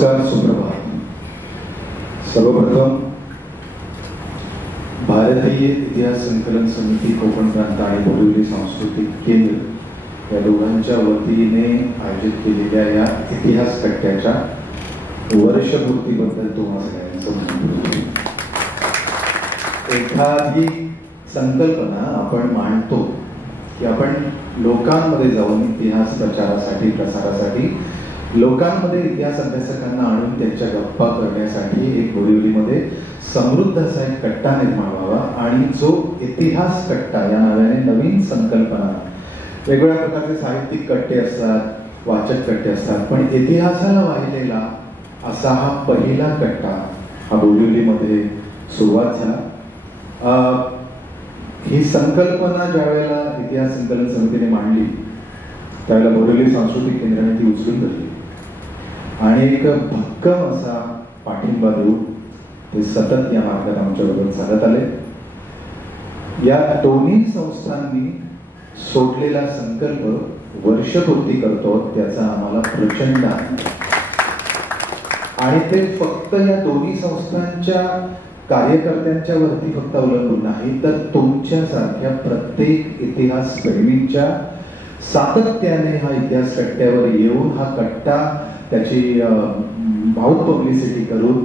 नमस्कार, सुप्रभात. सर्वप्रथम भारतीय इतिहास संकलन समिती कोकण प्रांत आणि बोरिवली सांस्कृतिक केंद्र या दोघांच्या वतीने आयोजित केलेल्या या इतिहास कट्ट्याच्या वर्षपूर्तीबद्दल तुम्हा सगळ्यांचं एखादी संकल्पना आपण मांडतो की आपण लोकांमध्ये जाऊन इतिहास प्रचारासाठी प्रसारासाठी लोकांमध्ये इतिहास अभ्यासकांना आणून त्यांच्या गप्पा करण्यासाठी एक बोरिवलीमध्ये समृद्ध असा एक कट्टा निर्माण व्हावा आणि जो इतिहास कट्टा या नावाने नवीन संकल्पना, वेगवेगळ्या प्रकारचे साहित्यिक कट्टे असतात, वाचक कट्टे असतात, पण इतिहासाला वाहिलेला असा हा पहिला कट्टा हा बोरिवलीमध्ये सुरुवात झाला. ही संकल्पना ज्या वेळेला इतिहास संकलन समितीने मांडली त्यावेळेला बोरिवली सांस्कृतिक केंद्राने ती उचलून धरली आणि एक भक्कम असा पाठिंबा देऊन ते सतत या मार्गात आमच्याबरोबर चालत आले. या दोन्ही संस्थांनी सोडलेला संकल्प वर्षपूर्ती करतो त्याचा आम्हाला प्रचंड आनंद आणि ते फक्त या दोन्ही संस्थांच्या कार्यकर्त्यांच्या वरती फक्त अवलंबून नाही तर तुमच्यासारख्या प्रत्येक इतिहास प्रेमींच्या सातत्याने हा इतिहास कट्ट्यावर येऊन हा कट्टा त्याची माउथ पब्लिसिटी करून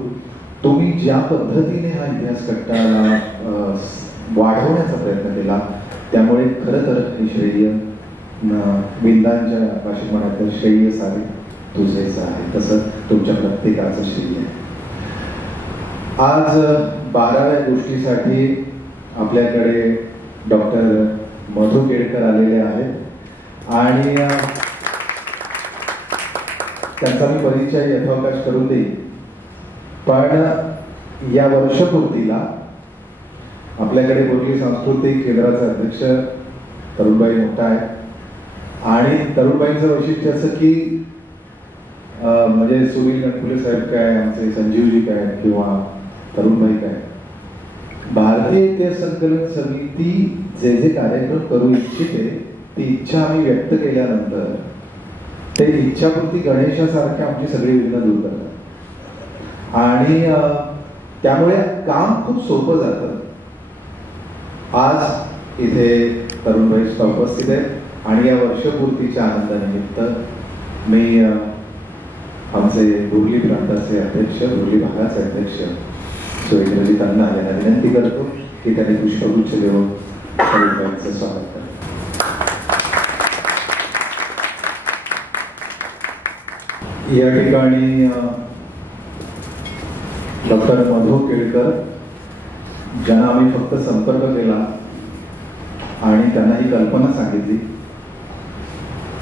तुम्ही ज्या पद्धतीने हा इतिहास कट्टा वाढवण्याचा प्रयत्न केला त्यामुळे खरं तर हे श्रेय विंदांच्या भाषेत म्हणायचं श्रेय सारे तुझेच आहे, तसं तुमच्या प्रत्येकाचं श्रेय आहे. आज 12व्या गोष्टीसाठी आपल्याकडे डॉक्टर मधु केळकर आलेले आहेत आणि त्यांचा मी परिचय यथावकाश करून देईन. पण या वर्षपूर्तीला आपल्याकडे बोरिवली सांस्कृतिक केंद्राचे अध्यक्ष तरुणबाई मोठा आहे आणि तरुणबाईंचं वैशिष्ट्य असं की म्हणजे सुनील गणपुले साहेब काय, आमचे संजीवजी काय किंवा तरुणबाई काय, भारतीय इतिहास संकलन समिती जे जे कार्यक्रम करू इच्छिते ती इच्छा आम्ही व्यक्त केल्यानंतर ते इच्छापूर्ती गणेशासारख्या आमची सगळी विघ्न दूर करतात आणि त्यामुळे काम खूप सोपं जातं. आज इथे तरुणबाई उपस्थित आहेत आणि या वर्षपूर्तीच्या आनंदानिमित्त मी आमचे बोरिवली प्रांताचे अध्यक्ष, बोरिवली भागाचे अध्यक्ष सुरेंद्रजी त्यांना यांना विनंती करतो की त्यांनी पुष्पगुच्छ देऊन तरुणबाईंचं स्वागत करतो. या ठिकाणी डॉक्टर मधु केळकर ज्यांना आम्ही फक्त संपर्क केला आणि त्यांना ही कल्पना सांगितली,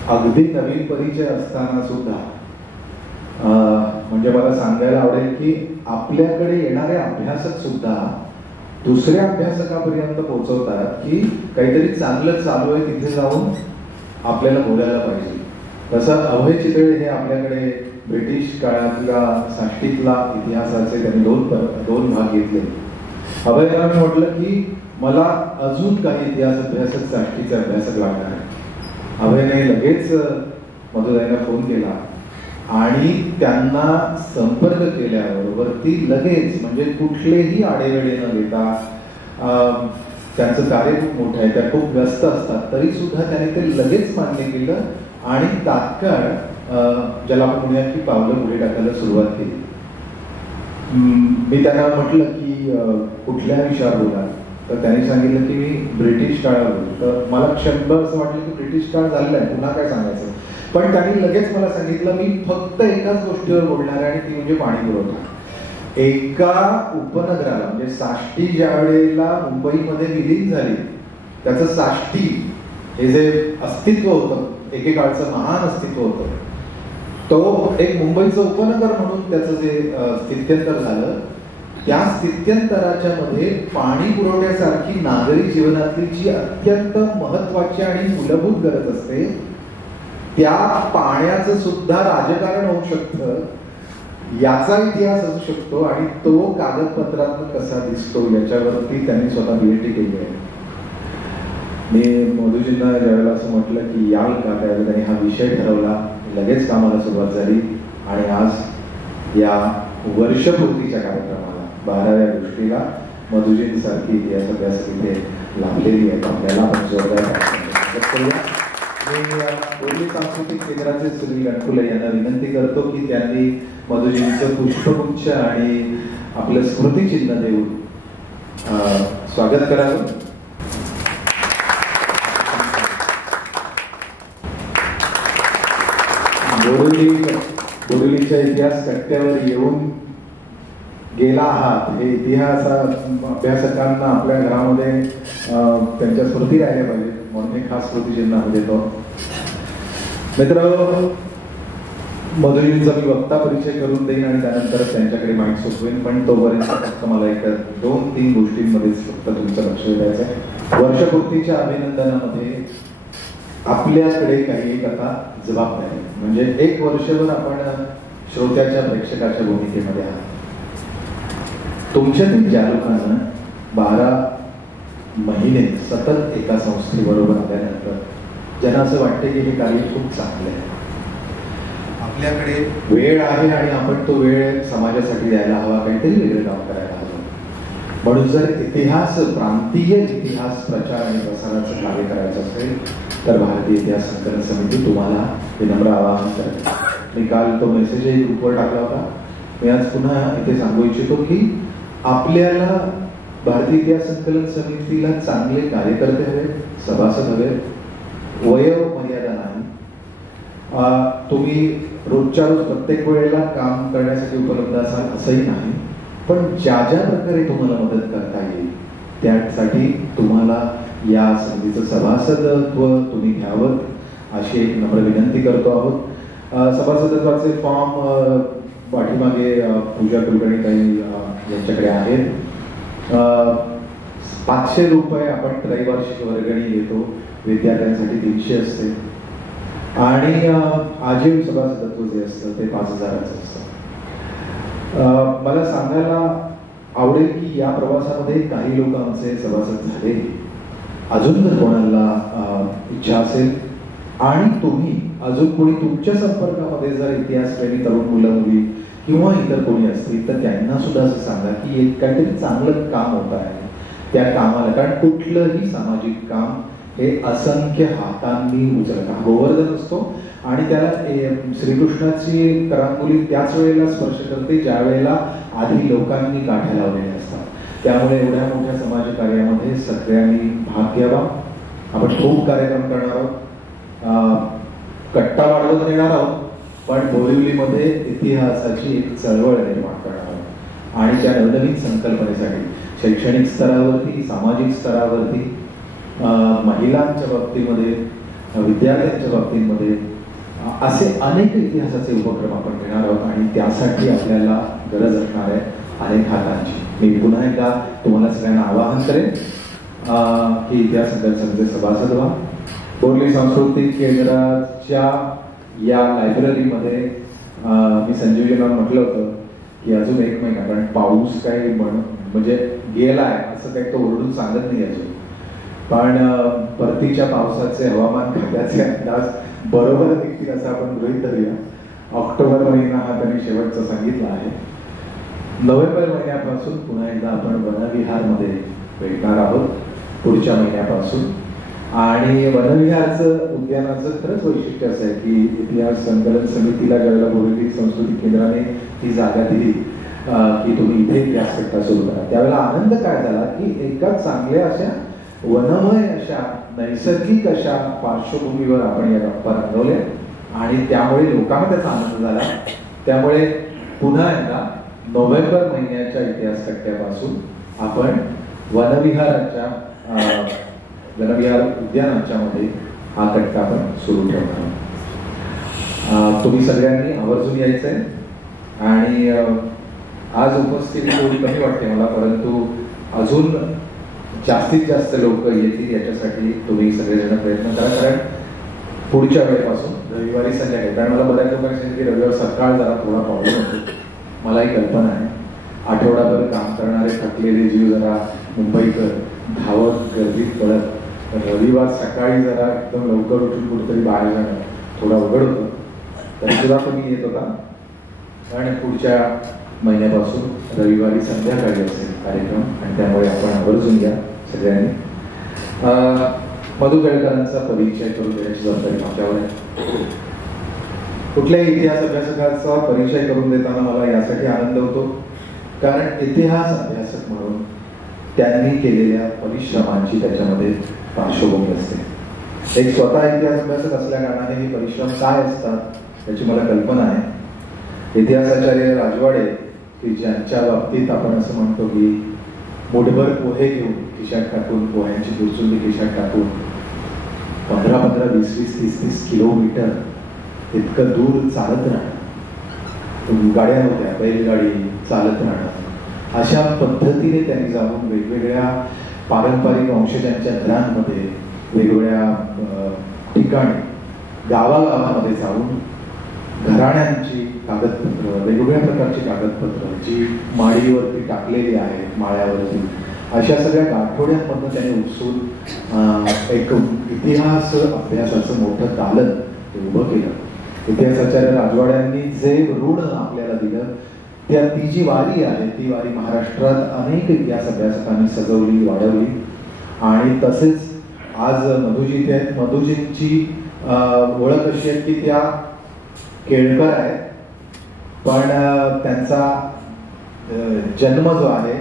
अगदी नवीन परिचय असताना सुद्धा म्हणजे मला सांगायला आवडेल की आपल्याकडे येणारे अभ्यासक सुद्धा दुसऱ्या अभ्यासकापर्यंत पोहोचवतात की काहीतरी चांगलं चालू आहे तिथे जाऊन आपल्याला बोलायला पाहिजे. तसं अभय चितळे हे आपल्याकडे ब्रिटिश काळातला साष्टीतला इतिहासाचे त्यांनी दोन भाग घेतले. अभयला मी म्हटलं की मला अजून काही इतिहास अभ्यासक साष्टीचे अभ्यासक लागणार आहे. अभयने लगेच मधुदाईंना फोन केला आणि त्यांना संपर्क केल्याबरोबर ती लगेच म्हणजे कुठलेही आडेवेळे न देता त्यांचं कार्य खूप मोठं आहे, त्या खूप व्यस्त असतात तरी सुद्धा त्याने ते लगेच मान्य केलं आणि तात्काळ ज्याला आपण म्हणूया की पावलं पुढे टाकायला सुरुवात केली. मी त्यांना म्हटलं की कुठल्या विषयावर बोला, तर त्यांनी सांगितलं की मी ब्रिटिश काळावर बोलतो. तर मला क्षणभर असं वाटलं की ब्रिटिश काळ झालेला आहे, पुन्हा काय सांगायचं. पण त्यांनी लगेच मला सांगितलं मी फक्त एकाच गोष्टीवर बोलणार आहे आणि ती म्हणजे पाणी पुरवठा. एका उपनगराला म्हणजे साष्टी ज्या वेळेला मुंबईमध्ये विलीन झाली त्याचं साष्टी हे जे अस्तित्व होतं, एकेकाळचं महान अस्तित्व होतं, तो एक मुंबईचं उपनगर म्हणून त्याचं जे स्थित्यंतर झालं, त्या स्थित्यंतराच्या मध्ये पाणी पुरवठ्यासारखी नागरी जीवनातली जी अत्यंत महत्वाची आणि मूलभूत गरज असते त्या पाण्याचं सुद्धा राजकारण होऊ शकतं याचा इतिहास असू शकतो आणि तो कागदपत्रात कसा दिसतो याच्यावरती त्यांनी स्वतः पीएचडी केली आहे. मी मधुजींना ज्यावेळेला असं म्हटलं की याल का, त्यावेळेला त्यांनी हा विषय ठरवला, लगेच कामाला सुरुवात झाली आणि आज या वर्षपूर्तीच्या कार्यक्रमाला 12व्या गोष्टीला मधुजींसारखी इतिहास अभ्यासक इथे लाभलेली आहेत. आपल्याला पण जोरदार करूया. मी बोर्ली सांस्कृतिक केंद्राचे सुनील गणकुले यांना विनंती करतो की त्यांनी मधुजींचं पुष्पगुच्छ आणि आपलं स्मृतिचिन्ह देऊन स्वागत करावं. बोरिवलीच्या इतिहास कट्ट्यावर येऊन गेला आहात हे इतिहास अभ्यासकांना आपल्या घरामध्ये त्यांच्या स्मृती राहिल्या पाहिजे म्हणून एक खास स्मृतिचिन्ह आम्ही देतो. मित्र, मधुजींचा मी वक्ता परिचय करून देईन आणि त्यानंतर त्यांच्याकडे माईक सोपवेन, पण तोपर्यंत फक्त मला एक 2-3 गोष्टींमध्येच फक्त तुमचं लक्ष द्यायचं आहे. वर्षपूर्तीच्या अभिनंदनामध्ये आपल्याकडे काही एक आता जबाबदारी, म्हणजे 1 वर्षभर आपण श्रोत्याच्या प्रेक्षकाच्या भूमिकेमध्ये आहात. तुमच्यातील ज्या लोकांना 12 महिने सतत एका संस्थेबरोबर आल्यानंतर ज्यांना असं वाटतं की हे कार्य खूप चांगलं आहे, आपल्याकडे वेळ आहे आणि आपण तो वेळ समाजासाठी द्यायला हवा, काहीतरी वेगळं काम करायला हवं. म्हणून जर इतिहास, प्रांतीय इतिहास प्रचार आणि प्रसाराचं कार्य करायचं असेल तर भारतीय इतिहास संकलन समिती तुम्हाला विनम्र आवाहन करते. मी काल तो मेसेजही ग्रुपवर टाकला होता. मी आज पुन्हा इथे सांगू इच्छितो की आपल्याला भारतीय इतिहास संकलन समितीला चांगले कार्यकर्ते हवे, सभासद हवे, वयोमर्यादा नाही. तुम्ही रोजच्या रोज प्रत्येक वेळेला काम करण्यासाठी उपलब्ध असाल असंही नाही, पण ज्या ज्या प्रकारे तुम्हाला मदत करता येईल त्यासाठी तुम्हाला या समितीचं सभासदत्व तुम्ही घ्यावं अशी एक नम्र विनंती करतो आहोत. सभासदत्वाचे फॉर्म पाठीमागे पूजा कुलकर्णी काही यांच्याकडे आहेत. 500 रुपये आपण त्रैवार्षिक वर्गणी देतो, विद्यार्थ्यांसाठी 300 असते आणि आजीव सभासदत्व जे असतं ते 5000चं असतं. मला सांगायला आवडेल की या प्रवासामध्ये काही लोक आमचे सभासद झाले. अजून जर कोणाला इच्छा असेल आणि तुम्ही अजून कोणी तुमच्या संपर्कामध्ये जर इतिहास प्रेमी तरुण मुलं मुली किंवा इतर कोणी असतील तर त्यांना सुद्धा असं सांगा की एक काहीतरी चांगलं काम होत आहे त्या कामाला. कारण कुठलंही सामाजिक काम हे असंख्य हातांनी उचलतं, गोवर्धन असतो आणि त्याला श्रीकृष्णाची करांगोली त्याच वेळेला स्पर्श करते ज्या वेळेला आधी लोकांनी काठ्या लावलेल्या असतात. त्यामुळे एवढ्या मोठ्या समाज कार्यामध्ये सगळ्यांनी भाग घ्यावा. आपण खूप कार्यक्रम करणार आहोत, कट्टा वाढवत येणार आहोत, पण बोरिवलीमध्ये इतिहासाची एक चळवळ निर्माण करणार आहोत आणि त्या नवनवीन संकल्पनेसाठी शैक्षणिक स्तरावरती, सामाजिक स्तरावरती, महिलांच्या बाबतीमध्ये, विद्यार्थ्यांच्या बाबतीमध्ये असे अनेक इतिहासाचे उपक्रम आपण घेणार आहोत आणि त्यासाठी आपल्याला गरज असणार आहे अनेक हातांची. मी पुन्हा एकदा तुम्हाला सगळ्यांना आवाहन करेन की इतिहास संकलन समितीचे सभासद व्हा. बोर्ली सांस्कृतिक केंद्राच्या या लायब्ररीमध्ये मी संजीवजींना म्हटलं होतं की अजून 1 महिना, कारण पाऊस काही म्हणजे गेलाय असं काही तो ओरडून सांगत नाही अजून, पण परतीच्या पावसाचे हवामान खात्याचे अंदाज बरोबर देखील असं आपण गृहीत धरूया. ऑक्टोबर महिना हा त्यांनी शेवटचा सांगितला आहे. नोव्हेंबर महिन्यापासून पुन्हा एकदा आपण वनविहारमध्ये भेटणार आहोत पुढच्या महिन्यापासून. आणि वनविहारचं उद्यानाचं खरंच वैशिष्ट्य असं आहे की इतिहास संकलन समितीला ज्यावेळेला बोरिवली सांस्कृतिक केंद्राने ही जागा दिली की तुम्ही इथे इतिहास कट्टा सुरू करा, त्यावेळेला आनंद काय झाला की एका चांगल्या अशा वनमय अशा नैसर्गिक अशा पार्श्वभूमीवर आपण या गप्पा रंगवल्या आणि त्यामुळे लोकांना त्याचा आनंद झाला. त्यामुळे पुन्हा एकदा नोव्हेंबर महिन्याच्या इतिहास कट्ट्यापासून आपण वनविहार उद्यानाच्या मध्ये हा कट्टा आपण सुरू ठेवणार आहोत. तुम्ही सगळ्यांनी आवर्जून यायचंय आणि आज उपस्थिती थोडी कमी वाटते मला, परंतु अजून जास्तीत जास्त लोक येतील याच्यासाठी तुम्ही सगळेजण प्रयत्न करा. कारण पुढच्या वेळेपासून रविवारी संध्याकाळी, कारण मला बऱ्याच लोकांनी सांगितलं की रविवार सकाळ जरा थोडा प्रॉब्लेम होतो, मलाही कल्पना आहे. आठवडाभर काम करणारे थकलेले जीव जरा मुंबईकर धावत गर्दीत पडत, रविवार सकाळी जरा एकदम लवकर उठून कुठेतरी बाहेर जाणं थोडा अवघड होतं. तरी सुद्धा तुम्ही येत होता. आणि पुढच्या महिन्यापासून रविवारी संध्याकाळी असेल कार्यक्रम आणि त्यामुळे आपण आवर्जून घ्या सगळ्यांनी. मधु केळकरांचा परिचय करून देण्याची जबाबदारी माझ्यावर आहे. कुठल्याही इतिहास अभ्यासकाचा परिचय करून देताना मला यासाठी आनंद होतो कारण इतिहास अभ्यासक म्हणून त्यांनी केलेल्या परिश्रमांची त्याच्यामध्ये पार्श्वभूमी असते. एक स्वतः इतिहास अभ्यासक असल्या कारणाने हे परिश्रम काय असतात याची मला कल्पना आहे. इतिहासाचार्य राजवाडे की ज्यांच्या बाबतीत आपण असं म्हणतो की मुठभर पोहे घेऊन खिशात टाकून, पोह्यांची गुरचुंडी खिशात टाकून 15-15, 20-20, 30-30 किलोमीटर इतकं दूर चालत राहणं, गाड्या होत्या, बैलगाडी, चालत राहणं, अशा पद्धतीने त्यांनी जाऊन वेगवेगळ्या पारंपरिक वंशजांच्या घरांमध्ये, वेगवेगळ्या ठिकाणी, गावागावामध्ये जाऊन घराण्यांची कागदपत्र, वेगवेगळ्या प्रकारची कागदपत्र जी माळीवरती टाकलेली आहेत, माळ्यावरती, अशा सगळ्या गाठोड्यांमधून त्यांनी उपसून एक इतिहास अभ्यासाचं मोठं दालन उभं केलं. इतिहासाचार्य राजवाड्यांनी जे ऋण आपल्याला दिलं ती जी वारी आहे ती वारी महाराष्ट्रात अनेक इतिहास अभ्यासकांनी सजवली, वाढवली. आणि तसेच आज मधुजी इथे आहेत. मधुजींची ओळख अशी आहे की त्या केळकर आहेत, पण त्यांचा जन्म जो आहे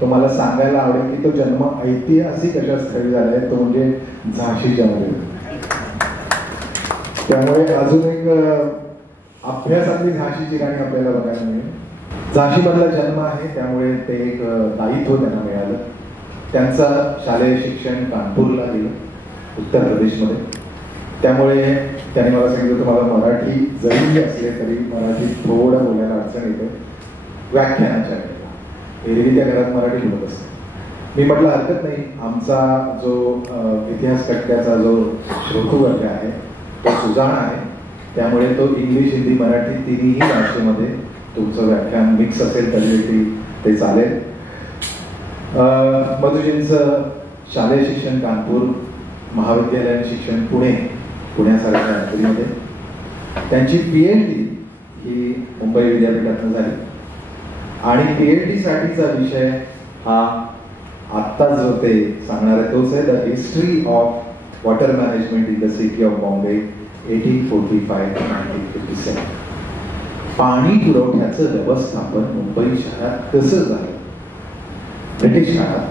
तो मला सांगायला आवडेल की तो जन्म ऐतिहासिक अशा स्थळी झाला आहे, तो म्हणजे झाशीच्या मध्ये. त्यामुळे अजून एक अभ्यासातली झाशीची राणी आपल्याला बघायला मिळेल. झाशीमधला जन्म आहे त्यामुळे ते एक दायित्व त्यांना मिळालं. त्यांचं शालेय शिक्षण कानपूरला गेलं, उत्तर प्रदेशमध्ये. त्यामुळे त्याने मला सांगितलं तुम्हाला मराठी जरी असले तरी मराठी थोडं बोलायला अडचण येते व्याख्यानाच्या वेळेला. एरवी त्या घरात मराठी बोलत असते. मी म्हटलं हरकत नाही, आमचा जो इतिहास कट्ट्याचा जो श्रोतृवर्ग आहे तो सुजाण आहे, त्यामुळे तो इंग्लिश, हिंदी, मराठी तिन्ही भाषेमध्ये तुमचं व्याख्यान मिक्स असेल तरी ते चालेल. मधुजींचं शालेय शिक्षण कानपूर, महाविद्यालयीन शिक्षण पुण्यासारख्या नागपूरमध्ये. त्यांची PhD ही मुंबई विद्यापीठातून झाली आणि PhD साठीचा विषय हा आत्ता जो ते सांगणार आहे तोच आहे, the history of water management in the city of Bombay 1845 to 1957. पाणी पुरवठ्याचं व्यवस्थापन मुंबई शहरात कसं झालं ब्रिटिश काळात.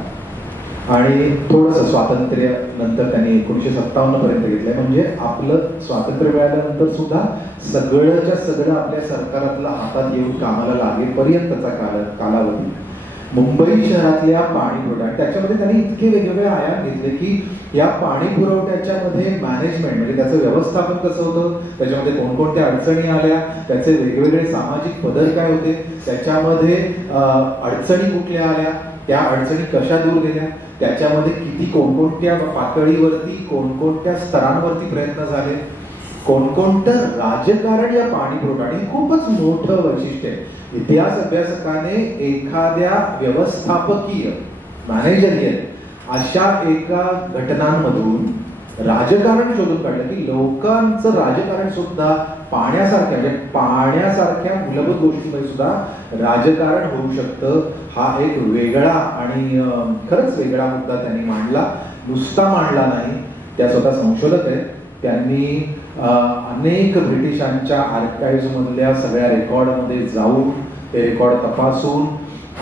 आणि थोडंसं स्वातंत्र्य नंतर त्यांनी 1957 पर्यंत घेतलंय. म्हणजे आपलं स्वातंत्र्य मिळाल्यानंतर सुद्धा सगळंच्या सगळं आपल्या सरकारातला हातात येऊन कामाला लागेपर्यंतचा कालावधी मुंबई शहरातल्या पाणी पुरवठा. त्याच्यामध्ये त्यांनी इतके वेगवेगळे आयाम घेतले की या पाणी पुरवठ्याच्या मध्ये मॅनेजमेंट म्हणजे त्याचं व्यवस्थापन कसं होतं, त्याच्यामध्ये कोणकोणत्या अडचणी आल्या, त्याचे वेगवेगळे सामाजिक पदर काय होते, त्याच्यामध्ये अडचणी कुठल्या आल्या, त्या अडचणी कशा दूर केल्या, त्याच्यामध्ये किती कोणकोणत्या पातळीवरती कोणकोणत्या स्तरांवरती प्रयत्न झाले, कोणकोणतं राजकारण या पाणी पुरवठा. आणि खूपच मोठं वैशिष्ट्य आहे. इतिहास अभ्यासकाने एखाद्या व्यवस्थापकीय मॅनेजरियल अशा एका घटनांमधून राजकारण शोधून काढलं की लोकांचं राजकारण सुद्धा पाण्यासारख्या मूलभूत गोष्टींमध्ये सुद्धा राजकारण होऊ शकतं. हा एक वेगळा आणि खरंच वेगळा मुद्दा त्यांनी मांडला. नुसता मांडला नाही, त्या स्वतः संशोधक आहेत. त्यांनी अनेक ब्रिटिशांच्या आर्काइव्ह मधल्या सगळ्या रेकॉर्डमध्ये जाऊन ते रेकॉर्ड तपासून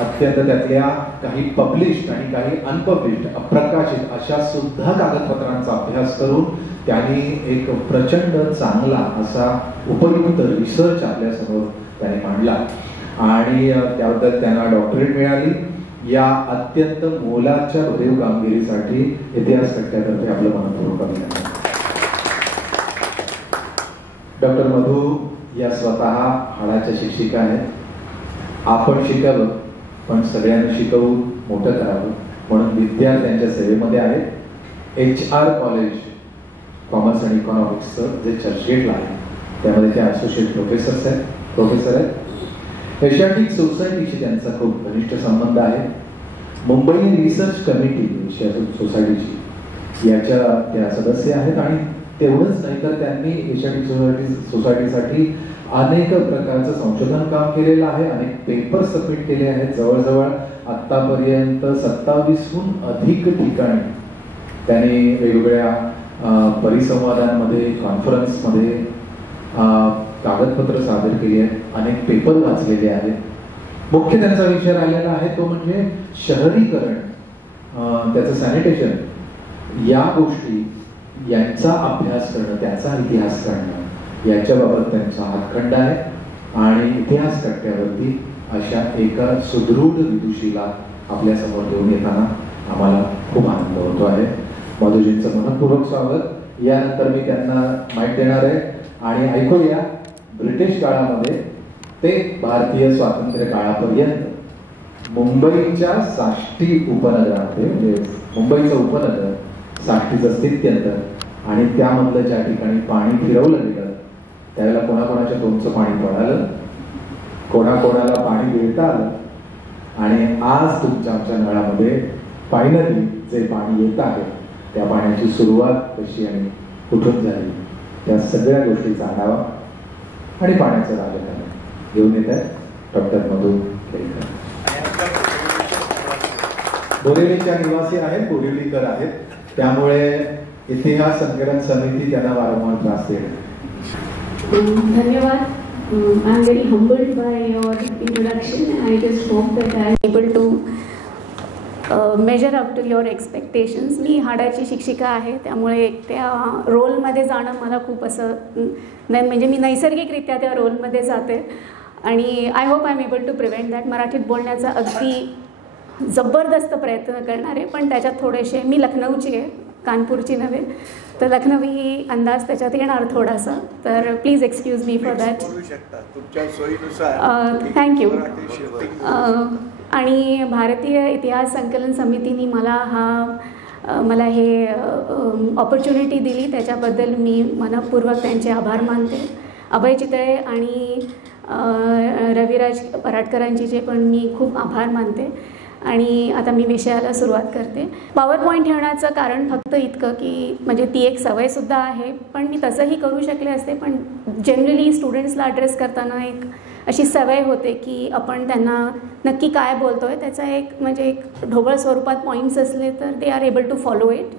अत्यंत त्यातल्या काही पब्लिश्ड आणि काही अनपब्लिश्ड अप्रकाशित अशा सुद्धा कागदपत्रांचा अभ्यास करून त्यांनी एक प्रचंड चांगला असा उपयुक्त रिसर्च आपल्यासमोर त्यांनी मांडला. आणि त्याबद्दल त्यांना डॉक्टरेट मिळाली. या अत्यंत मोलाच्या भरीव कामगिरीसाठी इतिहास कट्ट्यातर्फे आपलं मनपूर्वक अभिनंदन. डॉक्टर मधू या स्वतः हाडाच्या शिक्षिका आहेत. आपण शिकावं पण सगळ्यांना शिकवून मोठं करावं म्हणून विद्यार्थ्यांच्या सेवेमध्ये आहेत. HR कॉलेज कॉमर्स आणि इकॉनॉमिक्सचं जे चर्चगेटला आहे त्यामध्ये त्या असोसिएट प्रोफेसर आहेत. एशियाटिक सोसायटीशी त्यांचा खूप घनिष्ठ संबंध आहे. मुंबई रिसर्च कमिटी सोसायटीची याच्या त्या सदस्य आहेत. आणि तेवढंच नाही तर त्यांनी एशियाटिक सोसायटीसाठी अनेक प्रकारचं संशोधन काम केलेलं आहे, अनेक पेपर सबमिट केले आहेत. जवळजवळ आतापर्यंत 27हून अधिक ठिकाणी त्यांनी वेगवेगळ्या परिसंवादांमध्ये, कॉन्फरन्समध्ये कागदपत्र सादर केली आहेत, अनेक पेपर वाचलेले आहेत. मुख्य त्यांचा विषय राहिलेला आहे तो म्हणजे शहरीकरण, त्याचं सॅनिटेशन, या गोष्टी यांचा अभ्यास करणं, त्याचा इतिहास करणं, याच्याबाबत त्यांचा हातखंड आहे. आणि इतिहास कट्ट्यावरती अशा एका सुदृढ विदुषीला आपल्या समोर घेऊन येताना आम्हाला खूप आनंद होतो आहे. मधुजींचं मनपूर्वक स्वागत. यानंतर मी त्यांना माईक देणार आहे आणि ऐकूया ब्रिटिश काळामध्ये ते भारतीय स्वातंत्र्य काळापर्यंत मुंबईच्या साष्टी उपनगरामध्ये, म्हणजे मुंबईचं उपनगर साष्टीचं स्थित्यंतर आणि त्यामधलं ज्या ठिकाणी पाणी फिरवलं गेलं त्यावेळेला कोणाकोणाच्या तोंडचं पाणी पळालं, कोणाकोणाला पाणी गिळता आलं आणि आज तुमच्या आमच्या नळामध्ये फायनली जे पाणी येत आहे त्या पाण्याची सुरुवात कशी आणि कुठून झाली, त्या सगळ्या गोष्टीचा आढावा आणि पाण्याचं राजकारण घेऊन येत आहेत डॉक्टर मधु केळकर. बोरिवलीच्या निवासी आहेत, बोरिवलीकर आहेत, त्यामुळे इतिहास संकलन समिती त्यांना वारंवार त्रास देते. धन्यवाद. I am very humbled by your introduction. I just hope that I am able to measure up to your expectations. मी हाडाची शिक्षिका आहे, त्यामुळे त्या रोलमध्ये जाणं मला खूप असं नाही, म्हणजे मी नैसर्गिकरित्या त्या रोलमध्ये जाते आणि I hope I am able to prevent that. मराठीत बोलण्याचा अगदी जबरदस्त प्रयत्न करणार आहे, पण त्याच्यात थोडेसे, मी लखनौची आहे, कानपूरची नव्हे, तर लखनवी अंदाज त्याच्यात येणार थोडासा, तर please excuse me for that. Thank you. आणि भारतीय इतिहास संकलन समितीने मला हे ऑपॉर्च्युनिटी दिली, त्याच्याबद्दल मी मनपूर्वक त्यांचे आभार मानते. अभय चितळे आणि रविराज पराडकरांची जे पण मी खूप आभार मानते. आणि आता मी विषयाला सुरुवात करते. पॉवर पॉईंट ठेवण्याचं कारण फक्त इतकं की म्हणजे ती एक सवयसुद्धा आहे, पण मी तसंही करू शकले असते, पण जनरली स्टुडंट्सला ॲड्रेस करताना एक अशी सवय होते की आपण त्यांना नक्की काय बोलतो आहे त्याचा एक ढोबळ स्वरूपात पॉईंट्स असले तर they are able to follow it.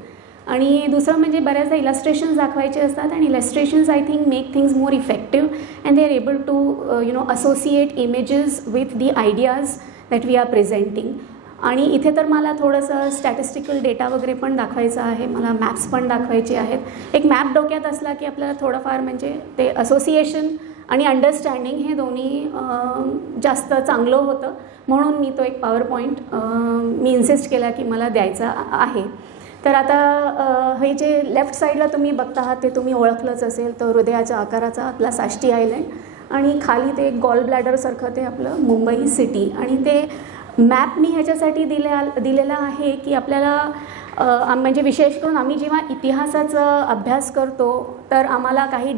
आणि दुसरं म्हणजे बऱ्याचदा इलस्ट्रेशन्स दाखवायचे असतात आणि illustrations I think make things more effective and they are able to associate images with the ideas that we are presenting. आणि इथे तर मला थोडंसं स्टॅटिस्टिकल डेटा वगैरे पण दाखवायचं आहे, मला मॅप्स पण दाखवायचे आहेत. एक मॅप डोक्यात असला की आपल्याला थोडंफार म्हणजे ते असोसिएशन आणि अंडरस्टँडिंग हे दोन्ही जास्त चांगलं होतं, म्हणून मी तो एक पॉवर पॉईंट मी इन्सिस्ट केला की मला द्यायचा आहे. तर आता हे जे लेफ्ट साईडला तुम्ही बघता आहात ते तुम्ही ओळखलंच असेल, तर हृदयाच्या आकाराचा आपला साष्टी आयलँड आणि खाली ते एक गॉल ब्लॅडरसारखं ते आपलं मुंबई सिटी. आणि ते मॅप मी ह्याच्यासाठी दिलेला आहे की आपल्याला म्हणजे विशेष करून आम्ही जेव्हा इतिहासाचा अभ्यास करतो तर आम्हाला काही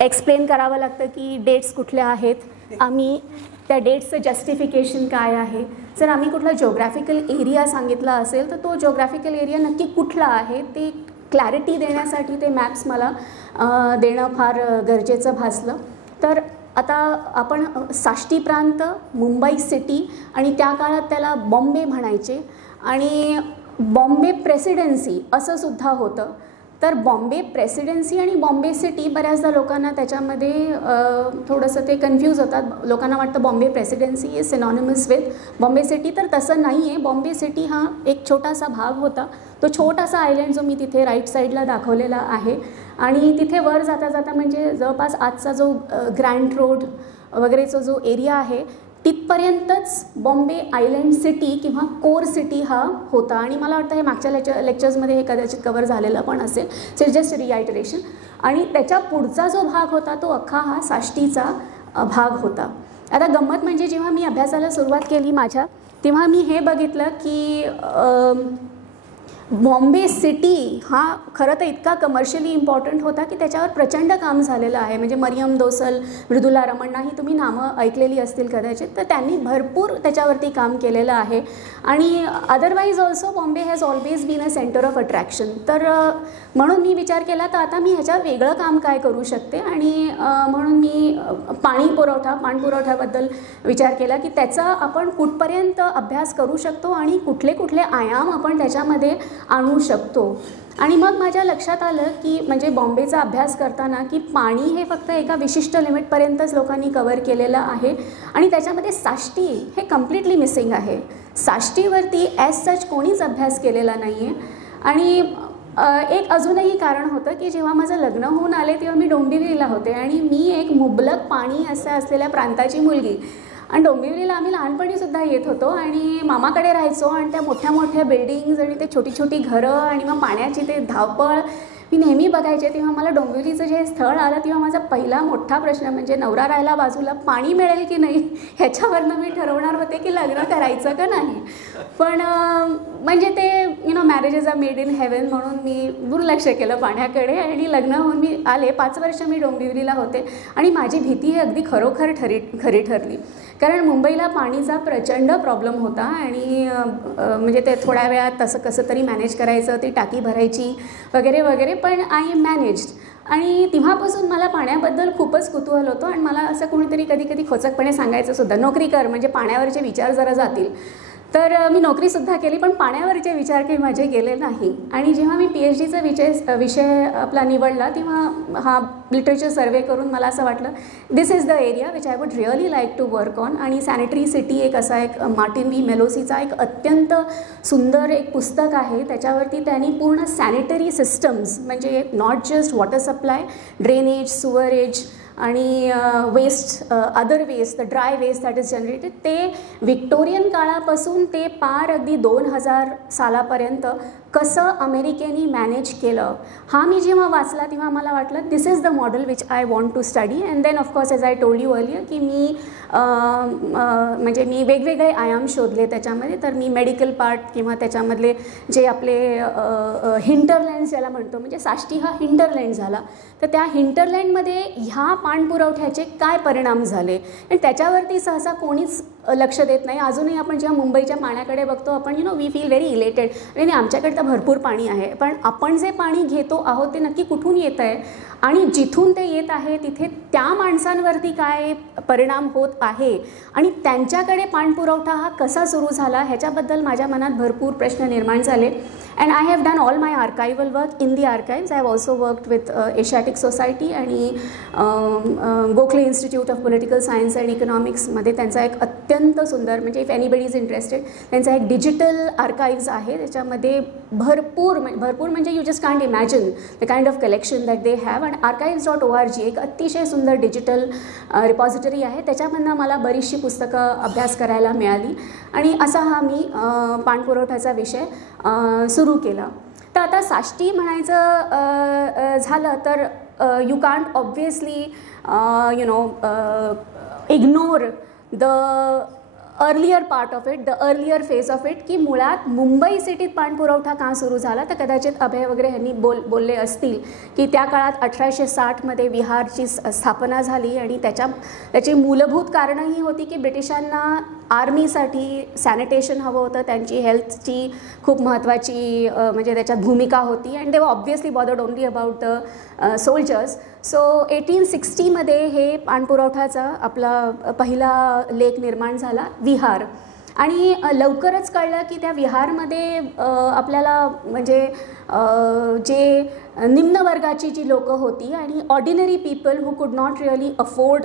एक्सप्लेन करावं लागतं की डेट्स कुठल्या आहेत, आम्ही त्या डेट्सचं जस्टिफिकेशन काय आहे. जर आम्ही कुठला जिओग्राफिकल एरिया सांगितला असेल तर तो जिओग्राफिकल एरिया नक्की कुठला आहे ते क्लॅरिटी देण्यासाठी ते मॅप्स मला देणं फार गरजेचं भासलं. तर आता आपण साष्टी प्रांत, मुंबई सिटी आणि त्या काळात त्याला बॉम्बे म्हणायचे आणि बॉम्बे प्रेसिडेन्सी असं सुद्धा होतं. तर बॉम्बे प्रेसिडेन्सी आणि बॉम्बे सिटी बऱ्याचदा लोकांना त्याच्यामध्ये थोडंसं ते कन्फ्यूज होतात. लोकांना वाटतं Bombay presidency is synonymous with Bombay city, तर तसं नाही आहे. बॉम्बे सिटी हा एक छोटासा भाग होता, तो छोटासा आयलँड जो मी तिथे राईट साईडला दाखवलेला आहे. आणि तिथे वर जाता जाता म्हणजे जवळपास आजचा जो ग्रँड रोड वगैरेचा जो एरिया आहे तिथपर्यंतच बॉम्बे आयलँड सिटी किंवा कोर सिटी हा होता. आणि मला वाटतं हे मागच्या लेक्चर्समध्ये हे कदाचित कवर झालेलं पण असेल, सो जस्ट रिआयटरेशन. आणि त्याच्या पुढचा जो भाग होता तो अख्खा हा साष्टीचा भाग होता. आता गंमत म्हणजे जेव्हा मी अभ्यासाला सुरुवात केली माझ्या, तेव्हा मी हे बघितलं की बॉम्बे सिटी हा खरं तर इतका कमर्शियली इम्पॉर्टंट होता की त्याच्यावर प्रचंड काम झालेलं आहे. म्हणजे मरियम दोसल, मृदुला रमण्णा ही तुम्ही नावं ऐकलेली असतील कदाचित, तर त्यांनी भरपूर त्याच्यावरती काम केलेलं आहे. आणि otherwise also Bombay has always been a centre of attraction. तर म्हणून मी विचार केला तर आता मी ह्याच्यावर वेगळं काम काय करू शकते. आणि म्हणून मी पाणपुरवठ्याबद्दल विचार केला की त्याचा आपण कुठपर्यंत अभ्यास करू शकतो आणि कुठले कुठले आयाम आपण त्याच्यामध्ये आणू शकतो. आणि मग माझ्या लक्षात आलं की म्हणजे बॉम्बेचा अभ्यास करताना की पाणी हे फक्त एका विशिष्ट लिमिटपर्यंतच लोकांनी कवर केलेलं आहे आणि त्याच्यामध्ये साष्टी हे कम्प्लिटली मिसिंग आहे. साष्टीवरती ॲज सच कोणीच अभ्यास केलेला नाही आहे. आणि एक अजूनही कारण होतं की जेव्हा माझं लग्न होऊन आले तेव्हा मी डोंबिवलीला होते आणि मी एक मुबलक पाणी असं असलेल्या प्रांताची मुलगी. आणि डोंबिवलीला आम्ही लहानपणीसुद्धा येत होतो आणि मामाकडे राहायचो आणि त्या मोठ्या मोठ्या बिल्डिंग्ज आणि ते छोटी छोटी घरं आणि मग पाण्याची ते धावपळ मी नेहमी बघायचे. तेव्हा मला डोंबिवलीचं जे स्थळ आलं तेव्हा माझा पहिला मोठा प्रश्न म्हणजे नवरा राहायला बाजूला पाणी मिळेल की नाही ह्याच्यावरनं मी ठरवणार होते की लग्न करायचं का नाही. पण म्हणजे ते marriage is a made in heaven म्हणून मी दुर्लक्ष केलं पाण्याकडे आणि लग्न होऊन मी आले. 5 वर्ष मी डोंबिवलीला होते आणि माझी भीती ही अगदी खरोखर खरी ठरली. कारण मुंबईला पाणीचा प्रचंड प्रॉब्लेम होता आणि म्हणजे ते थोड्या वेळात तसं कसं तरी मॅनेज करायचं, ती टाकी भरायची वगैरे वगैरे. पण आय मॅनेज्ड. आणि तेव्हापासून मला पाण्याबद्दल खूपच कुतूहल होतं आणि मला असं कोणीतरी कधी कधी खोचकपणे सांगायचं सुद्धा, नोकरी कर म्हणजे पाण्यावरचे विचार जरा जातील. तर मी नोकरीसुद्धा केली पण पाण्यावरचे विचार काही माझे गेले नाही. आणि जेव्हा मी PhDचा विषय आपला निवडला तेव्हा हा लिटरेचर सर्वे करून मला असं वाटलं this is the area which I would really like to work on. आणि सॅनिटरी सिटी एक असा एक मार्टिन व्ही मेलोसीचा एक अत्यंत सुंदर एक पुस्तक आहे. त्याच्यावरती त्यांनी पूर्ण सॅनिटरी सिस्टम्स म्हणजे not just water supply, drainage, sewerage आणि waste, other waste, the dry waste that is generated, ते व्हिक्टोरियन काळापासून ते पार अगदी 2000 सालापर्यंत कसं अमेरिकेने मॅनेज केलं हा मी जेव्हा वाचला तेव्हा मला वाटलं this is the model which I want to study. And then of course as I told you earlier की मी म्हणजे मी वेगवेगळे आयाम शोधले त्याच्यामध्ये. तर मी मेडिकल पार्ट किंवा त्याच्यामधले जे आपले हिंटरलँड्स ज्याला म्हणतो म्हणजे साष्टी हा हिंटरलँड झाला, तर त्या हिंटरलँडमध्ये ह्या पाणपुरवठ्याचे काय परिणाम झाले आणि त्याच्यावरती सहसा कोणीच लक्ष देत नाही. अजूनही आपण जेव्हा मुंबईच्या पाण्याकडे बघतो आपण वी फील व्हेरी इलेटेड आणि आमच्याकडे तर भरपूर पाणी आहे. पण आपण जे पाणी घेतो आहोत ते नक्की कुठून येत आहे आणि जिथून ते येत आहे तिथे त्या माणसांवरती काय परिणाम होत आहे आणि त्यांच्याकडे पाणपुरवठा हा कसा सुरू झाला ह्याच्याबद्दल माझ्या मनात भरपूर प्रश्न निर्माण झाले. And I have done all my archival work in the archives. I have also worked with Asiatic Society आणि Gokhale institute of political science and इकॉनॉमिक्समध्ये त्यांचा एक अत्यंत सुंदर म्हणजे इफ एनीबडी इज इंटरेस्टेड त्यांचा एक डिजिटल आर्काइव्स आहे. त्याच्यामध्ये भरपूर म्हणजे you just can't imagine the kind of collection that they have. आणि archives.org एक अतिशय सुंदर डिजिटल रिपॉझिटरी आहे. त्याच्यामधनं मला बरीचशी पुस्तकं अभ्यास करायला मिळाली आणि असा हा मी पाणपुरवठ्याचा विषय सुरू केला. तर आता साष्टी म्हणायचं झालं तर you can't obviously ignore the earlier part of it, the earlier phase of it, की मुळात मुंबई सिटीत पाणपुरवठा का सुरू झाला. तर कदाचित अभय वगैरे यांनी बोलले असतील की त्या काळात 1860मध्ये विहारची स्थापना झाली आणि त्याची मूलभूत कारणं ही होती की ब्रिटिशांना आर्मीसाठी सॅनिटेशन हवं होतं, त्यांची हेल्थची खूप महत्त्वाची म्हणजे त्याच्यात भूमिका होती and they were obviously bothered only about the soldiers. So 1860मध्ये हे पाणपुरवठ्याचा आपला पहिला लेक निर्माण झाला विहार. आणि लवकरच कळलं की त्या विहारमध्ये आपल्याला म्हणजे जे निम्न वर्गाची जी लोकं होती आणि ordinary people who could not really afford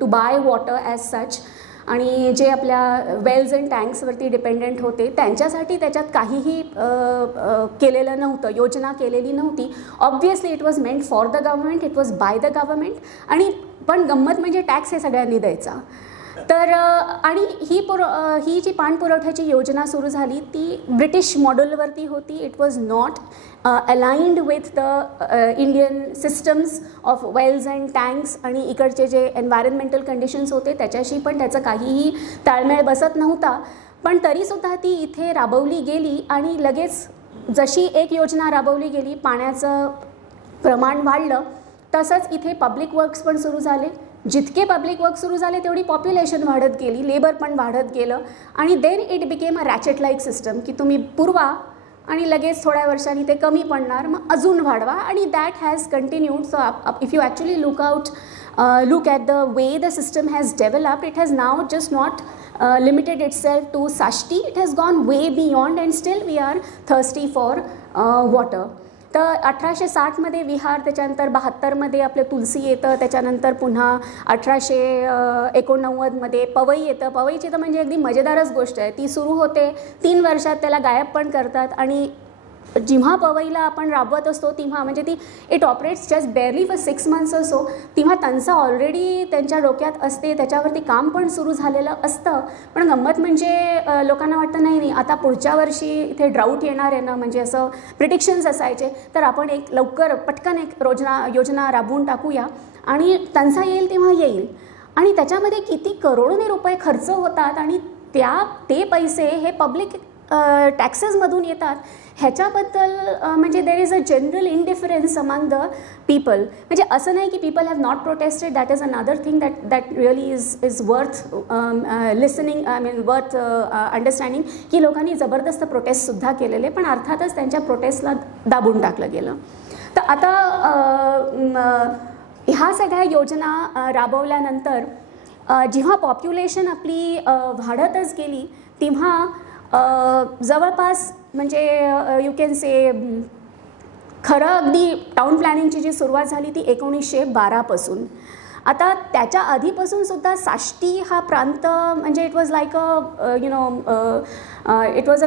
to buy water as such आणि जे आपल्या वेल्स अँड टँक्सवरती डिपेंडेंट होते त्यांच्यासाठी त्याच्यात काहीही केलेलं नव्हतं, योजना केलेली नव्हती. Obviously it was meant for the government, it was by the government. आणि पण गंमत म्हणजे टॅक्स हे सगळ्यांनी द्यायचा. तर आणि ही जी पाणपुरवठ्याची योजना सुरू झाली ती ब्रिटिश मॉडेलवरती होती. It was not aligned with the Indian systems of wells and tanks आणि इकडचे जे एन्व्हायरमेंटल कंडिशन्स होते त्याच्याशी पण त्याचं काहीही ताळमेळ बसत नव्हता. पण तरीसुद्धा ती इथे राबवली गेली आणि लगेच जशी एक योजना राबवली गेली, पाण्याचं प्रमाण वाढलं, तसंच इथे पब्लिक वर्क्स पण सुरू झाले. जितके पब्लिक वर्क सुरू झाले तेवढी पॉप्युलेशन वाढत गेली, लेबर पण वाढत गेलं आणि then it became a ratchet like system की तुम्ही पुरवा आणि लगेच थोड्या वर्षांनी ते कमी पडणार, मग अजून वाढवा आणि that has continued. So if you actually look at the way the system has developed, it has now just not limited itself to Sashti, it has gone way beyond and still we are thirsty for water. तर 1860मध्ये विहार, त्याच्यानंतर 72मध्ये आपलं तुलसी येतं, त्याच्यानंतर पुन्हा 1889मध्ये पवई येतं. पवईची तर म्हणजे अगदी मजेदारच गोष्ट आहे, ती सुरू होते 3 वर्षात त्याला गायब पण करतात आणि जेव्हा पवईला आपण राबवत असतो तेव्हा म्हणजे ती it operates just barely for 6 months असो, तेव्हा त्यांचं ऑलरेडी त्यांच्या डोक्यात असते, त्याच्यावरती काम पण सुरू झालेलं असतं. पण गंमत म्हणजे लोकांना वाटतं नाही आता पुढच्या वर्षी इथे ड्राऊट येणार आहे ना, म्हणजे असं प्रिडिक्शन्स असायचे, तर आपण एक लवकर पटकन एक योजना राबवून टाकूया आणि त्यांचा येईल तेव्हा येईल. आणि त्याच्यामध्ये किती करोडोने रुपये खर्च होतात आणि ते पैसे हे पब्लिक टॅक्सेसमधून येतात. ह्याच्याबद्दल म्हणजे there is a general indifference among the people. म्हणजे असं नाही की people have not protested, that is another thing that really is worth listening, I mean worth understanding, की लोकांनी जबरदस्त प्रोटेस्टसुद्धा केलेले, पण अर्थातच त्यांच्या प्रोटेस्टला दाबून टाकलं गेलं. तर आता ह्या सगळ्या योजना राबवल्यानंतर जेव्हा पॉप्युलेशन आपली वाढतच गेली तेव्हा जवळपास म्हणजे यू कॅन से खरं अगदी टाउन प्लॅनिंगची जी सुरुवात झाली ती 1912पासून. आता त्याच्या आधीपासूनसुद्धा साष्टी हा प्रांत म्हणजे it was like it was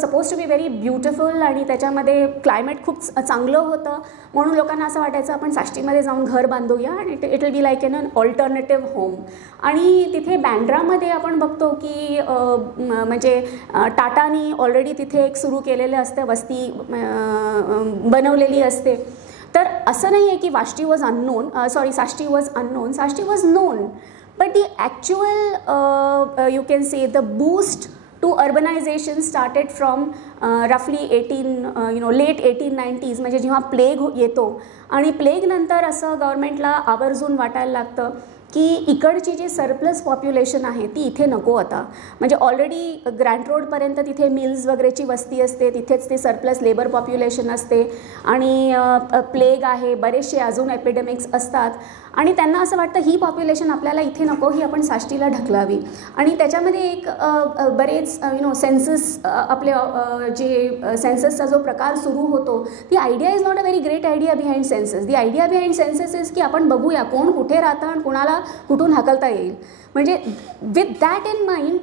suppose to be very beautiful आणि त्याच्यामध्ये क्लायमेट खूप चांगलं होतं, म्हणून लोकांना असं वाटायचं आपण साष्टीमध्ये जाऊन घर बांधूया आणि it will be like an alternative home. आणि तिथे बँड्रामध्ये आपण बघतो की म्हणजे टाटानी ऑलरेडी तिथे एक सुरू केलेलं असतं, वस्ती बनवलेली असते. तर असं नाही आहे की Sashti was unknown, Sashti was known, but the actual you can say the boost to urbanization started from रफली लेट 1890s, म्हणजे जेव्हा प्लेग येतो आणि प्लेगनंतर असं गव्हर्मेंटला आवर्जून वाटायला लागतं की इकडची जी सरप्लस पॉप्युलेशन आहे ती इथे नको आता. म्हणजे ऑलरेडी ग्रँट रोडपर्यंत तिथे मिल्स वगैरेची वस्ती असते, तिथेच ते सरप्लस लेबर पॉप्युलेशन असते आणि प्लेग आहे, बरेचसे अजून एपिडेमिक्स असतात आणि त्यांना असं वाटतं ही पॉप्युलेशन आपल्याला इथे नको, ही आपण साष्टीला ढकलावी. आणि त्याच्यामध्ये एक बरेच सेन्सस आपले जे सेन्ससचा जो प्रकार सुरू होतो, ती idea is not a very great idea behind census. The idea behind census is की आपण बघूया कोण कुठे राहतं आणि कुणाला कुठून हाकलता येईल. म्हणजे with that in mind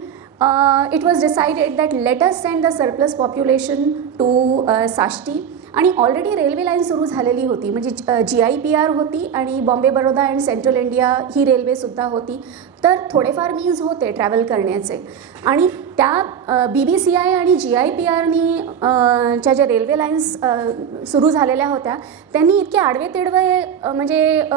it was decided that let us send the surplus population to Sashti. आणि ऑलरेडी रेल्वे लाईन सुरू झालेली होती, म्हणजे GIPR होती आणि Bombay Baroda and central India ही रेल्वेसुद्धा होती, तर थोडेफार मीन्स होते ट्रॅव्हल करण्याचे. आणि त्या BBCI आणि GIPRनी च्या ज्या रेल्वे लाईन्स सुरू झालेल्या होत्या त्यांनी इतके आडवे तिडवे म्हणजे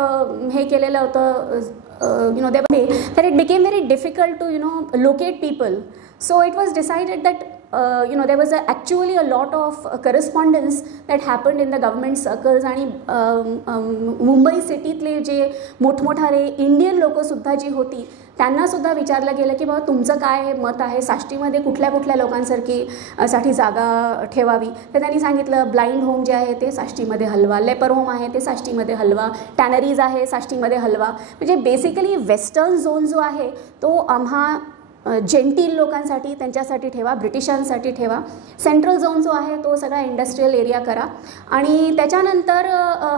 हे केलेलं होतं that it became very difficult to locate people. So it was decided that there was actually a lot of correspondence that happened in the government circles. आणि मुंबई सिटीतले जे मोठमोठाले इंडियन लोकंसुद्धा जी होती त्यांनासुद्धा विचारलं गेलं की बाबा तुमचं काय मत आहे, साष्टीमध्ये कुठल्या कुठल्या लोकांसाठी जागा ठेवावी. तर त्यांनी सांगितलं ब्लाइंड होम जे आहे ते साष्टीमध्ये हलवा, लेपर होम आहे ते साष्टीमध्ये हलवा, टॅनरीज आहे साष्टीमध्ये हलवा. म्हणजे बेसिकली वेस्टर्न झोन जो आहे तो आम्हा जेंटील लोकांसाठी त्यांच्यासाठी ठेवा, ब्रिटिशांसाठी ठेवा. सेंट्रल झोन जो आहे तो सगळा इंडस्ट्रियल एरिया करा आणि त्याच्यानंतर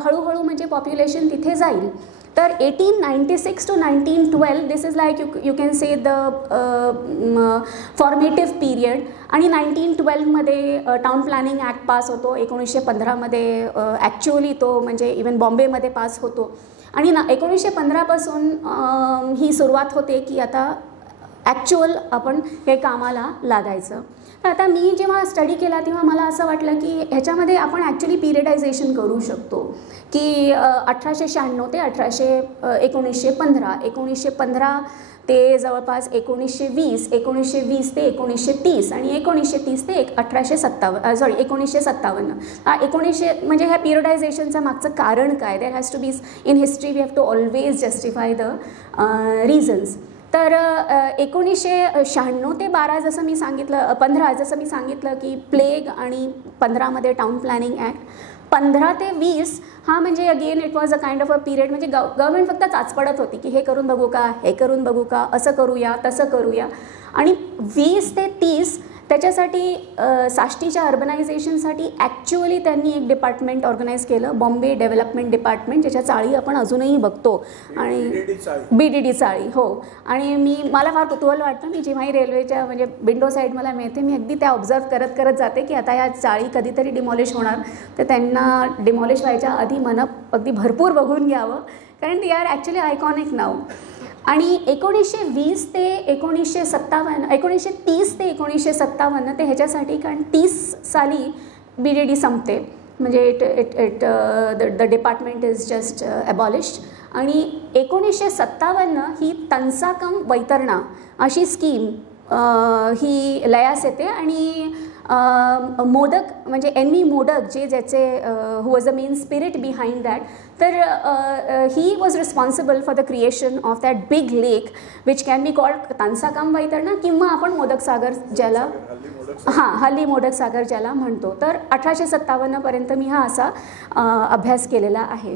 हळूहळू म्हणजे पॉप्युलेशन तिथे जाईल. तर 1896 to 1912 this is like you can say the formative period. आणि 1912मध्ये टाउन प्लॅनिंग ॲक्ट पास होतो. 1915मध्ये ॲक्च्युअली तो म्हणजे इवन बॉम्बेमध्ये पास होतो. आणि 1915पासून ही सुरुवात होते की आता ॲक्च्युअल आपण हे कामाला लागायचं. तर आता मी जेव्हा स्टडी केला तेव्हा मला असं वाटलं की ह्याच्यामध्ये आपण ॲक्च्युली पिरियडायझेशन करू शकतो की 1896 ते 1915 ते जवळपास 1920 ते 1930 आणि 1930 ते 1957 म्हणजे ह्या पिरियडायझेशनचं मागचं कारण काय. There has to be in history we have to always justify the reasons. तर 1996 ते 12 जसं मी सांगितलं, 15 जसं मी सांगितलं की प्लेग आणि 15मध्ये टाउन प्लॅनिंग ॲक्ट. 15 ते 20 हा म्हणजे again it was a kind of a period, म्हणजे गव्हर्नमेंट फक्त चाचपडत होती की हे करून बघू का, हे करून बघू का, असं करूया तसं करूया. आणि 20 ते 30 त्याच्यासाठी साष्टीच्या अर्बनायझेशनसाठी ॲक्च्युअली त्यांनी एक डिपार्टमेंट ऑर्गनाईज केलं, बॉम्बे डेव्हलपमेंट डिपार्टमेंट, ज्याच्या चाळी आपण अजूनही बघतो. आणि BDD चाळी, हो. आणि मला फार कुतूहल वाटतं, मी जेव्हाही रेल्वेच्या म्हणजे विंडो साईड मला मिळते, मी अगदी त्या ऑब्झर्व करत जाते की आता या चाळी कधीतरी डिमॉलिश होणार, तर त्यांना डिमॉलिश व्हायच्या आधी अगदी भरपूर बघून घ्यावं, कारण ती आर ॲक्च्युली आयकॉनिक नाव. आणि 1930 ते 1957 ते ह्याच्यासाठी, कारण 30 साली BDD संपते, म्हणजे द डिपार्टमेंट इज जस्ट ॲबॉलिश्ड. आणि 1957 ही तंसाकम वैतरणा अशी स्कीम ही लयास येते. आणि मोदक म्हणजे NV मोदक जे ज्याचे who was the main spirit behind that, तर he was responsible for the creation of that big lake which can be called तंसाकम वैतरणा, किंवा आपण मोदक सागर ज्याला हल्ली मोदक सागर ज्याला म्हणतो. तर 1857पर्यंत मी हा असा अभ्यास केलेला आहे.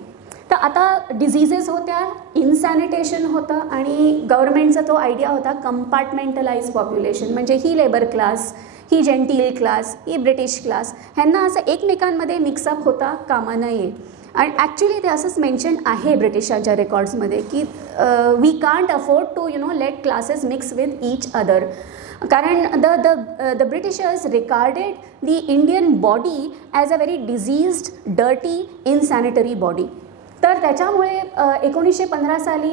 तर आता डिझिजेस होत्या, इनसॅनिटेशन होतं, आणि गव्हर्नमेंटचा तो आयडिया होता कंपार्टमेंटलाइज पॉप्युलेशन, म्हणजे ही लेबर क्लास, ही जेंटील क्लास, ही ब्रिटिश क्लास, ह्यांना असं एकमेकांमध्ये मिक्सअप होता कामा नये. आणि ॲक्च्युली ते असंच मेन्शन आहे ब्रिटिशांच्या रेकॉर्ड्समध्ये की we can't afford to let classes mix with each other, कारण the Britishers regarded the Indian body as a very diseased, dirty, insanitary body. तर त्याच्यामुळे 1915 साली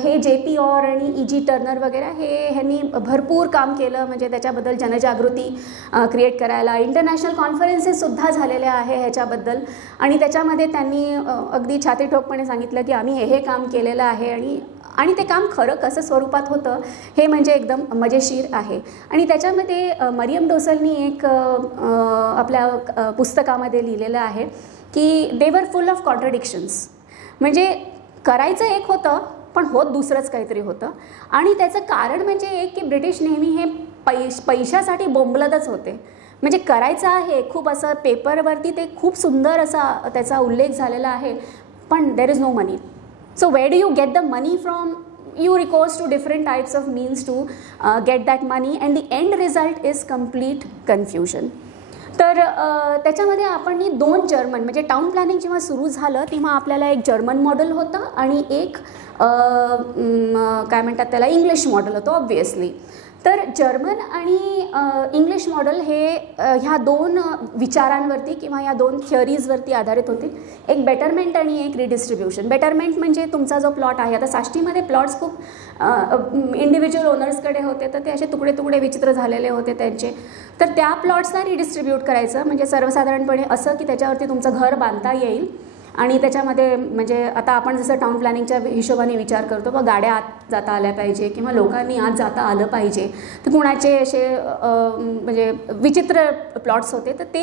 हे JP ऑर आणि EG टर्नर वगैरे ह्यांनी भरपूर काम केलं, म्हणजे त्याच्याबद्दल जनजागृती क्रिएट करायला. इंटरनॅशनल कॉन्फरन्सेससुद्धा झालेल्या आहे ह्याच्याबद्दल, आणि त्याच्यामध्ये त्यांनी अगदी छातीठोकपणे सांगितलं की आम्ही हे काम केलेलं आहे. आणि ते काम खरं कसं स्वरूपात होतं हे म्हणजे एकदम मजेशीर आहे. आणि त्याच्यामध्ये मरियम डोसलनी एक आपल्या पुस्तकामध्ये लिहिलेलं आहे की दे वर फुल ऑफ कॉन्ट्रडिक्शन्स, म्हणजे करायचं एक होतं पण होत दुसरंच काहीतरी होतं. आणि त्याचं कारण म्हणजे एक की ब्रिटिश नेहमी हे पैशासाठी बोंबलतच होते, म्हणजे करायचं आहे खूप असं पेपरवरती ते खूप सुंदर असा त्याचा उल्लेख झालेला आहे, पण there is no money. So where do you get the money from? you recourse to different types of means to get that money, and the end result is complete confusion. तर त्याच्यामध्ये आपण 2 जर्मन, म्हणजे town planning जेव्हा सुरू झालं तेव्हा आपल्याला एक जर्मन मॉडेल होतं आणि एक काय म्हणतात त्याला इंग्लिश मॉडेल होतं ऑब्व्हियसली. तर जर्मन आणि इंग्लिश मॉडेल हे ह्या 2 विचारांवरती किंवा या 2 थिअरीजवरती आधारित होते, एक बेटरमेंट आणि एक रिडिस्ट्रीब्युशन. बेटरमेंट म्हणजे तुमचा जो प्लॉट आहे, आता साष्टीमध्ये प्लॉट्स खूप इंडिव्हिज्युअल ओनर्सकडे होते, तर ते असे तुकडे तुकडे विचित्र झालेले होते त्यांचे, तर त्या प्लॉट्सला रिडिस्ट्रीब्यूट करायचं, म्हणजे सर्वसाधारणपणे असं की त्याच्यावरती तुमचं घर बांधता येईल. आणि त्याच्यामध्ये म्हणजे आता आपण जसं टाउन प्लॅनिंगच्या हिशोबाने विचार करतो बघ, गाड्या आत जाता आल्या पाहिजे किंवा लोकांनी आत जाता आलं पाहिजे, तर कुणाचे असे म्हणजे विचित्र प्लॉट्स होते, तर ते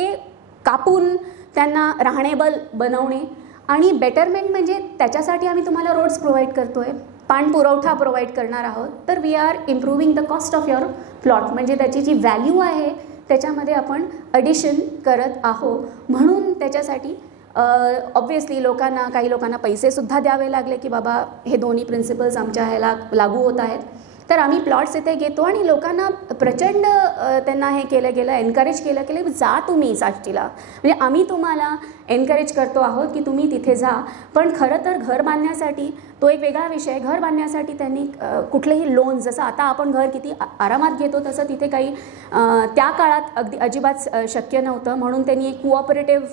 कापून त्यांना राहणेबल बनवणे. आणि बेटरमेंट म्हणजे त्याच्यासाठी आम्ही तुम्हाला रोड्स प्रोव्हाइड करतो आहे, पाणपुरवठा प्रोव्हाइड करणार आहोत, तर we are improving the cost of your plot, म्हणजे त्याची जी व्हॅल्यू आहे त्याच्यामध्ये आपण ॲडिशन करत आहोत. म्हणून त्याच्यासाठी ऑब्व्हियसली काही लोकांना पैसेसुद्धा द्यावे लागले की बाबा हे दोन्ही प्रिन्सिपल्स आमच्या ह्याला लागू होत आहेत, तर आम्ही प्लॉट्स इथे घेतो. आणि लोकांना प्रचंड त्यांना हे केलं गेलं, एनकरेज केलं जा तुम्ही साष्टीला, म्हणजे आम्ही तुम्हाला एनकरेज करतो आहोत की तुम्ही तिथे जा. पण खरं तर घर बांधण्यासाठी तो एक वेगळा विषय. घर बांधण्यासाठी त्यांनी कुठलेही लोन, जसं आता आपण घर किती आरामात घेतो तसं तिथे काही त्या काळात अजिबात शक्य नव्हतं, म्हणून त्यांनी एक कोऑपरेटिव्ह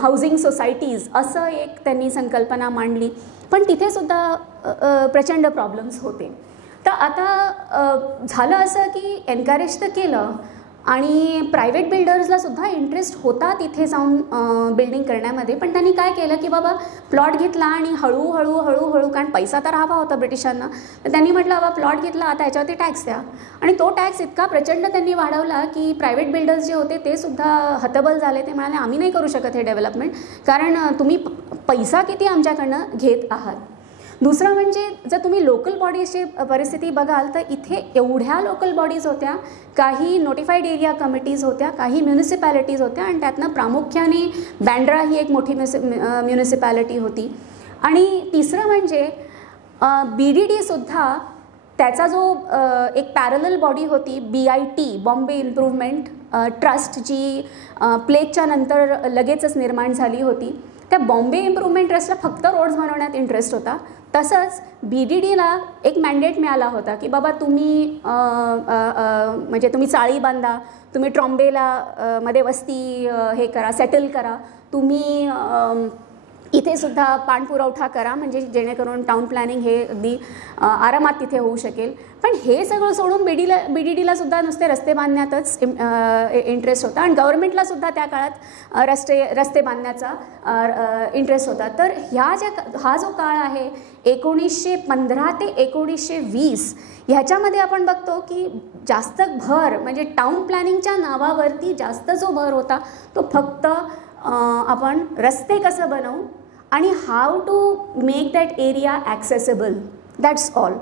हाऊसिंग सोसायटीज असं एक त्यांनी संकल्पना मांडली, पण तिथेसुद्धा प्रचंड प्रॉब्लेम्स होते. तर आता झालं असं की एनकरेज तर केलं आणि प्रायव्हेट बिल्डर्सला सुद्धा इंटरेस्ट होता तिथे जाऊन बिल्डिंग करण्यामध्ये. पण त्यांनी काय केलं की बाबा प्लॉट घेतला आणि हळूहळू कारण पैसा तर हवा होता ब्रिटिशांना, तर त्यांनी म्हटलं बाबा प्लॉट घेतला आता याच्यावरती टॅक्स द्या. आणि तो टॅक्स इतका प्रचंड त्यांनी वाढवला की प्रायव्हेट बिल्डर्स जे होते ते सुद्धा हतबल झाले. ते म्हणाले आम्ही नाही करू शकत हे डेव्हलपमेंट, कारण तुम्ही पैसा किती आमच्याकडनं घेत आहात. दुसरं म्हणजे जर तुम्ही लोकल बॉडीजची परिस्थिती बघाल तर इथे एवढ्या लोकल बॉडीज होत्या, काही नोटिफाईड एरिया कमिटीज होत्या, काही म्युनिसिपॅलिटीज होत्या आणि त्यातनं प्रामुख्याने बँड्रा ही एक मोठी म्युनिसिपॅलिटी होती. आणि तिसरं म्हणजे BDDसुद्धा त्याचा जो एक पॅरलल बॉडी होती BIT बॉम्बे इम्प्रूव्हमेंट ट्रस्ट, जी प्लेगच्या नंतर लगेचच निर्माण झाली होती. त्या बॉम्बे इम्प्रूव्हमेंट ट्रस्टला फक्त रोड्स बनवण्यात इंटरेस्ट होता. तसंच BDDला एक मॅन्डेट मिळाला होता की बाबा तुम्ही म्हणजे तुम्ही चाळी बांधा, तुम्ही ट्रॉम्बेला मध्ये वस्ती हे करा, सेटल करा, तुम्ही इथे सुद्धा पाणपुरवठा करा, म्हणजे जेणेकरून टाउन प्लॅनिंग हे अगदी आरामात तिथे होऊ शकेल. पण हे सगळं सोडून BDDला सुद्धा नुसते रस्ते बांधण्यातच इंटरेस्ट होता आणि गव्हर्नमेंटला सुद्धा त्या काळात रस्ते बांधण्याचा इंटरेस्ट होता. तर हा जो काळ आहे 1915 ते 1920 ह्याच्यामध्ये आपण बघतो की जास्त भर म्हणजे टाउन प्लॅनिंगच्या नावावरती जास्त जो भर होता तो फक्त आपण रस्ते कसं बनवू आणि how to make that area accessible, that's all.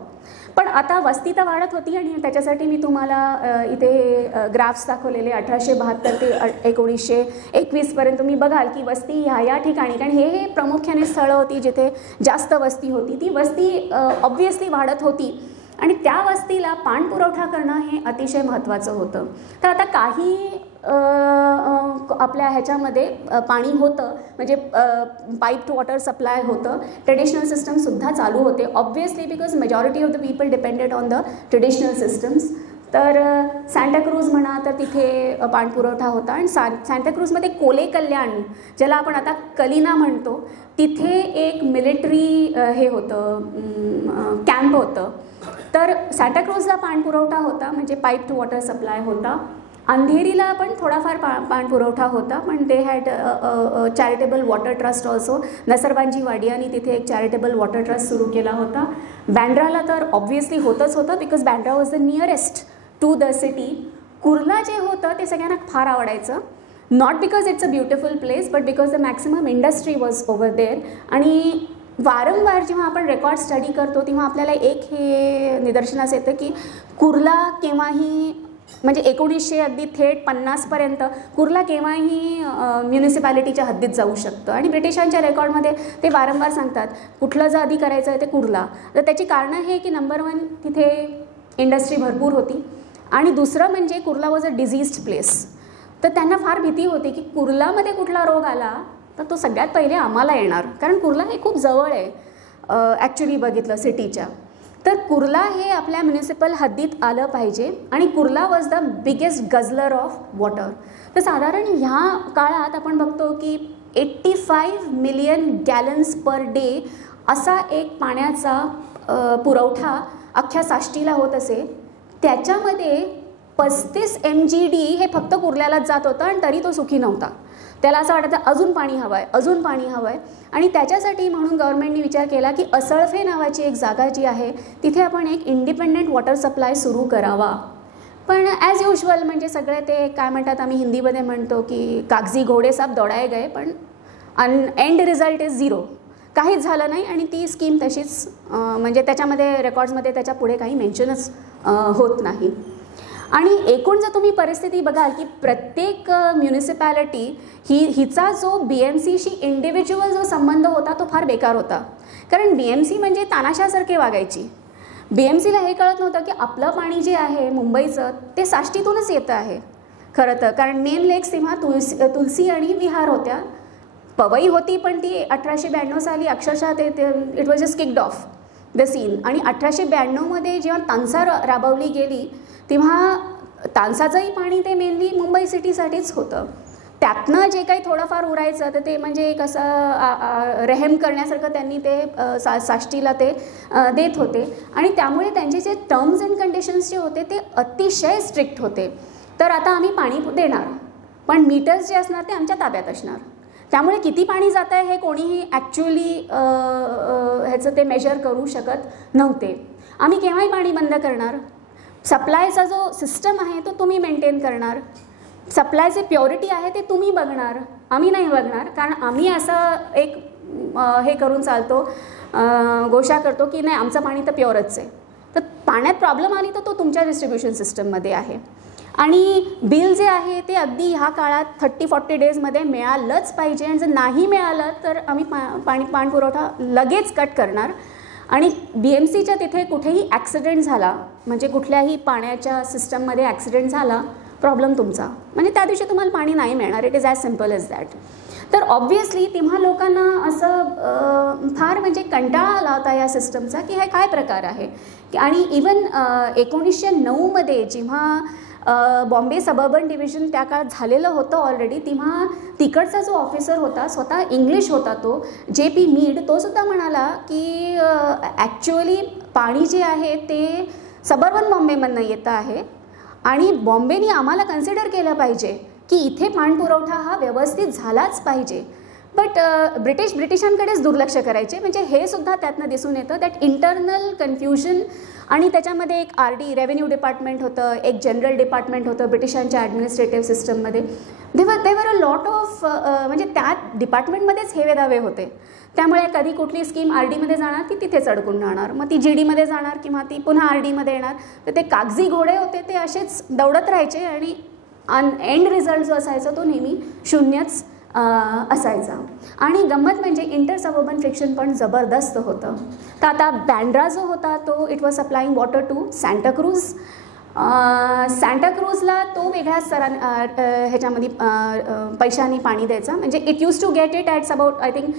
पण आता वस्ती तर वाढत होती आणि त्याच्यासाठी मी तुम्हाला इथे ग्राफ्स दाखवलेले 1872 ते 1921 तुम्ही बघाल की वस्ती ह्या ठिकाणी, कारण हे प्रामुख्याने स्थळं होती जिथे जास्त वस्ती होती, ती वस्ती ऑब्व्हियसली वाढत होती आणि त्या वस्तीला पाणपुरवठा करणं हे अतिशय महत्त्वाचं होतं. तर आता काही आपल्या ह्याच्यामध्ये पाणी होतं, म्हणजे पाईप टू वॉटर सप्लाय होतं, ट्रेडिशनल सिस्टमसुद्धा चालू होते obviously, because majority of the people depended on the traditional systems. तर सांताक्रूज म्हणा तर तिथे पाणपुरवठा होता आणि सांताक्रूजमध्ये कोले कल्याण, ज्याला आपण आता कलिना म्हणतो, तिथे एक मिलिटरी हे होतं, कॅम्प होतं. तर सांताक्रूजला पाणपुरवठा होता, म्हणजे पाईप टू वॉटर सप्लाय होता. अंधेरीला पण थोडाफार पाणपुरवठा होता, पण they had charitable water trust also. Nusserwanji वाडियानी तिथे एक चॅरिटेबल वॉटर ट्रस्ट सुरू केला होता. बँड्राला तर ऑब्व्हियसली होतच होतं, because Bandra was the nearest to the city. Kurla जे होतं ते सगळ्यांना फार आवडायचं, not because it's a beautiful place but because the maximum industry was over there. आणि वारंवार जेव्हा आपण रेकॉर्ड स्टडी करतो तेव्हा आपल्याला एक हे निदर्शनास येतं की कुर्ला केव्हाही, म्हणजे 1900 अगदी थेट 50पर्यंत कुर्ला केव्हाही म्युनिसिपॅलिटीच्या हद्दीत जाऊ शकतं. आणि ब्रिटिशांच्या रेकॉर्डमध्ये ते वारंवार सांगतात कुठलं जर आधी करायचं आहे ते कुर्ला. तर त्याची कारणं हे की नंबर 1 तिथे इंडस्ट्री भरपूर होती आणि दुसरं म्हणजे कुर्ला वॉज अ डिझीज्ड प्लेस. तर त्यांना फार भीती होती की कुर्लामध्ये कुठला रोग आला तर तो सगळ्यात पहिले आम्हाला येणार, कारण कुर्ला हे खूप जवळ आहे ॲक्च्युली बघितलं सिटीच्या. तर कुर्ला हे आपल्या म्युनिसिपल हद्दीत आलं पाहिजे आणि Kurla was the biggest guzzler of water. तर साधारण ह्या काळात आपण बघतो की 85 मिलियन गॅलन्स पर डे असा एक पाण्याचा पुरवठा अख्ख्या साष्टीला होत असे. त्याच्यामध्ये 35 MGD हे फक्त कुर्ल्यालाच जात होतं आणि तरी तो सुखी नव्हता. त्याला असं वाटायचं अजून पाणी हवं आहे, अजून पाणी हवं आहे. आणि त्याच्यासाठी म्हणून गव्हर्नमेंटने विचार केला की असळफे नावाची एक जागा जी आहे तिथे आपण एक इंडिपेंडेंट वॉटर सप्लाय सुरू करावा. पण ॲज युजल म्हणजे सगळे ते काय म्हणतात, आम्ही हिंदीमध्ये म्हणतो की कागजी घोडे साब दौडाए गए, पण एंड रिझल्ट इज 0. काहीच झालं नाही आणि ती स्कीम तशीच, म्हणजे त्याच्यामध्ये रेकॉर्ड्समध्ये त्याच्या पुढे काही मेन्शनच होत नाही. आणि एकूण जर तुम्ही परिस्थिती बघाल की प्रत्येक म्युनिसिपॅलिटी हिचा जो BMCशी इंडिव्हिज्युअल जो संबंध होता तो फार बेकार होता. कारण BMC म्हणजे तानाशासारखे वागायची. BMCला हे कळत नव्हतं की आपलं पाणी जे आहे मुंबईचं ते साष्टीतूनच येतं आहे खरं तर, कारण मेन लेक्स तेव्हा तुलसी आणि विहार होत्या. पवई होती पण ती 1892 साली अक्षरशः ते it was just kicked off the scene. आणि 1892 जेव्हा तानसा राबवली गेली तेव्हा तानसाचंही पाणी ते मेनली मुंबई सिटीसाठीच होतं. त्यातनं जे काही थोडंफार उरायचं तर ते म्हणजे एक असं रेहेम करण्यासारखं त्यांनी ते साष्टीला ते देत होते. आणि त्यामुळे त्यांचे जे टर्म्स अँड कंडिशन्स जे होते ते अतिशय स्ट्रिक्ट होते. तर आता आम्ही पाणी देणार, पण मीटर्स जे असणार ते आमच्या ताब्यात असणार. त्यामुळे किती पाणी जात आहे हे कोणीही ॲक्च्युअली ह्याचं ते मेजर करू शकत नव्हते. आम्ही केव्हाही पाणी बंद करणार, सप्लायचा जो सिस्टम आहे तो तुम्ही मेंटेन करणार, सप्लायचे प्युरिटी आहे ते तुम्ही बघणार, आम्ही नाही बघणार. कारण आम्ही असं एक हे करून चालतो, घोषणा करतो की नाही आमचं पाणी तर प्युअरच आहे. तर पाण्यात प्रॉब्लेम आली तर तो तुमच्या डिस्ट्रीब्युशन सिस्टममध्ये आहे. आणि बिल जे आहे ते अगदी ह्या काळात 30-40 डेजमध्ये मिळालंच पाहिजे. आणि जर नाही मिळालं तर आम्ही पाणी पुरवठा लगेच कट करणार. आणि BMCच्या तिथे कुठेही ॲक्सिडेंट झाला, म्हणजे कुठल्याही पाण्याच्या सिस्टममध्ये ॲक्सिडेंट झाला, प्रॉब्लेम तुमचा, म्हणजे त्या दिवशी तुम्हाला पाणी नाही मिळणार. It is as simple as that. तर ऑब्व्हियसली तेव्हा लोकांना असं फार म्हणजे कंटाळा आला होता या सिस्टमचा की हे काय प्रकार आहे. आणि इवन 1909मध्ये जेव्हा बॉम्बे सबअर्बन डिव्हिजन त्या काळात झालेलं होतं ऑलरेडी, तेव्हा तिकडचा जो ऑफिसर होता, स्वतः इंग्लिश होता तो, JP मीड, तो सुद्धा म्हणाला की ॲक्च्युअली पाणी जे आहे ते सबअर्बन बॉम्बेमधनं येतं आहे आणि बॉम्बेने आम्हाला कन्सिडर केलं पाहिजे की इथे पाणपुरवठा हा व्यवस्थित झालाच पाहिजे. बट ब्रिटिशांकडेच दुर्लक्ष करायचे. म्हणजे हे सुद्धा त्यातनं दिसून येतं दॅट इंटरनल कन्फ्युजन. आणि त्याच्यामध्ये एक RD रेव्हेन्यू डिपार्टमेंट होतं, एक जनरल डिपार्टमेंट होतं ब्रिटिशांच्या ॲडमिनिस्ट्रेटिव्ह सिस्टममध्ये. देवर अ लॉट ऑफ म्हणजे त्या डिपार्टमेंटमध्येच हेवेदावे होते. त्यामुळे कधी कुठली स्कीम RDमध्ये जाणार ती तिथेच अडकून राहणार, मग ती GDमध्ये जाणार किंवा ती पुन्हा RDमध्ये येणार. तर ते कागजी घोडे होते, ते असेच दौडत राहायचे आणि एंड रिझल्ट जो असायचा तो नेहमी शून्यच असायचा. आणि गंमत म्हणजे इंटर सबअर्बन फ्रिक्शन पण जबरदस्त होतं. तर आता बँड्रा जो होता तो it was supplying water to Santacruz. सांताक्रूजला तो वेगळ्या ह्याच्यामध्ये पैशांनी पाणी द्यायचा. म्हणजे it use to get it ats about I think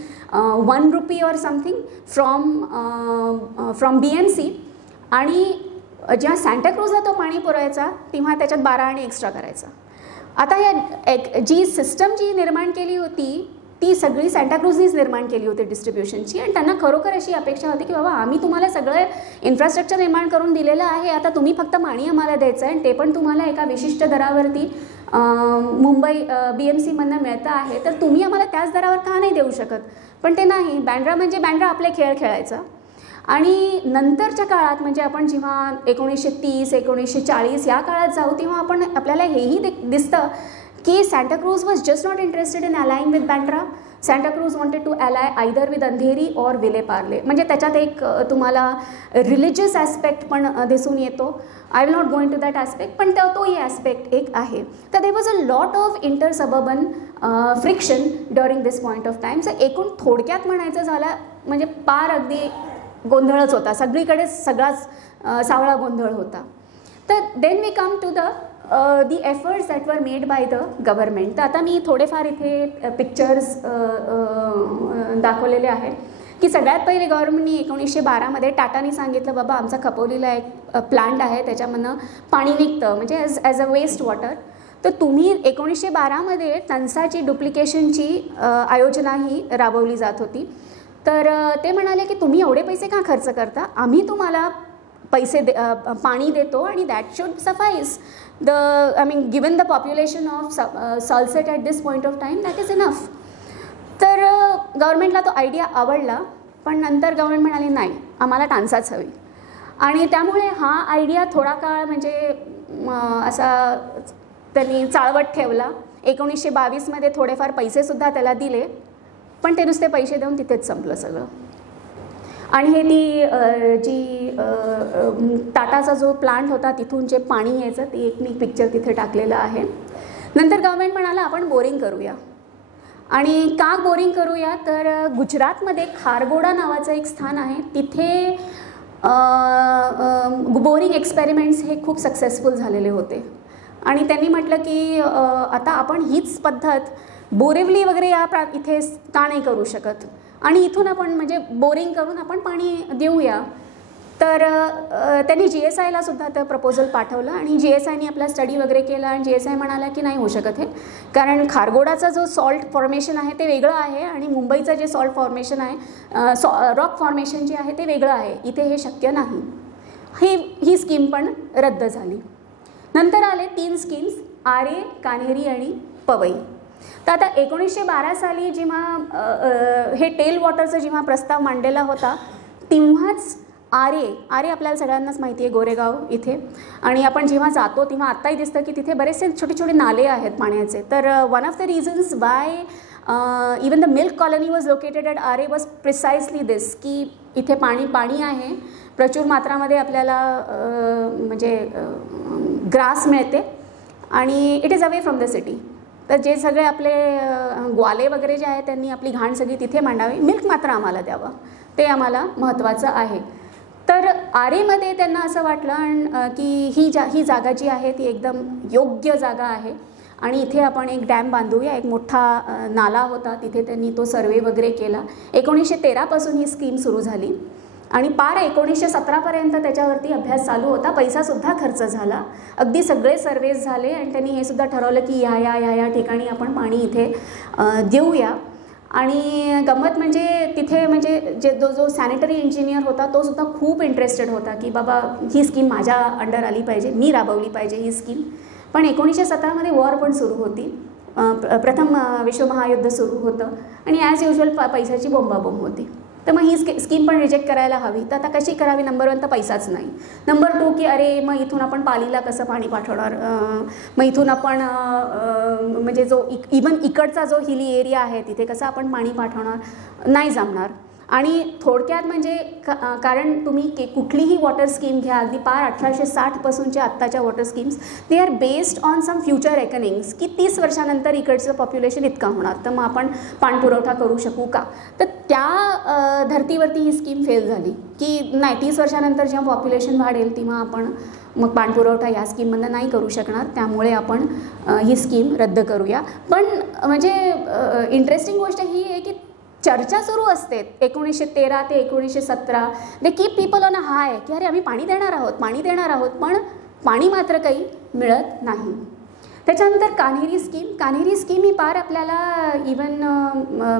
₹1 or something from BMC. आणि जेव्हा सांताक्रूजला तो पाणी पुरवायचा तेव्हा त्याच्यात 12 आणि एक्स्ट्रा करायचा. आता या जी सिस्टम जी निर्माण केली होती ती सगळी सांताक्रूजनीच निर्माण केली होती डिस्ट्रीब्युशनची. आणि त्यांना खरोखर अशी अपेक्षा होती की बाबा आम्ही तुम्हाला सगळं इन्फ्रास्ट्रक्चर निर्माण करून दिलेलं आहे, आता तुम्ही फक्त पाणी आम्हाला द्यायचं आहे, आणि ते पण तुम्हाला एका विशिष्ट दरावरती मुंबई BMCमधनं मिळतं आहे, तर तुम्ही आम्हाला त्याच दरावर का नाही देऊ शकत. पण ते नाही. बँड्रा म्हणजे बँड्रा आपले खेळ खेळायचा. आणि नंतरच्या काळात म्हणजे आपण जेव्हा 1930 1940 या काळात जाऊ तेव्हा आपल्याला हेही दिसतं की Santacruz was just not interested in अलाइंग with Bandra. Santacruz wanted to ally either with Andheri or Vile Parle. म्हणजे त्याच्यात एक तुम्हाला रिलिजियस ॲस्पेक्ट पण दिसून येतो. I will not go in to that aspect, पण तोही ॲस्पेक्ट एक आहे. तर there was a lot of inter suburban friction during this point of time. So एकूण थोडक्यात म्हणायचं झालं म्हणजे पार अगदी गोंधळच होता, सगळीकडेच सगळाच सावळा गोंधळ होता. तर then we come to the efforts that were made by the government. तर आता मी थोडेफार इथे पिक्चर्स दाखवलेले आहेत की सगळ्यात पहिले गव्हर्मेंटनी 1912मध्ये टाटानी सांगितलं बाबा आमचा खपवलेला एक प्लांट आहे त्याच्यामधनं पाणी निघतं म्हणजे ॲज अ वेस्ट वॉटर. तर तुम्ही 1912मध्ये तंसाची डुप्लिकेशनची आयोजना ही राबवली जात होती. तर ते म्हणाले की तुम्ही एवढे पैसे का खर्च करता, आम्ही तुम्हाला पैसे पाणी देतो आणि that should suffice the I mean given the population of Salsette at this point of time that is enough. तर गव्हर्मेंटला तो आयडिया आवडला, पण नंतर गव्हर्मेंट म्हणाले नाही आम्हाला टान्साच हवी. आणि त्यामुळे हा आयडिया थोडा काळ म्हणजे असा त्यांनी चाळवत ठेवला. 1922मध्ये थोडेफार पैसेसुद्धा त्याला दिले, पण ते नुसते पैसे देऊन तिथेच संपलं सगळं. आणि हे जी टाटाचा जो प्लांट होता तिथून जे पाणी यायचं ते एक मी पिक्चर तिथे टाकलेलं आहे. नंतर गव्हर्मेंट म्हणाला आपण बोरिंग करूया. आणि का बोरिंग करूया तर गुजरातमध्ये खारगोडा नावाचं एक स्थान आहे, तिथे बोरिंग एक्सपेरिमेंट्स हे खूप सक्सेसफुल झालेले होते. आणि त्यांनी म्हटलं की आता आपण हीच पद्धत बोरिवली वगैरे इथे का नाही करू शकत, आणि इथून आपण म्हणजे बोरिंग करून आपण पाणी देऊया. तर त्यांनी GSIला सुद्धा ते प्रपोजल पाठवलं आणि GSIने आपला स्टडी वगैरे केला आणि GSI म्हणाला की नाही होऊ शकत हे, कारण खारगोडाचा जो सॉल्ट फॉर्मेशन आहे ते वेगळं आहे आणि मुंबईचं जे सॉल्ट फॉर्मेशन आहे रॉक फॉर्मेशन जे आहे ते वेगळं आहे, इथे हे शक्य नाही. ही स्कीम पण रद्द झाली. नंतर आले 3 स्कीम्स, आरे, कान्हेरी आणि पवई. तर आता 1912 साली जेव्हा हे टेल वॉटरचा जेव्हा प्रस्ताव मांडलेला होता तेव्हाच आरे आपल्याला सगळ्यांनाच माहिती आहे गोरेगाव इथे, आणि आपण जेव्हा जातो तेव्हा आत्ताही दिसतं की तिथे बरेचसे छोटे छोटे नाले आहेत पाण्याचे. तर one of the reasons why even the milk colony was located at Aarey was precisely this, की इथे पाणी आहे, प्रचूर मात्रामध्ये आपल्याला म्हणजे ग्रास मिळते आणि it is away from the city. तर जे सगळे आपले ग्वाले वगैरे जे आहेत त्यांनी आपली घाण सगळी तिथे मांडावी, मिल्क मात्र आम्हाला द्यावं, ते आम्हाला महत्त्वाचं आहे. तर आरेमध्ये त्यांना असं वाटलं की ही जागा जी आहे ती एकदम योग्य जागा आहे आणि इथे आपण एक डॅम बांधूया. एक मोठा नाला होता तिथे, त्यांनी तो सर्वे वगैरे केला. 1913 पासून ही स्कीम सुरू झाली आणि पार 1917 पर्यंत त्याच्यावरती अभ्यास चालू होता. पैसासुद्धा खर्च झाला, अगदी सगळे सर्वेज झाले आणि त्यांनी हे सुद्धा ठरवलं की या ठिकाणी आपण पाणी इथे देऊया. आणि गंमत म्हणजे तिथे म्हणजे जो सॅनिटरी इंजिनियर होता तो सुद्धा खूप इंटरेस्टेड होता की बाबा ही स्कीम माझ्या अंडर आली पाहिजे, मी राबवली पाहिजे ही स्कीम. पण 1917 वॉर पण सुरू होती, प्रथम विश्वमहायुद्ध सुरू होतं आणि ॲज युजल पैशाची बोंबाबोंब होती. तर मग ही स्कीम पण रिजेक्ट करायला हवी. तर आता कशी करावी? नंबर 1 तर पैसाच नाही. नंबर 2 की अरे मग इथून आपण पालीला कसं पाणी पाठवणार, मग इथून आपण म्हणजे जो इवन इकडचा जो हिली एरिया आहे तिथे कसं आपण पाणी पाठवणार, नाही जमणार. आणि थोडक्यात म्हणजे कारण तुम्ही कुठलीही वॉटर स्कीम घ्या, अगदी पार 1860 पासूनच्या आत्ताच्या water schemes, they are based on some future reckonings की 30 वर्षानंतर इकडचं पॉप्युलेशन इतका होणार, तर मग आपण पाणपुरवठा करू शकू का. तर त्या धर्तीवरती ही स्कीम फेल झाली की नाही, 30 वर्षानंतर जेव्हा पॉप्युलेशन वाढेल तेव्हा आपण मग पाणपुरवठा या स्कीममधनं नाही करू शकणार, त्यामुळे आपण ही स्कीम रद्द करूया. पण म्हणजे इंटरेस्टिंग गोष्ट ही आहे की चर्चा सुरू असते 1913 ते 1917. They keep people on a high की अरे आम्ही पाणी देणार आहोत, पण पाणी मात्र काही मिळत नाही. त्याच्यानंतर कान्हेरी स्कीम ही पार आपल्याला इवन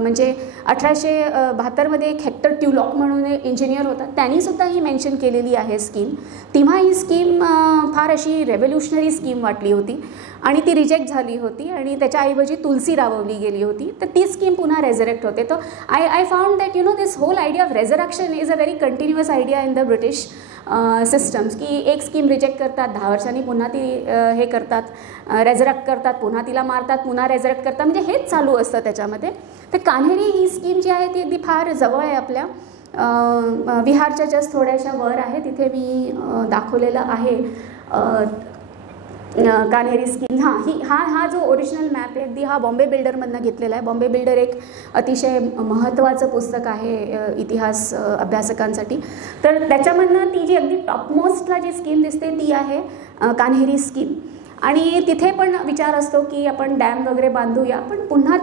म्हणजे 1872 एक हेक्टर ट्यूलॉक म्हणून इंजिनियर होता, त्यांनीसुद्धा ही मेन्शन केलेली आहे स्कीम. तेव्हा ही स्कीम फार अशी रेव्होल्युशनरी स्कीम वाटली होती आणि ती रिजेक्ट झाली होती आणि त्याच्याऐवजी तुलसी राबवली गेली होती. तर ती स्कीम पुन्हा रेझरेक्ट होते. तर I found that this whole idea of resurrection is a very continuous idea in the British systems, की एक स्कीम रिजेक्ट करतात, 10 वर्षांनी पुन्हा ती हे करतात, रेझरॅक्ट करतात, पुन्हा तिला मारतात, पुन्हा रेझरॅक्ट करतात, म्हणजे हेच चालू असतं त्याच्यामध्ये. तर कान्हेरी ही स्कीम जी आहे ती अगदी फार जवळ आहे आपल्या, विहारच्या जस्ट थोड्याशा वर आहे, तिथे मी दाखवलेलं आहे कान्हेरी स्कीम. हा जो ओरिजिनल मॅप आहे अगदी हा बॉम्बे बिल्डरमधनं घेतलेला आहे. बॉम्बे बिल्डर एक अतिशय महत्त्वाचं पुस्तक आहे इतिहास अभ्यासकांसाठी. तर त्याच्यामधनं ती जी अगदी टॉपमोस्टला जी स्कीम दिसते ती आहे कान्हेरी स्कीम. आणि तिथे पण विचार असतो की आपण डॅम वगैरे बांधूया, पण पुन्हा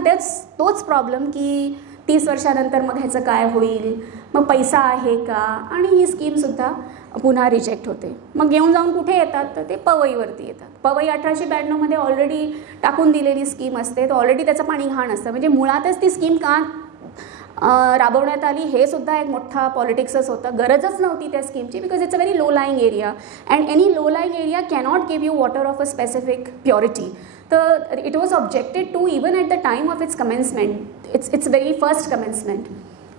तोच प्रॉब्लेम की 30 वर्षानंतर मग ह्याचं काय होईल, मग पैसा आहे का, आणि ही स्कीमसुद्धा पुन्हा रिजेक्ट होते. मग घेऊन जाऊन कुठे येतात, तर ते पवईवरती येतात. पवई 1892 ऑलरेडी टाकून दिलेली स्कीम असते, तर ऑलरेडी त्याचं पाणी घाण असतं. म्हणजे मुळातच ती स्कीम का राबवण्यात आली हे सुद्धा एक मोठा पॉलिटिक्सच होतं. गरजच नव्हती त्या स्कीमची, because it's a very low lying area and any low lying area cannot give you water of a specific purity. तर it was objected to even at the time of its commencement, its very first commencement.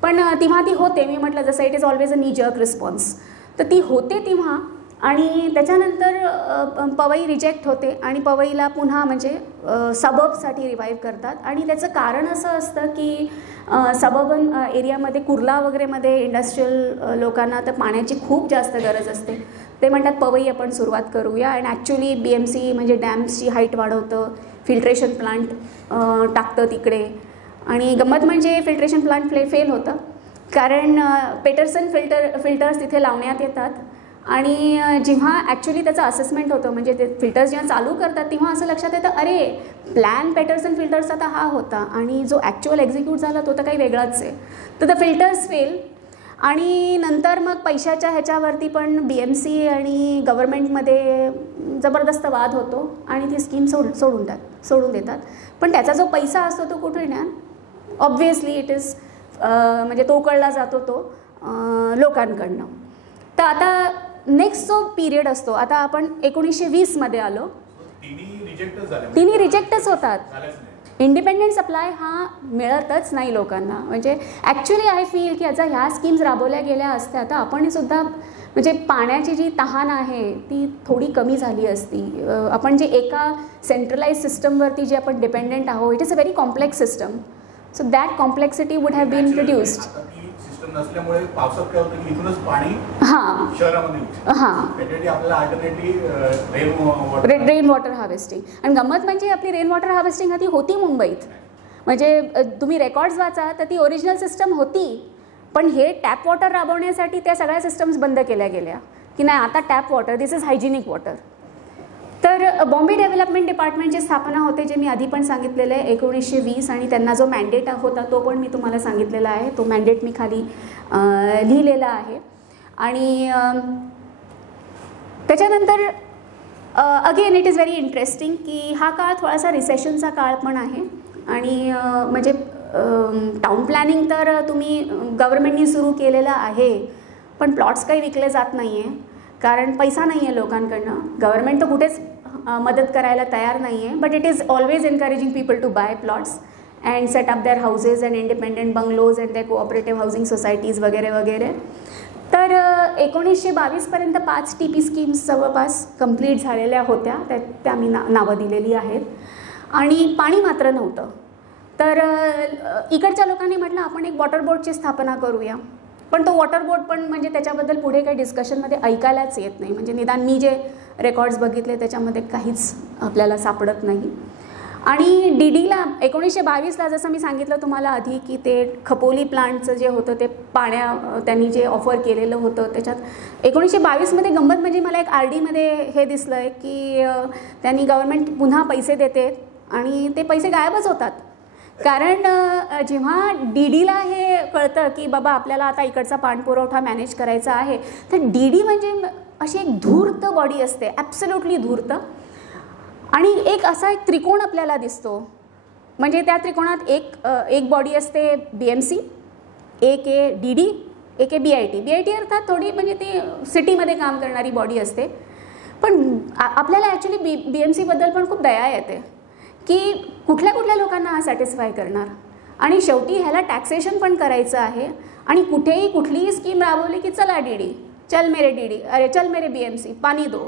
पण तेव्हा ती होते, मी म्हटलं जसं it is always a नी jerk response, तर ती होते तेव्हा. आणि त्याच्यानंतर पवई रिजेक्ट होते आणि पवईला पुन्हा म्हणजे सबर्बसाठी रिवाईव्ह करतात. आणि त्याचं कारण असं असतं की सबर्बन एरियामध्ये कुर्ला वगैरेमध्ये इंडस्ट्रियल लोकांना तर पाण्याची खूप जास्त गरज असते. ते म्हणतात पवई आपण सुरुवात करूया. आणि ॲक्च्युली BMC म्हणजे डॅम्सची हाईट वाढवतं, फिल्ट्रेशन प्लांट टाकतं तिकडे. आणि गंमत म्हणजे फिल्ट्रेशन प्लांट फेल होतं, कारण पेटरसन फिल्टर्स तिथे लावण्यात येतात. आणि जेव्हा ॲक्च्युली त्याचं असेसमेंट होतं, म्हणजे ते फिल्टर्स जेव्हा चालू करतात तेव्हा असं लक्षात येतं अरे प्लॅन पेटरसन फिल्टर्सचा तर हा होता आणि जो ॲक्च्युअल एक्झिक्यूट झाला तो तर काही वेगळाच आहे. तर द फिल्टर्स फेल. आणि नंतर मग पैशाच्या ह्याच्यावरती पण BMC आणि गव्हर्मेंटमध्ये जबरदस्त वाद होतो आणि ती स्कीम सोडून देतात. पण त्याचा जो पैसा असतो तो कुठे ना, ऑब्व्हियसली इट इज म्हणजे तो कळला जातो तो लोकांकडनं. तर आता नेक्स्ट जो पिरियड असतो, आता आपण 1920मध्ये आलो, तिन्ही रिजेक्टच होतात. इंडिपेंडेंट सप्लाय हा मिळतच नाही लोकांना. म्हणजे ॲक्च्युली आय फील की आता ह्या स्कीम्स राबवल्या गेल्या असत्या तर आपण सुद्धा म्हणजे पाण्याची जी तहान आहे ती थोडी कमी झाली असती. आपण जे एका सेंट्रलाइज सिस्टमवरती जे आपण डिपेंडेंट आहोत, it is a very complex system. So that complexity would have been reduced. System नसल्यामुळे पावसात काय होतं की इथूनच पाणी शहरामध्ये त्याच्यासाठी आपल्याला अल्टरनेटिव्ह रेन वॉटर हार्वेस्टिंग. आणि गंमत म्हणजे आपली रेन वॉटर हार्वेस्टिंग ती होती मुंबईत. म्हणजे तुम्ही रेकॉर्ड्स वाचा तर ती ओरिजिनल सिस्टम होती, पण हे टॅप वॉटर राबवण्यासाठी त्या सगळ्या सिस्टम्स बंद केल्या गेल्या की नाही आता tap water this is hygienic water. तर बॉम्बे डेव्हलपमेंट डिपार्टमेंटची स्थापना होते, जे मी आधी पण सांगितलेलं आहे 1920, आणि त्यांना जो मॅन्डेट होता तो पण मी तुम्हाला सांगितलेला आहे. तो मॅन्डेट मी खाली लिहिलेला आहे. आणि त्याच्यानंतर again it is very interesting की हा काळ थोडासा रिसेशनचा काळ पण आहे. आणि म्हणजे टाउन प्लॅनिंग तर तुम्ही गव्हर्नमेंटनी सुरू केलेलं आहे, पण प्लॉट्स काही विकले जात नाही आहे कारण पैसा नाही आहे लोकांकडनं. गव्हर्नमेंट तर कुठेच मदत करायला तयार नाही आहे, but it is always encouraging people to buy plots and set up their houses and independent bungalows and their cooperative housing societies वगैरे वगैरे. तर 1922पर्यंत 5 TP स्कीम्स जवळपास कंप्लीट झालेल्या होत्या, त्या मी नावं दिलेली आहेत. आणि पाणी मात्र नव्हतं. तर इकडच्या लोकांनी म्हटलं आपण एक वॉटर बोर्डची स्थापना करूया, पण तो वॉटर बोर्ड पण म्हणजे त्याच्याबद्दल पुढे काही डिस्कशनमध्ये ऐकायलाच येत नाही. म्हणजे निदान मी जे रेकॉर्ड्स बघितले त्याच्यामध्ये काहीच आपल्याला सापडत नाही. आणि DDला 1922ला जसं मी सांगितलं तुम्हाला आधी की ते खपोली प्लांटचं जे होतं ते त्यांनी जे ऑफर केलेलं होतं त्याच्यात 1922मध्ये गंमत म्हणजे मला एक RDमध्ये हे दिसलं आहे की त्यांनी गव्हर्नमेंट पुन्हा पैसे देते आणि ते पैसे गायबच होतात. कारण जेव्हा DDला हे कळतं की बाबा आपल्याला आता इकडचा पाणपुरवठा मॅनेज करायचा आहे, तर DD म्हणजे अशी एक धूर्त बॉडी असते, ॲब्सोल्युटली धूर्त. आणि एक असा एक त्रिकोण आपल्याला दिसतो. म्हणजे त्या त्रिकोणात एक बॉडी असते BMC, एक आहे DD, एक आहे BIT अर्थात थोडी म्हणजे ती सिटीमध्ये काम करणारी बॉडी असते. पण आपल्याला ॲक्च्युली BMCबद्दल पण खूप दया येते की कुठल्या कुठल्या लोकांना हा सॅटिस्फाय करणार. आणि शेवटी ह्याला टॅक्सेशन पण करायचं आहे. आणि कुठेही कुठलीही स्कीम राबवली की चला DD, चल मेरे DD, अरे चल मेरे BMC, पाणी दो,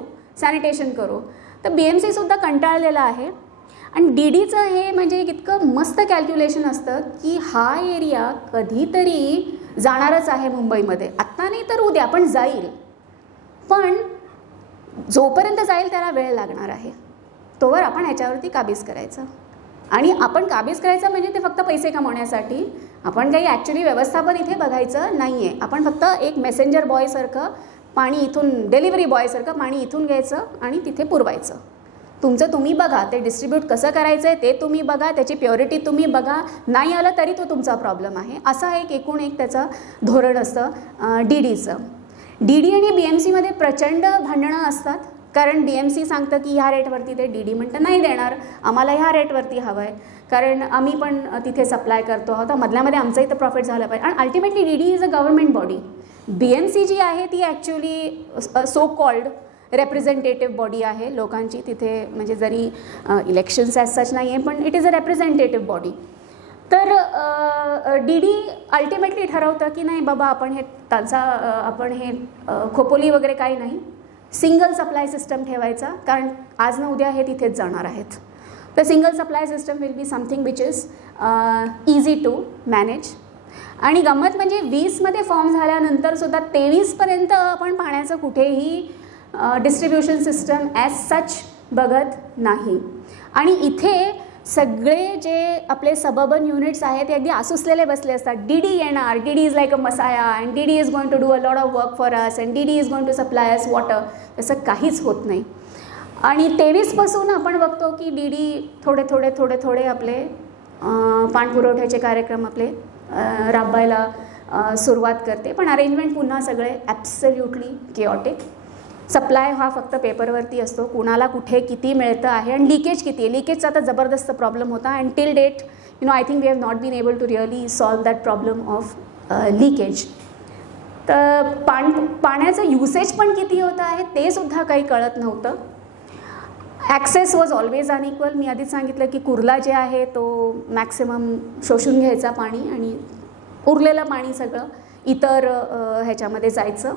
सॅनिटेशन करो. तर BMCसुद्धा कंटाळलेला आहे. आणि DDचं हे म्हणजे इतकं मस्त कॅल्क्युलेशन असतं की हा एरिया कधीतरी जाणारच आहे मुंबईमध्ये. आत्ता नाही तर उद्या पण जाईल, पण जोपर्यंत जाईल त्याला वेळ लागणार आहे. तोवर आपण ह्याच्यावरती काबीज करायचं. आणि आपण काबीज करायचं म्हणजे ते फक्त पैसे कमवण्यासाठी. आपण काही ॲक्च्युली व्यवस्थापन इथे बघायचं नाही आहे. आपण फक्त एक मेसेंजर बॉयसारखं पाणी इथून, डिलिव्हरी बॉयसारखं पाणी इथून घ्यायचं आणि तिथे पुरवायचं. तुमचं तुम्ही बघा, ते डिस्ट्रीब्यूट कसं करायचं आहे ते तुम्ही बघा, त्याची प्युरिटी तुम्ही बघा. नाही आलं तरी तो तुमचा प्रॉब्लेम आहे. असं एकूण एक त्याचं धोरण असतं DDचं. DD आणि BMCमध्ये प्रचंड भांडणं असतात. कारण BMC सांगतं की ह्या रेटवरती ते DD म्हणतं नाही देणार, आम्हाला ह्या रेटवरती हवं आहे कारण आम्ही पण तिथे सप्लाय करतो आहोत, मधल्यामध्ये आमचं इथं प्रॉफिट झालं पाहिजे. आणि ultimately DD is a government body. BMC जी आहे ती actually so called representative body आहे लोकांची. तिथे म्हणजे जरी इलेक्शन्स ॲज सच नाही आहे, पण it is a representative body. तर DD अल्टिमेटली ठरवतं की नाही बाबा आपण हे खोपोली वगैरे काही नाही, सिंगल सप्लाय सिस्टम ठेवायचा, कारण आज ना उद्या हे तिथेच जाणार आहेत. तर single supply system will be something which is easy to manage. आणि गंमत म्हणजे 20मध्ये फॉर्म झाल्यानंतरसुद्धा 23पर्यंत आपण पाण्याचं कुठेही डिस्ट्रीब्युशन सिस्टम ॲज सच बघत नाही. आणि इथे सगळे जे आपले सबअर्बन युनिट्स आहेत ते अगदी आसुसलेले बसले असतात. DD येणार, DD is like a messiah and DD is going to do a lot of work for us and DD is going to supply us water. तसं काहीच होत नाही. आणि 23पासून आपण बघतो की DD थोडे आपले पाणपुरवठ्याचे कार्यक्रम आपले राबवायला सुरुवात करते. पण अरेंजमेंट पुन्हा सगळे ॲब्सल्युटली केऑटिक. सप्लाय हा फक्त पेपरवरती असतो, कुणाला कुठे किती मिळतं आहे आणि लिकेज किती आहे. लिकेजचा आता जबरदस्त प्रॉब्लेम होता and till date I think we have not been able to really solve that problem of leakage. तर पाण्याचं युसेज पण किती होतं आहे ते सुद्धा काही कळत नव्हतं. Access was always unequal. मी आधीच सांगितलं की कुर्ला जे आहे तो मॅक्सिमम शोषून घ्यायचा पाणी आणि उरलेलं पाणी सगळं इतर ह्याच्यामध्ये जायचं.